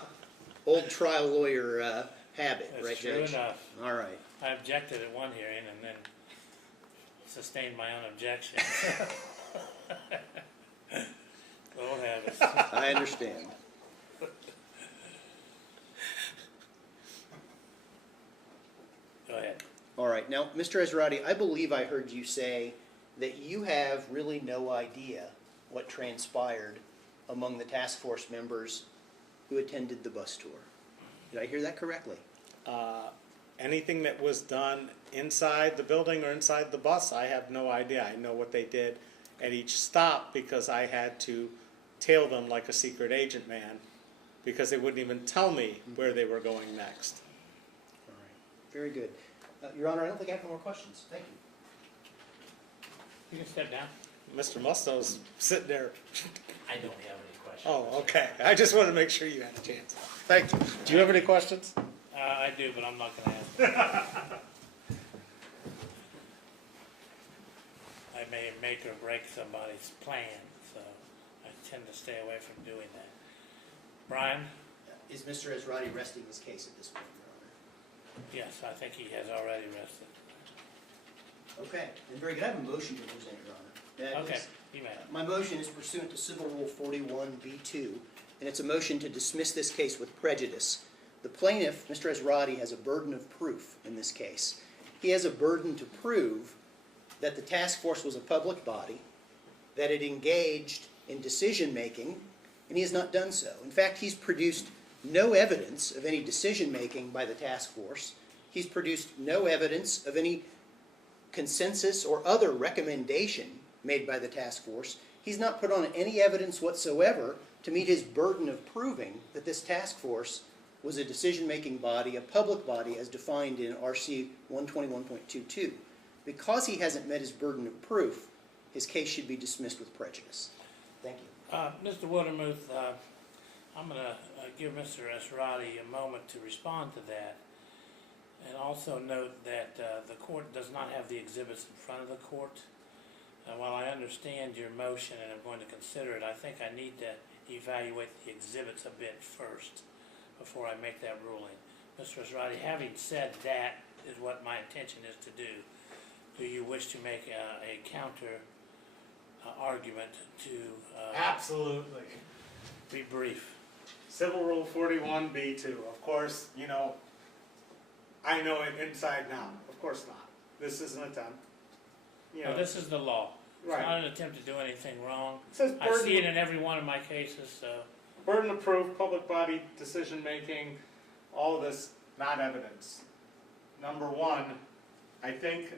Old trial lawyer habit, right, That's true Judge? enough. All right. I objected at one hearing and then sustained my own objection. Lord have us. I understand. Go ahead. All right. Now, Mr. Esrati, I believe I heard you say that you have really no idea what transpired among the task force members who attended the bus tour. Did I hear that correctly? Anything that was done inside the building or inside the bus, I have no idea. I know what they did at each stop because I had to tail them like a secret agent man because they wouldn't even tell me where they were going next. All right. Very good. Your Honor, I don't think I have any more questions. Thank you. You can step down. Mr. Musto's sitting there. I don't have any questions. Oh, okay. I just wanted to make sure you had a chance. Thank you. Do you have any questions? I do, but I'm not gonna ask. I may make or break somebody's plan, so I tend to stay away from doing that. Brian? Is Mr. Esrati resting his case at this point, Your Honor? Yes, I think he has already rested. Okay, and very good. I have a motion to present, Your Honor. That Okay, is- you may. My motion is pursuant to Civil Rule 41B2, and it's a motion to dismiss this case with prejudice. The plaintiff, Mr. Esrati, has a burden of proof in this case. He has a burden to prove that the task force was a public body, that it engaged in decision-making, and he has not done so. In fact, he's produced no evidence of any decision-making by the task force. He's produced no evidence of any consensus or other recommendation made by the task force. He's not put on any evidence whatsoever to meet his burden of proving that this task force was a decision-making body, a public body, as defined in RC 121.22. Because he hasn't met his burden of proof, his case should be dismissed with prejudice. Thank you. Mr. Wildermuth, I'm gonna give Mr. Esrati a moment to respond to that. And also note that the court does not have the exhibits in front of the court. While I understand your motion and I'm going to consider it, I think I need to evaluate the exhibits a bit first before I make that ruling. Mr. Esrati, having said that is what my intention is to do. Do you wish to make a counter argument to Absolutely. be brief? Civil Rule 41B2. Of course, you know, I know it inside now. Of course not. This is an attempt. You know, Now, this is the law. It's right. not an attempt to do anything wrong. It says I see it in every one of my cases, so. burden of proof, public body decision-making, all of this, not evidence. Number one, I think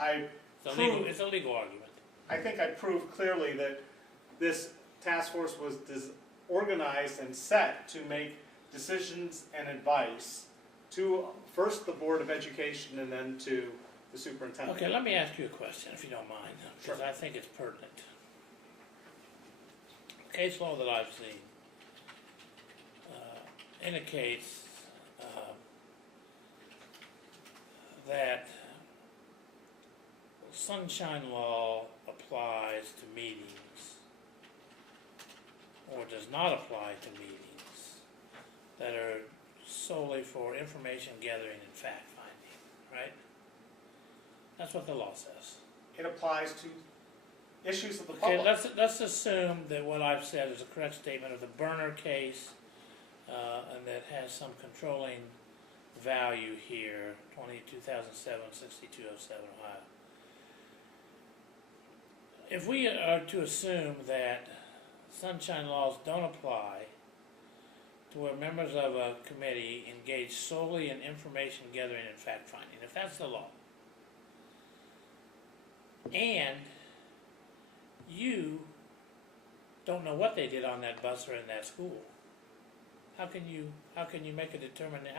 It's a legal argument. I proved clearly that this task force was organized and set to make decisions and advice to first the Board of Education and then to the superintendent. Okay, let me ask you a question, if you don't mind, because Sure. I think it's pertinent. Case law that I've seen indicates that sunshine law applies to meetings or does not apply to meetings that are solely for information gathering and fact finding, right? That's what the law says. It applies to issues of the Okay, public. let's assume that what I've said is a correct statement of the Burner case, and that has some controlling value here, 2007, 6207 Ohio. If we are to assume that sunshine laws don't apply to where members of a committee engage solely in information gathering and fact finding, if that's the law, and you don't know what they did on that bus or in that school, how can you make a determination?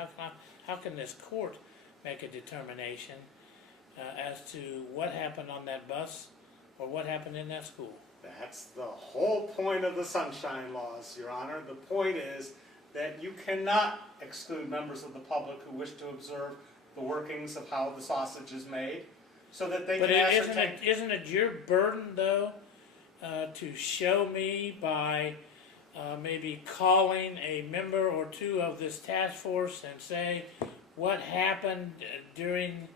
How can this court make a determination as to what happened on that bus or what happened in that school? That's the whole point of the sunshine laws, Your Honor. The point is that you cannot exclude members of the public who wish to observe the workings of how the sausage is made, so that they But can ascertain. isn't it your burden, though, to show me by maybe calling a member or two of this task force and say what happened during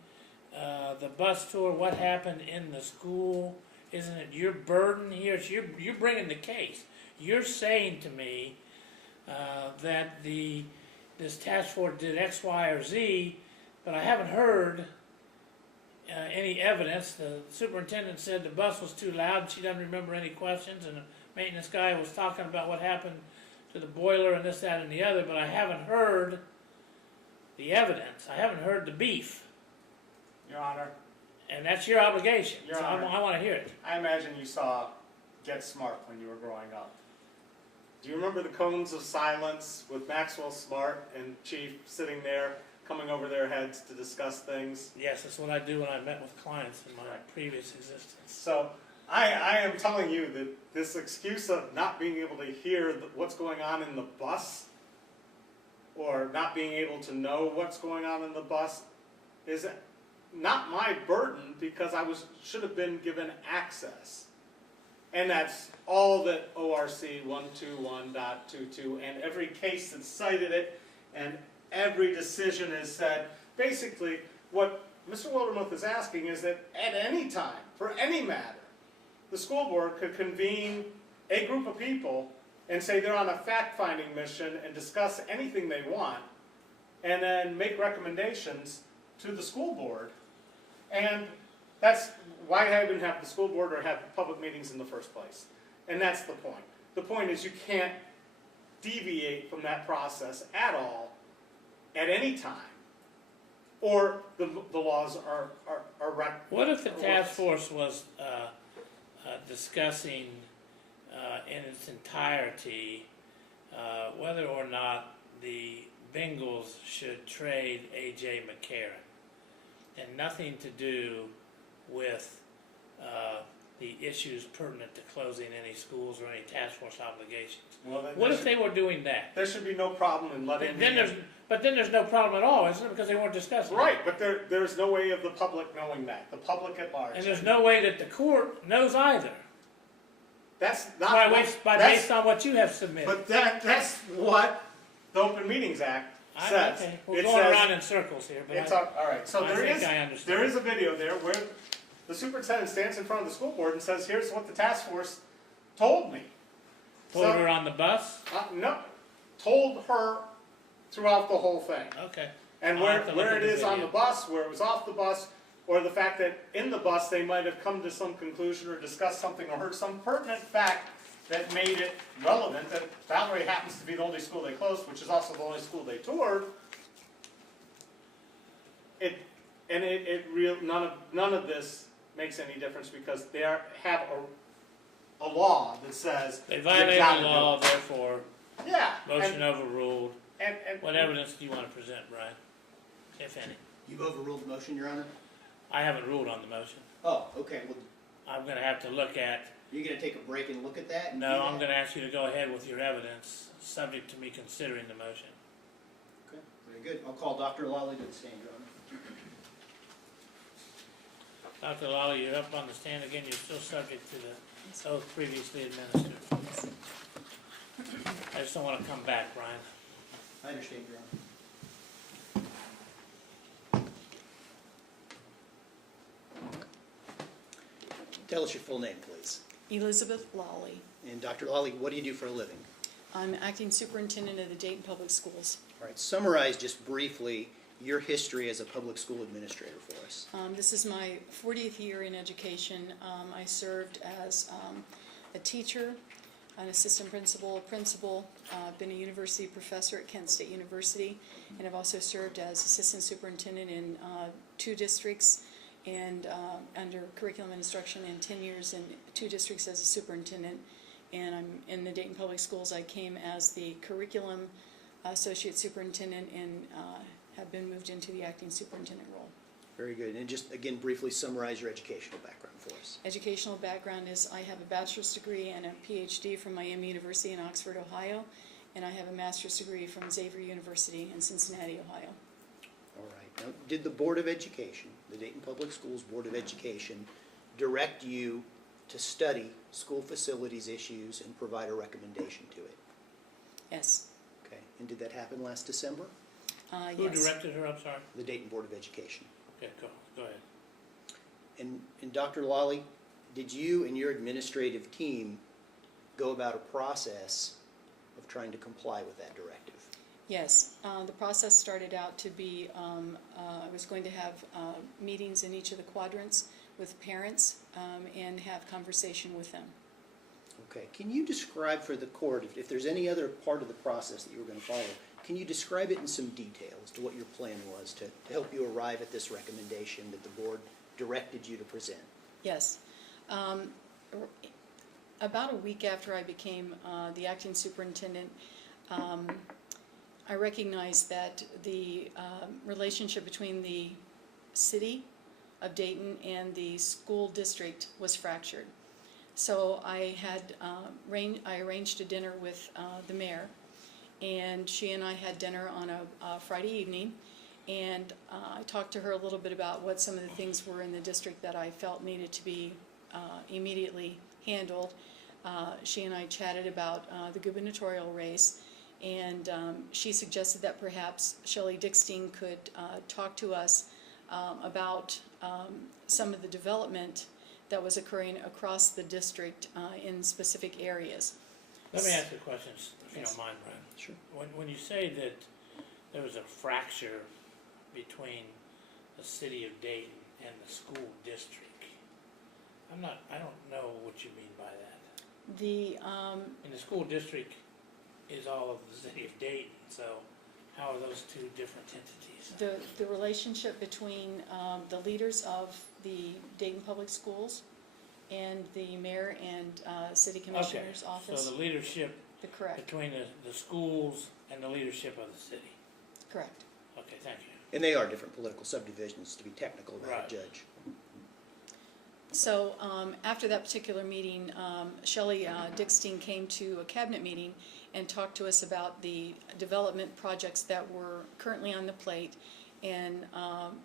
the bus tour, what happened in the school? Isn't it your burden here? It's you're bringing the case. You're saying to me that this task force did X, Y, or Z, but I haven't heard any evidence. The superintendent said the bus was too loud and she doesn't remember any questions, and the maintenance guy was talking about what happened to the boiler and this, that, and the other, but I haven't heard the evidence. I haven't heard the beef, Your Honor, and that's your obligation. Your So Honor. I want to hear it. I imagine you saw Get Smart when you were growing up. Do you remember the cones of silence with Maxwell Smart and Chief sitting there, coming over their heads to discuss things? Yes, that's what I do when I met with clients in my previous existence. So I am telling you that this excuse of not being able to hear what's going on in the bus, or not being able to know what's going on in the bus, is not my burden, because should have been given access. And that's all that ORC 121.22 and every case that cited it and every decision has said. Basically, what Mr. Wildermuth is asking is that at any time, for any matter, the school board could convene a group of people and say they're on a fact-finding mission and discuss anything they want, and then make recommendations to the school board. And that's why I even have the school board or have public meetings in the first place. And that's the point. The point is you can't deviate from that process at all, at any time, or the laws are What if the task force was discussing in its entirety whether or not the Bengals should trade A.J. McCarron, and nothing to do with the issues pertinent to closing any schools or any task force obligations? Well, What if they were doing that? there should be no problem in letting But then there's no problem at all, isn't it? Because they weren't discussing it. right, but there's no way of the public knowing that, the public at large. And there's no way that the court knows either. That's not Based on what you have submitted. But that's what the Open Meetings Act says. Okay, we're It going says- around in circles here, but It's all right. So I there think is I understand. there is a video there where the superintendent stands in front of the school board and says, "Here's what the task force told me." told her on the bus? No, told her throughout the whole thing. Okay. And I'll have to look where at it the is on video. the bus, where it was off the bus, or the fact that in the bus they might have come to some conclusion or discussed something or heard some pertinent fact that made it relevant, that Valerie happens to be the only school they closed, which is also the only school they toured. None of this makes any difference, because they have a law that says They you violated gotta the do law, it. therefore, Yeah. motion overruled. And What evidence do you want to present, Brian? If any. You've overruled the motion, Your Honor? I haven't ruled on the motion. Oh, okay, well, I'm going to have to look at, you're gonna take a break and look at that? and do no, I'm that? going to ask you to go ahead with your evidence, subject to me considering the motion. Okay, very good. I'll call Dr. Lally to the stand, Your Honor. Dr. Lally, you're up on the stand again. You're still subject to the oath previously administered. I just don't want to come back, Brian. I understand, Your Honor. Tell us your full name, please. Elizabeth Lawley. And Dr. Lally, what do you do for a living? I'm acting superintendent of the Dayton Public Schools. All right, summarize just briefly your history as a public school administrator for us. This is my 40th year in education. I served as a teacher, an assistant principal, a principal, been a university professor at Kent State University, and I've also served as assistant superintendent in 2 districts and under curriculum and instruction, and 10 years in 2 districts as a superintendent. And I'm in the Dayton Public Schools. I came as the curriculum associate superintendent and have been moved into the acting superintendent role. Very good. And just, again, briefly summarize your educational background for us. Educational background is I have a bachelor's degree and a PhD from Miami University in Oxford, Ohio, and I have a master's degree from Xavier University in Cincinnati, Ohio. All right. Now, did the Board of Education, the Dayton Public Schools Board of Education, direct you to study school facilities issues and provide a recommendation to it? Yes. Okay. And did that happen last December? Who Yes. directed her? I'm sorry. The Dayton Board of Education. Okay, go ahead. And Dr. Lally, did you and your administrative team go about a process of trying to comply with that directive? Yes, the process started out to be, I was going to have meetings in each of the quadrants with parents and have conversation with them. Okay, can you describe for the court, if there's any other part of the process that you were going to follow, can you describe it in some detail as to what your plan was to help you arrive at this recommendation that the board directed you to present? Yes. About a week after I became the acting superintendent, I recognized that the relationship between the city of Dayton and the school district was fractured. So I arranged a dinner with the mayor, and she and I had dinner on a Friday evening, and I talked to her a little bit about what some of the things were in the district that I felt needed to be immediately handled. She and I chatted about the gubernatorial race, and she suggested that perhaps Shelley Dickstein could talk to us about some of the development that was occurring across the district in specific areas. Let me ask you a question, if you Yes. don't mind, Brian. Sure. When you say that there was a fracture between the city of Dayton and the school district, I don't know what you mean by that. And the school district is all of the city of Dayton, so how are those two different entities? The relationship between the leaders of the Dayton Public Schools and the mayor and city commissioner's office. So the leadership Correct, between the schools and the leadership of the city. correct. Okay, thank you. And they are different political subdivisions, to be technical about Right. it, Judge. So after that particular meeting, Shelley Dickstein came to a cabinet meeting and talked to us about the development projects that were currently on the plate and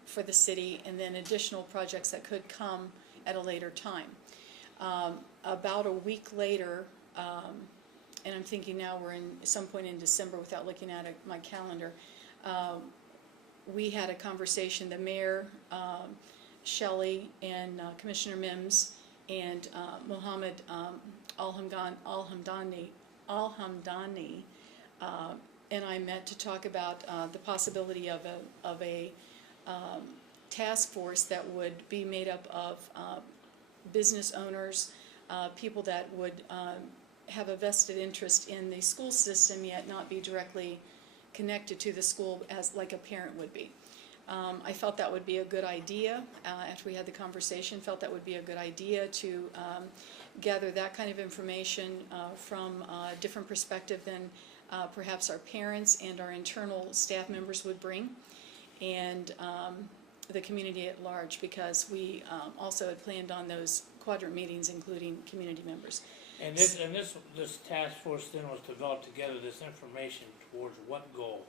for the city, and then additional projects that could come at a later time. About a week later, and I'm thinking now we're in some point in December without looking at my calendar, we had a conversation, the mayor, Shelley, and Commissioner Mims, and Mohammed Al-Hamdani, and I met to talk about the possibility of a task force that would be made up of business owners, people that would have a vested interest in the school system yet not be directly connected to the school as like a parent would be. I felt that would be a good idea after we had the conversation, felt that would be a good idea to gather that kind of information from a different perspective than perhaps our parents and our internal staff members would bring, and the community at large, because we also had planned on those quadrant meetings including community members. And this task force then was developed to gather this information towards what goal?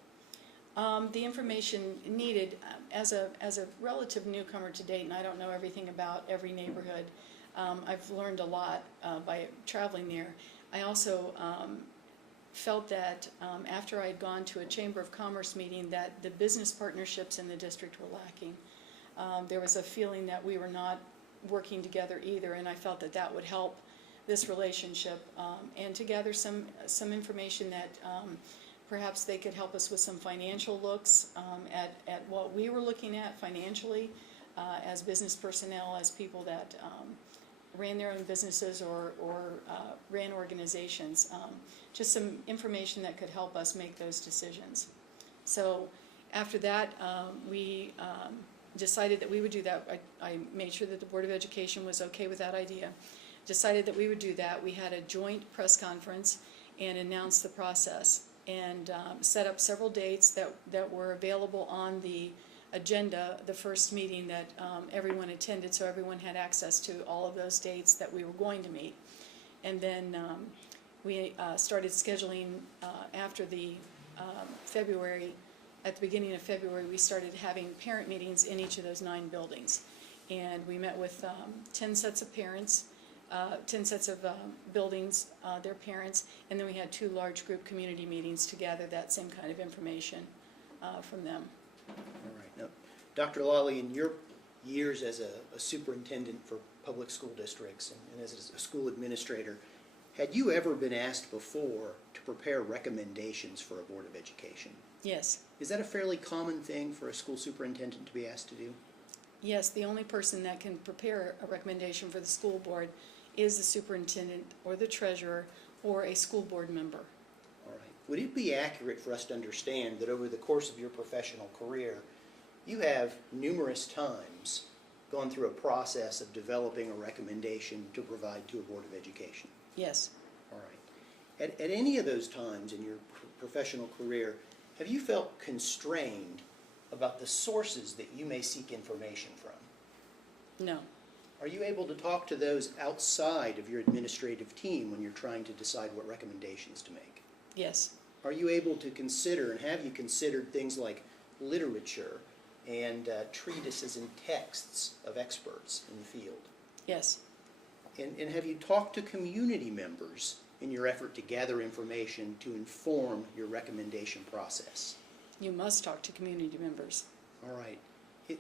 The information needed, as a relative newcomer to Dayton, I don't know everything about every neighborhood. I've learned a lot by traveling there. I also felt that after I'd gone to a Chamber of Commerce meeting that the business partnerships in the district were lacking. There was a feeling that we were not working together either, and I felt that that would help this relationship, and to gather some information that perhaps they could help us with some financial looks at what we were looking at financially as business personnel, as people that ran their own businesses or ran organizations. Just some information that could help us make those decisions. So after that, we decided that we would do that. I made sure that the Board of Education was okay with that idea. Decided that we would do that. We had a joint press conference and announced the process, and set up several dates that were available on the agenda, the first meeting that everyone attended, so everyone had access to all of those dates that we were going to meet. And then we started scheduling after the February, at the beginning of February, we started having parent meetings in each of those 9 buildings. And we met with 10 sets of parents, 10 sets of buildings, their parents, and then we had 2 large group community meetings to gather that same kind of information from them. All right. Now, Dr. Lawley, in your years as a superintendent for public school districts and as a school administrator, Had you ever been asked before to prepare recommendations for a Board of Education? Yes. Is that a fairly common thing for a school superintendent to be asked to do? Yes, the only person that can prepare a recommendation for the school board is the superintendent or the treasurer or a school board member. All right. Would it be accurate for us to understand that over the course of your professional career, you have numerous times gone through a process of developing a recommendation to provide to a Board of Education? Yes. All right. At any of those times in your professional career, have you felt constrained about the sources that you may seek information from? No. Are you able to talk to those outside of your administrative team when you're trying to decide what recommendations to make? Yes. Are you able to consider, and have you considered, things like literature and treatises and texts of experts in the field? Yes. And have you talked to community members in your effort to gather information to inform your recommendation process? You must talk to community members. All right.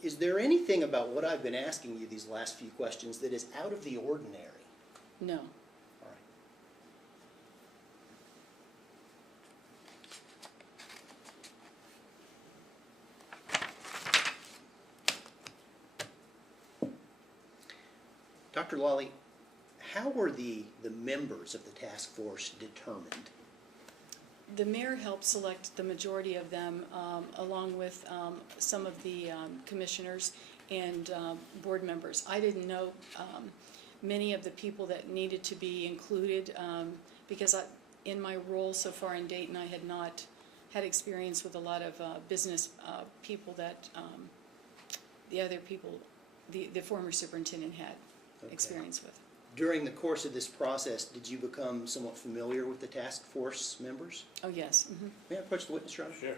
Is there anything about what I've been asking you these last few questions that is out of the ordinary? No. All right. Dr. Lawley, how were the members of the task force determined? The mayor helped select the majority of them, along with some of the commissioners and board members. I didn't know many of the people that needed to be included because in my role so far in Dayton, I had not had experience with a lot of business people that the other people, the former superintendent had experience with. During the course of this process, did you become somewhat familiar with the task force members? Oh, yes. Mm-hmm. May I approach the witness, Your Honor? Sure.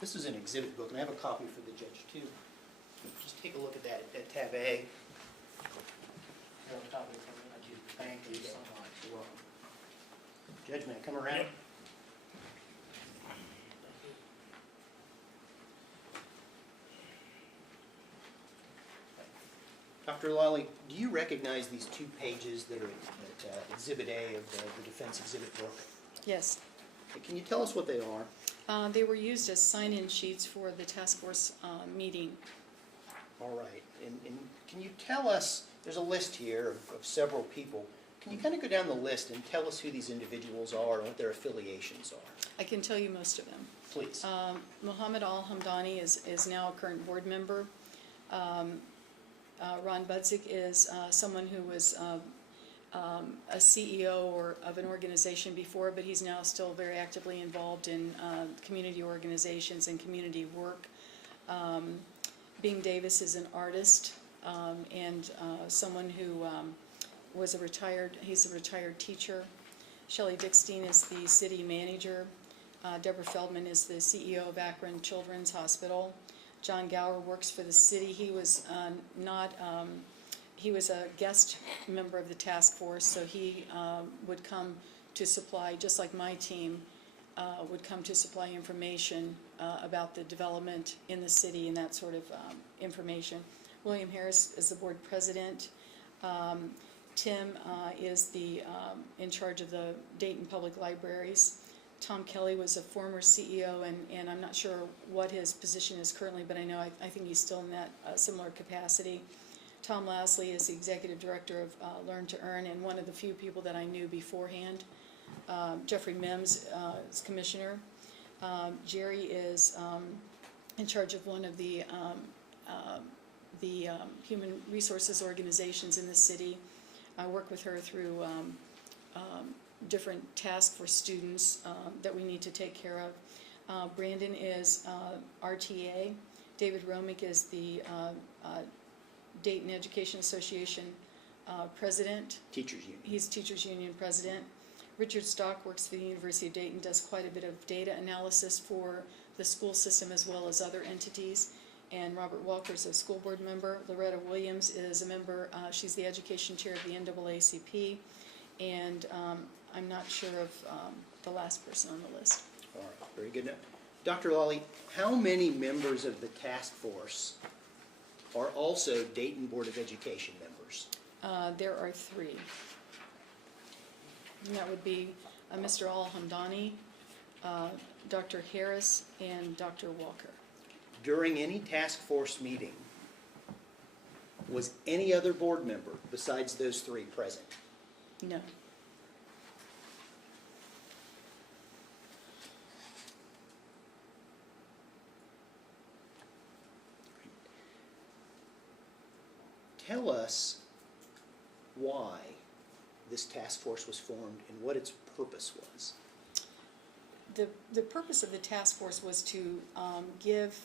This is an exhibit book, and I have a copy for the judge, too. Just take a look at that, at tab A. Thank you so much. You're welcome. Judge, may I come around? Yep. Dr. Lawley, do you recognize these 2 pages that are at Exhibit A of the defense exhibit book? Yes. Can you tell us what they are? They were used as sign-in sheets for the task force meeting. All right. And can you tell us, there's a list here of several people. Can you kind of go down the list and tell us who these individuals are and what their affiliations are? I can tell you most of them. Please. Mohammed Al-Hamdani is now a current board member. Ron Budzik is someone who was a CEO of an organization before, but he's now still very actively involved in community organizations and community work. Bing Davis is an artist and someone who he's a retired teacher. Shelley Dickstein is the city manager. Deborah Feldman is the CEO of Akron Children's Hospital. John Gower works for the city. He was he was a guest member of the task force, so he would come to supply, just like my team, would come to supply information about the development in the city and that sort of information. William Harris is the board president. Tim is in charge of the Dayton Public Libraries. Tom Kelly was a former CEO, and I'm not sure what his position is currently, but I know I think he's still in that similar capacity. Tom Lasley is the executive director of Learn to Earn, and one of the few people that I knew beforehand. Jeffrey Mims is commissioner. Jerry is in charge of one of the human resources organizations in the city. I work with her through different tasks for students that we need to take care of. Brandon is RTA. David Romick is the Dayton Education Association president. Teachers Union. He's Teachers Union president. Richard Stock works for the University of Dayton, does quite a bit of data analysis for the school system as well as other entities. And Robert Walker is a school board member. Loretta Williams is a member. She's the education chair of the NAACP. And I'm not sure of the last person on the list. All right, very good. Now, Dr. Lawley, how many members of the task force are also Dayton Board of Education members? There are 3. And that would be Mr. Al-Hamdani, Dr. Harris, and Dr. Walker. During any task force meeting, was any other board member besides those three present? No. Tell us why this task force was formed and what its purpose was. The purpose of the task force was to give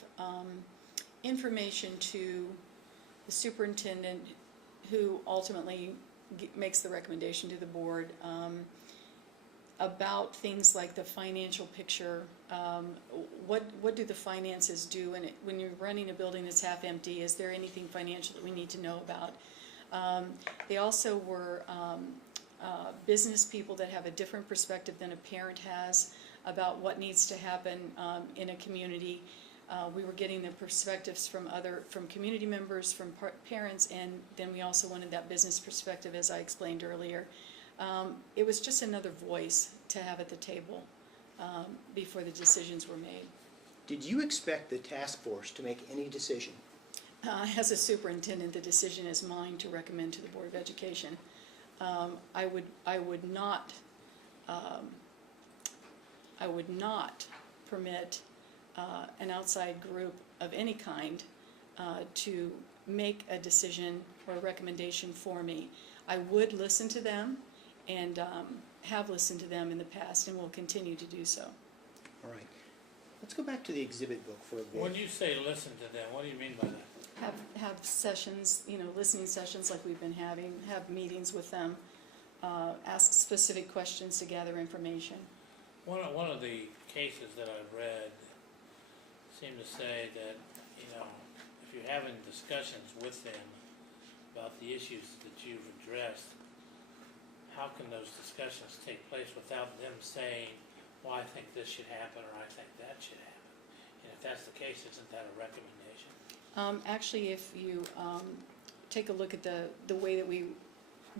information to the superintendent, who ultimately makes the recommendation to the board, about things like the financial picture. What do the finances do when you're running a building that's half empty? Is there anything financial that we need to know about? They also were business people that have a different perspective than a parent has about what needs to happen in a community. We were getting the perspectives from community members, from parents, and then we also wanted that business perspective, as I explained earlier. It was just another voice to have at the table before the decisions were made. Did you expect the task force to make any decision? As a superintendent, the decision is mine to recommend to the Board of Education. I would not permit an outside group of any kind to make a decision or a recommendation for me. I would listen to them, and have listened to them in the past, and will continue to do so. All right. Let's go back to the exhibit book for a bit. When you say listen to them, what do you mean by that? Have sessions, listening sessions like we've been having, have meetings with them, ask specific questions to gather information. One of the cases that I've read seem to say that, if you're having discussions with them about the issues that you've addressed, how can those discussions take place without them saying, well, I think this should happen, or I think that should happen? And if that's the case, isn't that a recommendation? Actually, if you take a look at the way that we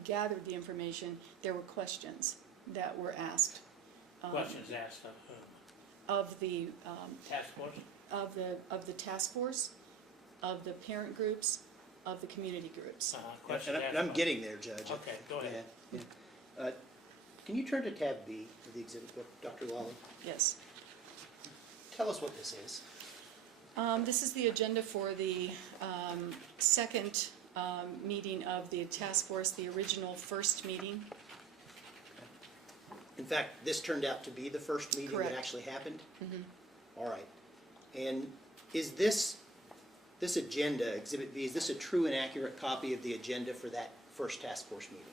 gathered the information, there were questions that were asked. Questions asked of whom? Of the Task force? of the task force, of the parent groups, of the community groups. Questions And asked I'm of- getting there, Judge. Okay, go ahead. Yeah, yeah. Can you turn to tab B of the exhibit book, Dr. Lawley? Yes. Tell us what this is. This is the agenda for the second meeting of the task force, the original first meeting. In fact, this turned out to be the first meeting Correct. that actually happened? Mhm. All right. And is this agenda, Exhibit B, is this a true and accurate copy of the agenda for that first task force meeting?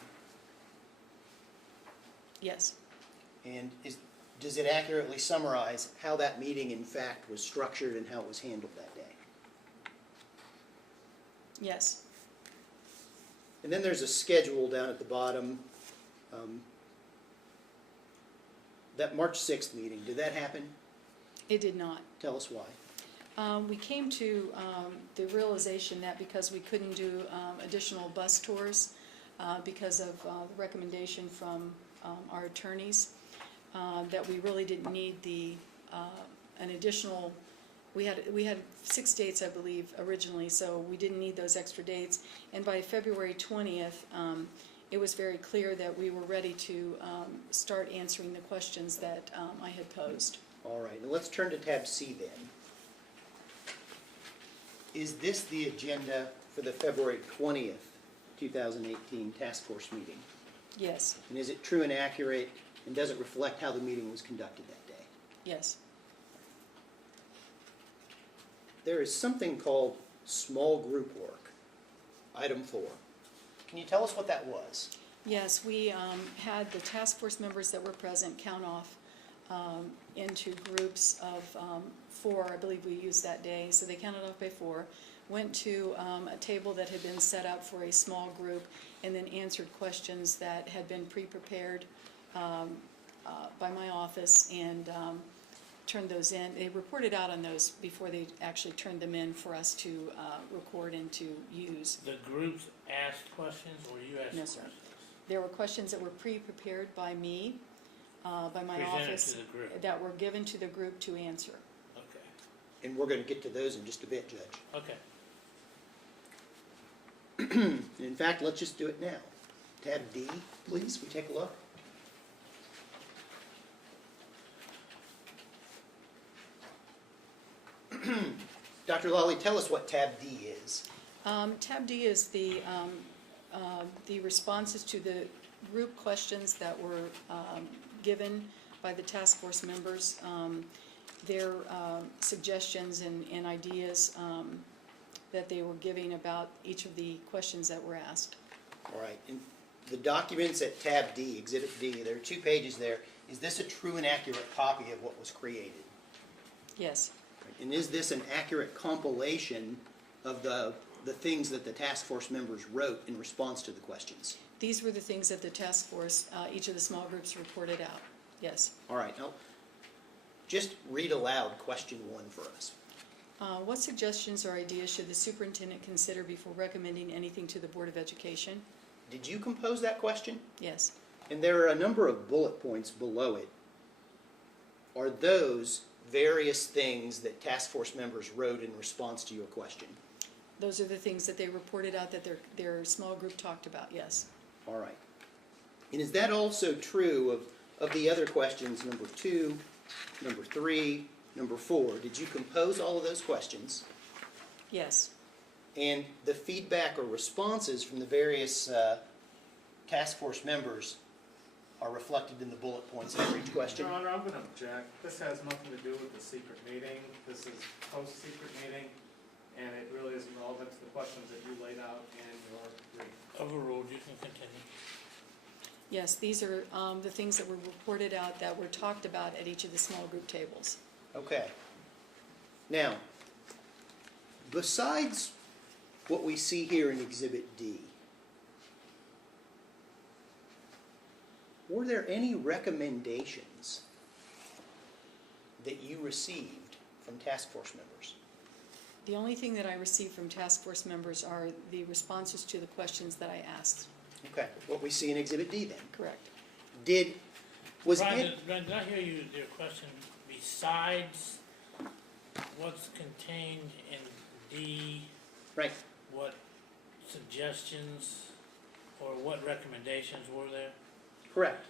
Yes. And does it accurately summarize how that meeting in fact was structured and how it was handled that day? Yes. And then there's a schedule down at the bottom. That March 6th meeting, did that happen? It did not. Tell us why. We came to the realization that because we couldn't do additional bus tours because of the recommendation from our attorneys, that we really didn't need an additional. We had 6 dates, I believe, originally, so we didn't need those extra dates. And by February 20th, it was very clear that we were ready to start answering the questions that I had posed. All right, now let's turn to tab C then. Is this the agenda for the February 20th, 2018 task force meeting? Yes. And is it true and accurate, and does it reflect how the meeting was conducted that day? Yes. There is something called small group work, item 4. Can you tell us what that was? Yes, we had the task force members that were present count off into groups of 4, I believe we used that day, so they counted off by 4, went to a table that had been set up for a small group, and then answered questions that had been pre-prepared by my office, and turned those in. They reported out on those before they actually turned them in for us to record and to use. The groups asked questions, or you asked No, sir. questions? There were questions that were pre-prepared by me, by my Presented office, to the group. that were given to the group to answer. Okay, And we're gonna get to those in just a bit, Judge. okay. In fact, let's just do it now. Tab D, please, we take a look. Dr. Lawley, tell us what tab D is. Tab D is the responses to the group questions that were given by the task force members, their suggestions and ideas that they were giving about each of the questions that were asked. All right, and the documents at tab D, Exhibit D, there are 2 pages there. Is this a true and accurate copy of what was created? Yes, And is this an accurate compilation of the things that the task force members wrote in response to the questions? these were the things that the task force, each of the small groups reported out, yes. All right, now, just read aloud question 1 for us. What suggestions or ideas should the superintendent consider before recommending anything to the Board of Education? Did you compose that question? Yes. And there are a number of bullet points below it. Are those various things that task force members wrote in response to your question? Those are the things that they reported out that their small group talked about, yes. All right. And is that also true of the other questions, number 2, number 3, number 4? Did you compose all of those questions? Yes, And the feedback or responses from the various task force members are reflected in the bullet points after each question? Your Honor, I'm gonna object. This has nothing to do with the secret meeting. This is post-secret meeting, and it really isn't relevant to the questions that you laid out in your brief. Overruled, you can continue. yes, these are the things that were reported out that were talked about at each of the small group tables. Okay. Now, besides what we see here in Exhibit D, were there any recommendations that you received from task force members? The only thing that I received from task force members are the responses to the questions that I asked. Okay, what we see in Exhibit D then. Correct. Was Brian, it, did I hear your question besides what's contained in D, right, what suggestions or what recommendations were there? correct.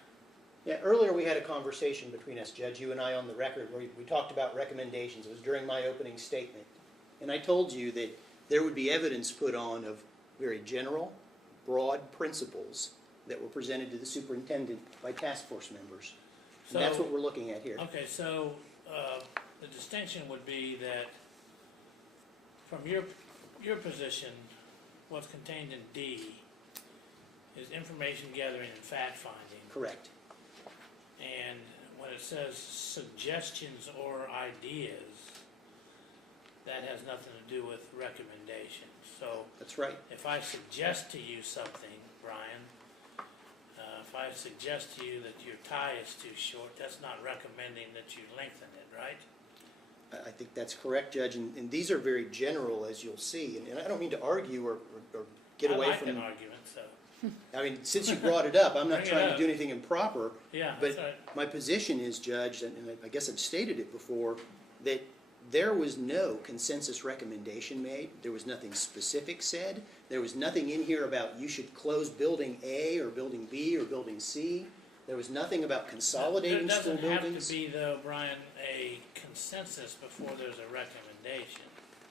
Yeah, earlier we had a conversation between us, Judge, you and I on the record, where we talked about recommendations. It was during my opening statement. And I told you that there would be evidence put on of very general, broad principles that were presented to the superintendent by task force members. And that's what we're looking at here. Okay, so the distinction would be that from your position, what's contained in D is information gathering and fact finding. Correct. And when it says suggestions or ideas, that has nothing to do with recommendations. So That's right. if I suggest to you something, Brian, if I suggest to you that your tie is too short, that's not recommending that you lengthen it, right? I think that's correct, Judge. And these are very general, as you'll see. And I don't mean to argue or get away I like from... an argument, so, I mean, since you brought it up, I'm not Bring it trying to up. do anything improper. yeah, But that's right. my position is, Judge, and I guess I've stated it before, that there was no consensus recommendation made. There was nothing specific said. There was nothing in here about you should close building A or building B or building C. There was nothing about consolidating school There buildings. doesn't have to be, though, Brian, a consensus before there's a recommendation.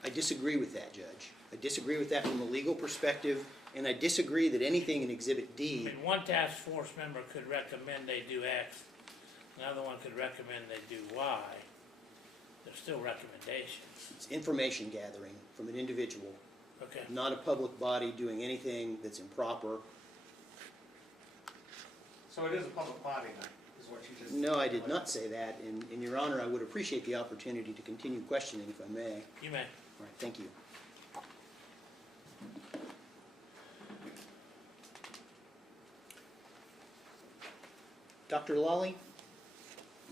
I disagree with that, Judge. I disagree with that from a legal perspective, and I disagree that anything in Exhibit I D... mean, one task force member could recommend they do X, another one could recommend they do Y. They're still recommendations. It's information gathering from an individual, Okay, not a public body doing anything that's improper. So it is a public body then, is what you just... No, I did not say that, and Your Honor, I would appreciate the opportunity to continue questioning if I may. you may. All right, thank you. Dr. Lawley,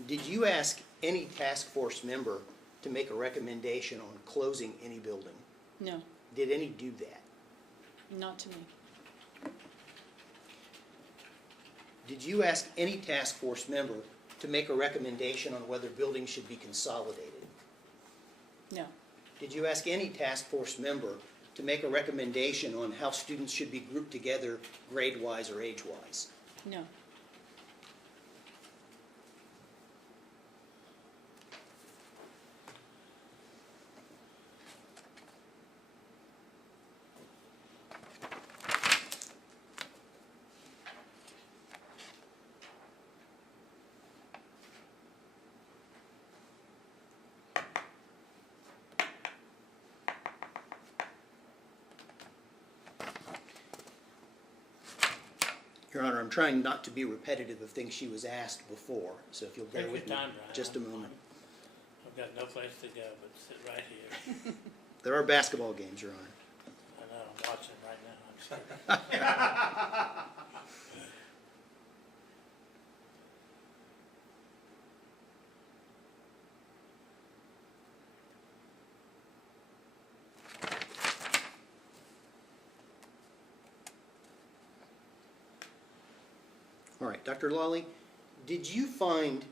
did you ask any task force member to make a recommendation on closing any building? No, Did any do that? not to me. Did you ask any task force member to make a recommendation on whether buildings should be consolidated? No, Did you ask any task force member to make a recommendation on how students should be grouped together grade-wise or age-wise? no. Your Honor, I'm trying not to be repetitive of things she was asked before, so if you'll bear Take your with me time, Brian. just a moment. I've got no place to go but sit right here. There are basketball games, Your Honor. I know, I'm watching right now. I'm sorry. All right, Dr. Lawley, did you find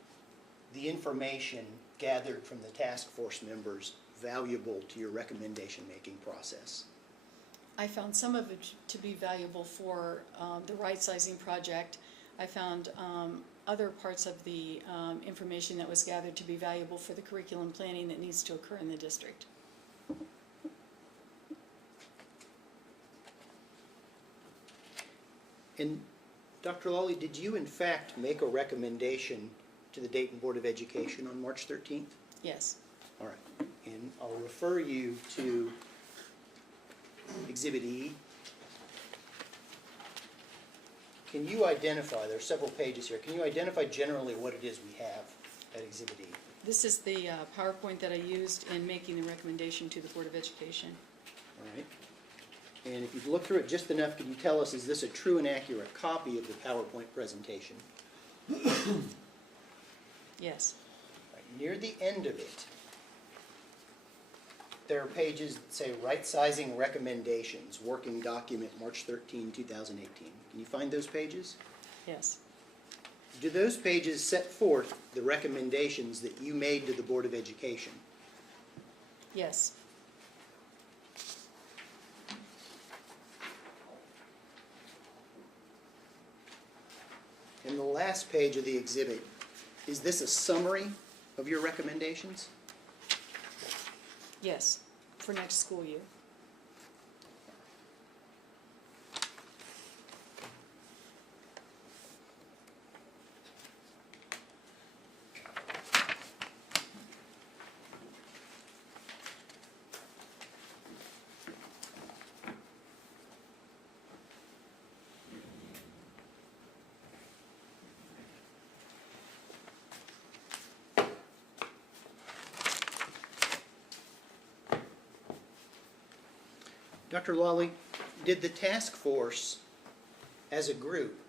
the information gathered from the task force members valuable to your recommendation-making process? I found some of it to be valuable for the right-sizing project. I found other parts of the information that was gathered to be valuable for the curriculum planning that needs to occur in the district. And Dr. Lawley, did you in fact make a recommendation to the Dayton Board of Education on March 13th? Yes. All right, and I'll refer you to Exhibit E. Can you identify, there are several pages here, can you identify generally what it is we have at Exhibit E? This is the PowerPoint that I used in making the recommendation to the Board of Education. All right. And if you've looked through it just enough, can you tell us, is this a true and accurate copy of the PowerPoint presentation? Yes. Right, near the end of it, there are pages that say right-sizing recommendations, working document, March 13, 2018. Can you find those pages? Yes. Do those pages set forth the recommendations that you made to the Board of Education? Yes. In the last page of the exhibit, is this a summary of your recommendations? Yes. For next school year. Dr. Lawley, did the task force as a group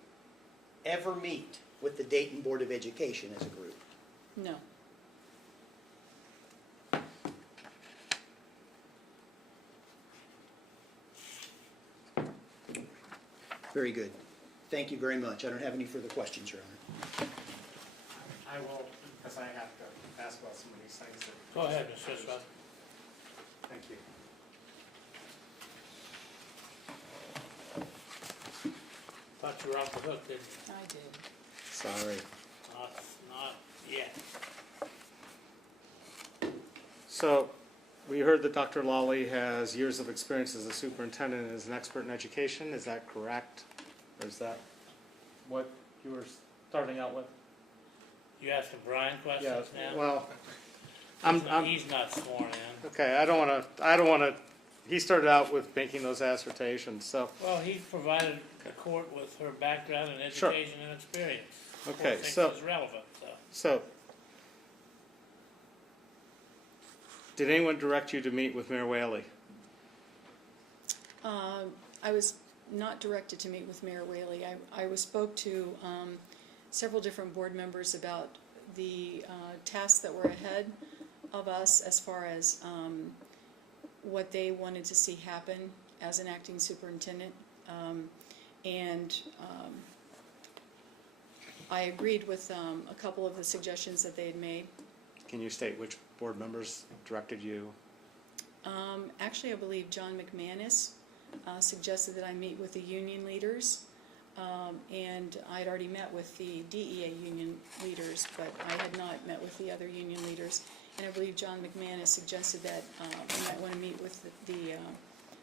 ever meet with the Dayton Board of Education as a group? No. Very good. Thank you very much. I don't have any further questions, Your Honor. I will, because I have to ask about some of these things. Go ahead, Mr. Esrati. Thank you. Thought you were off the hook, didn't you? I did. Sorry. Not yet. So, we heard that Dr. Lawley has years of experience as a superintendent and is an expert in education. Is that correct? Or is that what you were starting out with? You asking Brian questions now? Well, He's not sworn in. okay, I don't wanna, he started out with making those assertions, so, Well, he provided the court with her background in Sure. education and experience. The court okay, thinks so, it's relevant, so. so. Did anyone direct you to meet with Mayor Whaley? I was not directed to meet with Mayor Whaley. I spoke to several different board members about the tasks that were ahead of us as far as what they wanted to see happen as an acting superintendent. And I agreed with a couple of the suggestions that they had made. Can you state which board members directed you? Actually, I believe John McManus suggested that I meet with the union leaders, and I'd already met with the DEA union leaders, but I had not met with the other union leaders. And I believe John McManus suggested that we might want to meet with the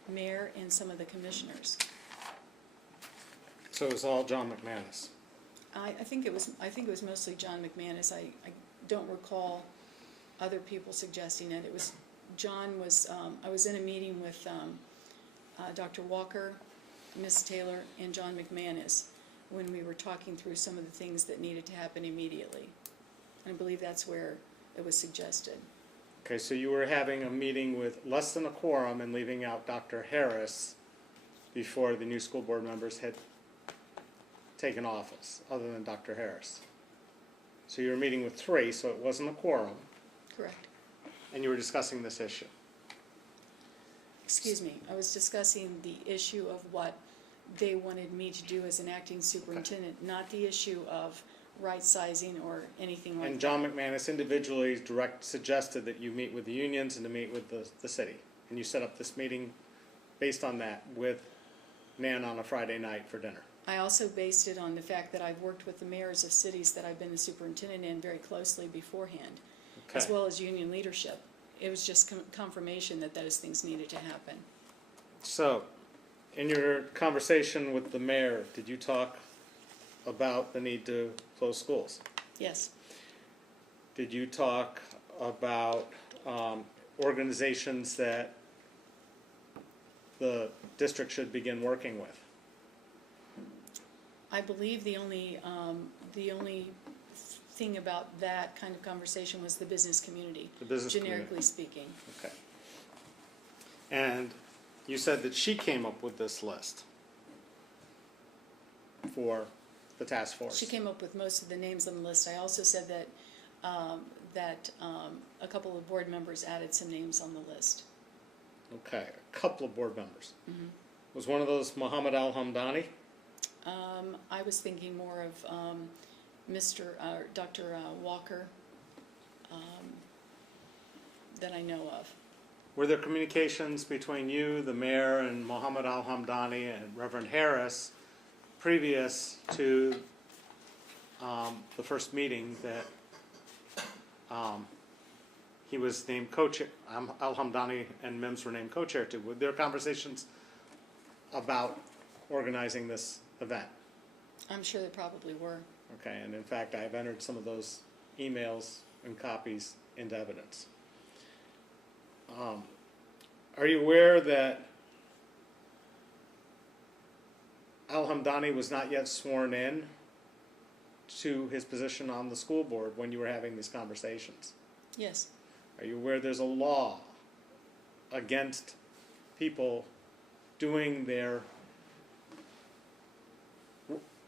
mayor and some of the commissioners. So it was all John McManus. I think it was mostly John McManus. I don't recall other people suggesting it. It was John was. I was in a meeting with Dr. Walker, Ms. Taylor, and John McManus when we were talking through some of the things that needed to happen immediately. And I believe that's where it was suggested. Okay, so you were having a meeting with less than a quorum and leaving out Dr. Harris before the new school board members had taken office, other than Dr. Harris. So you were meeting with 3, so it wasn't a quorum, Correct. and you were discussing this issue. Excuse me. I was discussing the issue of what they wanted me to do as an acting superintendent, not the issue of right sizing or anything like that. And John McManus individually suggested that you meet with the unions and to meet with the city. And you set up this meeting based on that with Nan on a Friday night for dinner. I also based it on the fact that I've worked with the mayors of cities that I've been the superintendent in very closely beforehand, as Okay. well as union leadership. It was just confirmation that those things needed to happen. So, in your conversation with the mayor, did you talk about the need to close schools? Yes, Did you talk about organizations that the district should begin working with? I believe the only thing about that kind of conversation was the business community, The business generically community. speaking. Okay. And you said that she came up with this list for the task force. She came up with most of the names on the list. I also said that a couple of board members added some names on the list. Okay, a couple of board members. Mhm. Was one of those Muhammad Al-Hamdani? I was thinking more of Dr. Walker that I know of. Were there communications between you, the mayor, and Muhammad Al-Hamdani and Reverend Harris previous to the first meeting that he was named co-chair, Al-Hamdani and Mims were named co-chair to? Were there conversations about organizing this event? I'm sure there probably were. Okay, and in fact, I've entered some of those emails and copies into evidence. Are you aware that Al-Hamdani was not yet sworn in to his position on the school board when you were having these conversations? Yes, Are you aware there's a law against people doing their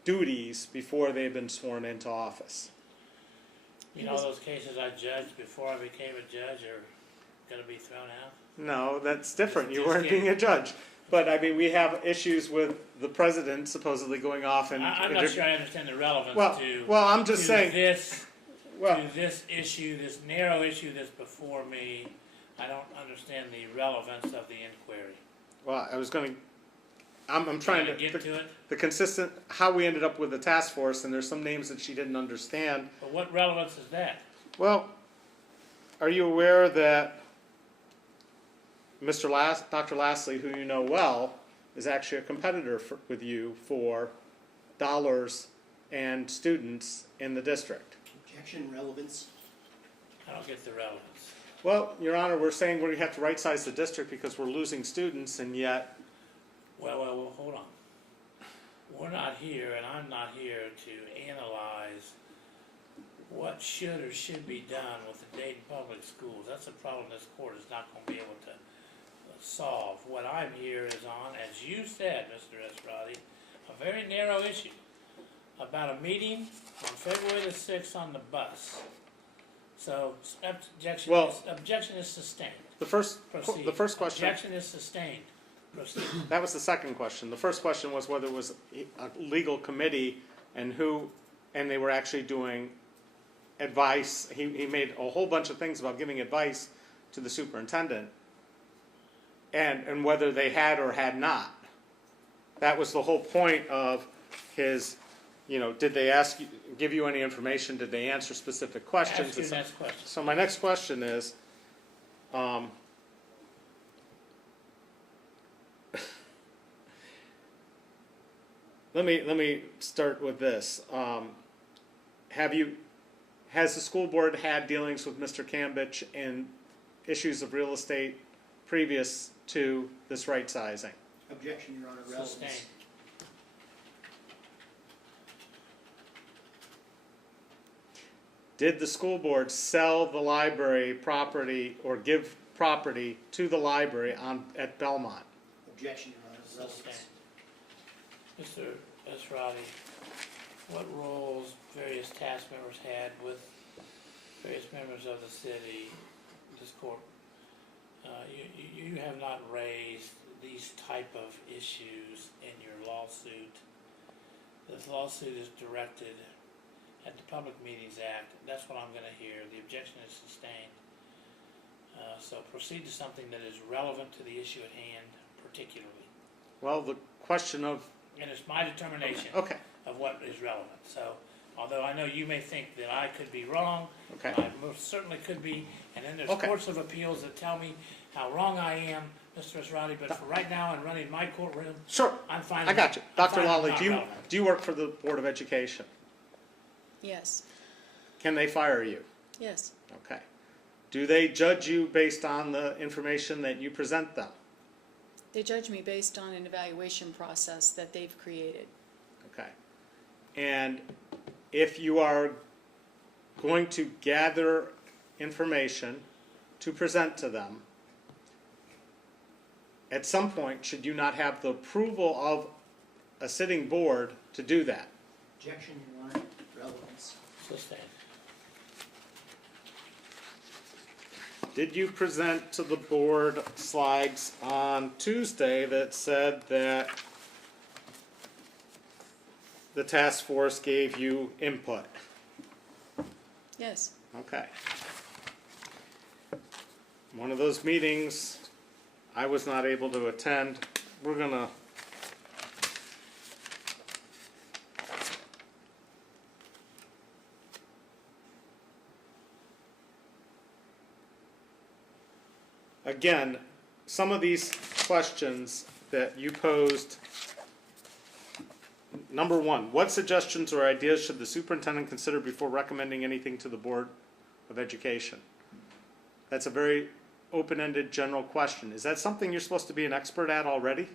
duties before they've been sworn into office? You know, those cases I judged before I became a judge are gonna be thrown out? No, that's different. You Just weren't kidding. being a judge. But I mean, we have issues with the president supposedly going off and. I'm not sure I understand the relevance Well, to. well, I'm just to saying. This, Well, to this issue, this narrow issue that's before me, I don't understand the relevance of the inquiry. well, I was going to. I'm trying to Get to it, the consistent how we ended up with the task force, and there's some names that she didn't understand. but what relevance is that? Well, are you aware that Dr. Lastly, who you know well, is actually a competitor with you for dollars and students in the district? Objection, relevance. I don't get the relevance. Well, Your Honor, we're saying we have to right-size the district because we're losing students, and yet, Well, hold on. We're not here, and I'm not here to analyze what should or should be done with the Dayton Public Schools. That's a problem this court is not going to be able to solve. What I'm here is on, as you said, Mr. Esrati, a very narrow issue about a meeting on February the 6th on the bus. So objection is sustained. the first Proceed. question. Objection is sustained. Proceed. That was the second question. The first question was whether it was a legal committee and who and they were actually doing advice. He made a whole bunch of things about giving advice to the superintendent, and whether they had or had not. That was the whole point of his, did they give you any information? Did they answer specific questions? Ask your next question. So my next question is, let me start with this. Has the school board had dealings with Mr. Cambridge in issues of real estate previous to this right sizing? Objection, Your Honor, relevance. Sustained. Did the school board sell the library property or give property to the library at Belmont? Objection, Your Honor, relevance. Mr. Esrati, what roles various task members had with various members of the city, this court? You have not raised these type of issues in your lawsuit. This lawsuit is directed at the Public Meetings Act. That's what I'm going to hear. The objection is sustained. So proceed to something that is relevant to the issue at hand, particularly. Well, the question of... And it's my determination Okay. of what is relevant. So, although I know you may think that I could be wrong, Okay. I most certainly could be, and then there's Okay. courts of appeals that tell me how wrong I am, Mr. Esrati, but for right now, and running my courtroom, Sure. I'm fine. I got you. Dr. Lawley, Not do relevant. you work for the Board of Education? Yes, Can they fire you? yes, Okay. Do they judge you based on the information that you present them? they judge me based on an evaluation process that they've created. Okay. And if you are going to gather information to present to them, at some point, should you not have the approval of a sitting board to do that? Objection, Your Honor, relevance. Sustained. Did you present to the board slides on Tuesday that said that the task force gave you input? Yes, Okay. One of those meetings I was not able to attend. We're gonna again, some of these questions that you posed. Number one, what suggestions or ideas should the superintendent consider before recommending anything to the Board of Education? That's a very open-ended general question. Is that something you're supposed to be an expert at already?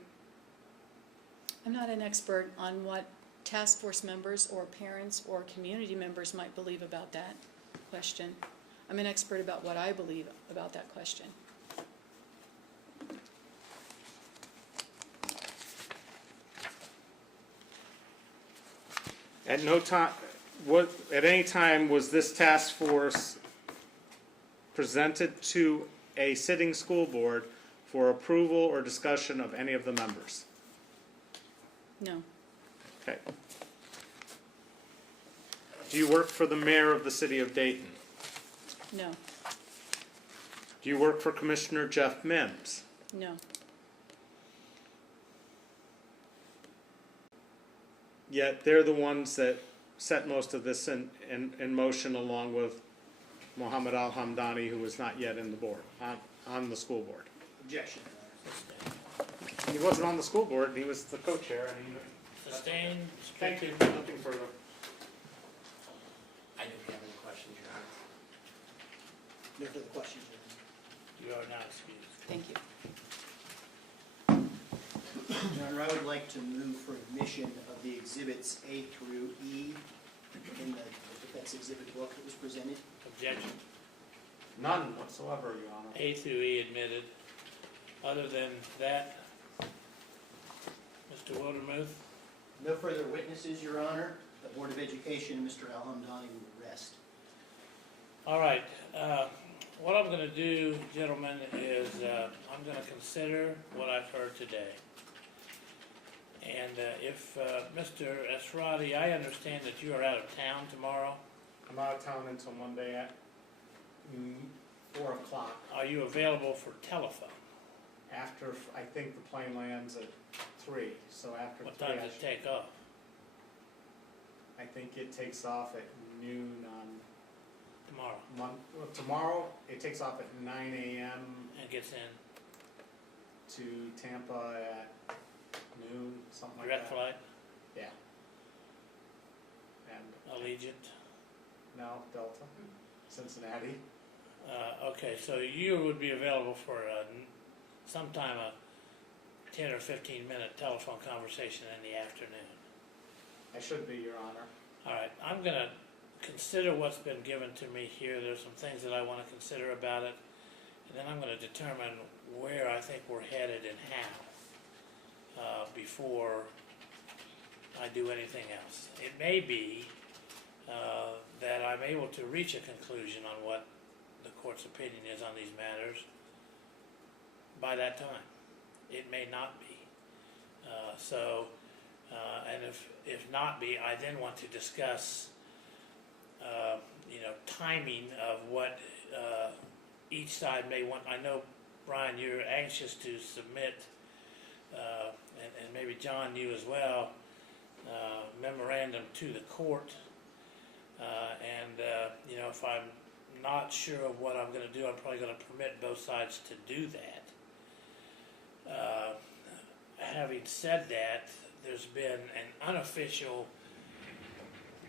I'm not an expert on what task force members or parents or community members might believe about that question. I'm an expert about what I believe about that question. At no time, at any time was this task force presented to a sitting school board for approval or discussion of any of the members? No, Okay. Do you work for the mayor of the city of Dayton? no, Do you work for Commissioner Jeff Mims? no, Yet they're the ones that set most of this in motion, along with Mohammed Al-Hamdani, who was not yet in the board, on the school board. Objection, Your Honor. He wasn't on the school board, he was the co-chair. And Sustained. Thank you, Speak to- nothing further. I don't have any questions, Your Honor. No further questions, Your Honor. You are now excused. thank you. Your Honor, I would like to move for admission of the exhibits A through E in the defense exhibit book that was presented. Objection. None whatsoever, Your Honor. A through E admitted. Other than that, Mr. Wildermuth, No further witnesses, Your Honor. The Board of Education, Mr. Al-Hamdani, will rest. all right. What I'm going to do, gentlemen, is I'm going to consider what I've heard today. And if, Mr. Esrati, I understand that you are out of town tomorrow. I'm out of town until Monday at 4 o'clock. Are you available for telephone? After, I think the plane lands at 3, so after 3. What time does it take off? I think it takes off at noon on Tomorrow? tomorrow, it takes off at 9 a.m. And gets in to Tampa at noon, something like direct that. flight, Yeah. And Allegiant? no, Delta, Cincinnati. Okay, so you would be available for sometime a 10 or 15 minute telephone conversation in the afternoon. I should be, Your Honor. All right, I'm gonna consider what's been given to me here. There's some things that I want to consider about it, and then I'm gonna determine where I think we're headed and how before I do anything else. It may be that I'm able to reach a conclusion on what the court's opinion is on these matters by that time. It may not be. And if not be, I then want to discuss, timing of what each side may want. I know, Brian, you're anxious to submit, and maybe John, you as well, memorandum to the court. If I'm not sure of what I'm going to do, I'm probably going to permit both sides to do that. Having said that, there's been an unofficial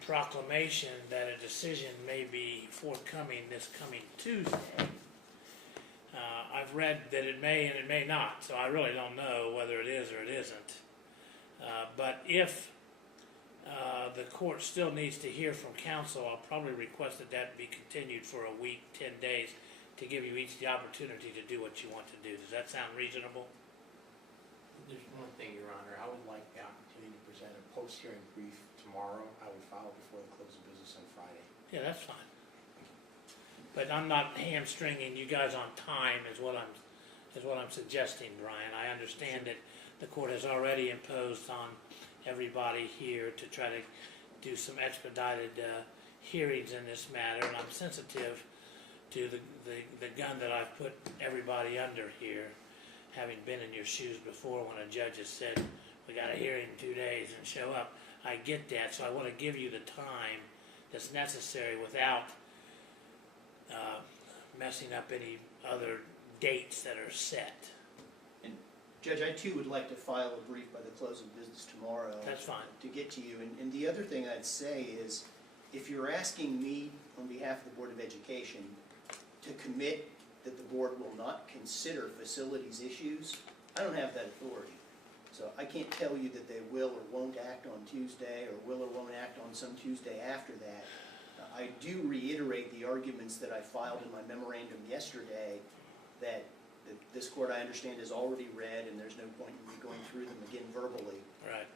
proclamation that a decision may be forthcoming this coming Tuesday. I've read that it may and it may not, so I really don't know whether it is or it isn't. But if the court still needs to hear from counsel, I'll probably request that that be continued for a week, 10 days, to give you each the opportunity to do what you want to do. Does that sound reasonable? There's one thing, Your Honor, I would like the opportunity to present a post-hearing brief tomorrow. I would file before the close of business on Friday. Yeah, that's fine. But I'm not hamstringing you guys on time is what I'm suggesting, Brian. I understand that the court has already imposed on everybody here to try to do some expedited hearings in this matter, and I'm sensitive to the gun that I've put everybody under here, having been in your shoes before when a judge has said, we got a hearing in 2 days and show up. I get that, so I want to give you the time that's necessary without messing up any other dates that are set. And Judge, I too would like to file a brief by the close of business tomorrow. That's fine. To get to you. And the other thing I'd say is, if you're asking me on behalf of the Board of Education to commit that the board will not consider facilities issues, I don't have that authority. So I can't tell you that they will or won't act on Tuesday or will or won't act on some Tuesday after that. I do reiterate the arguments that I filed in my memorandum yesterday that this court, I understand, has already read, and there's no point in me going through them again verbally. Right.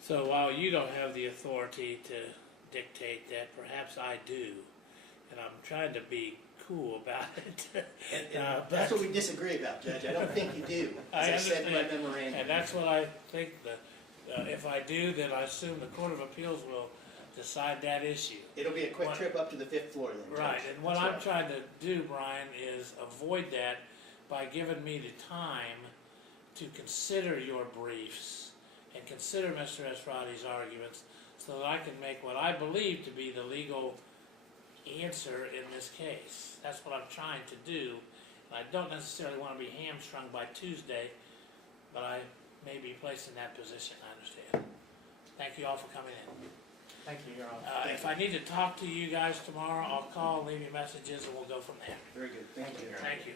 So while you don't have the authority to dictate that, perhaps I do, and I'm trying to be cool about it. And that's what we disagree about, Judge. I don't think you do, as I said in my memorandum. And that's what I think, if I do, then I assume the Court of Appeals will decide that issue. It'll be a quick trip up to the 5th floor then, Judge. Right, and what That's I'm right. trying to do, Brian, is avoid that by giving me the time to consider your briefs and consider Mr. Esrati's arguments so that I can make what I believe to be the legal answer in this case. That's what I'm trying to do. I don't necessarily want to be hamstrung by Tuesday, but I may be placed in that position, I understand. Thank you all for coming in. Thank you, Your Honor. If I need to talk to you guys tomorrow, I'll call, leave you messages, and we'll go from there. Very good. Thank you. Thank you.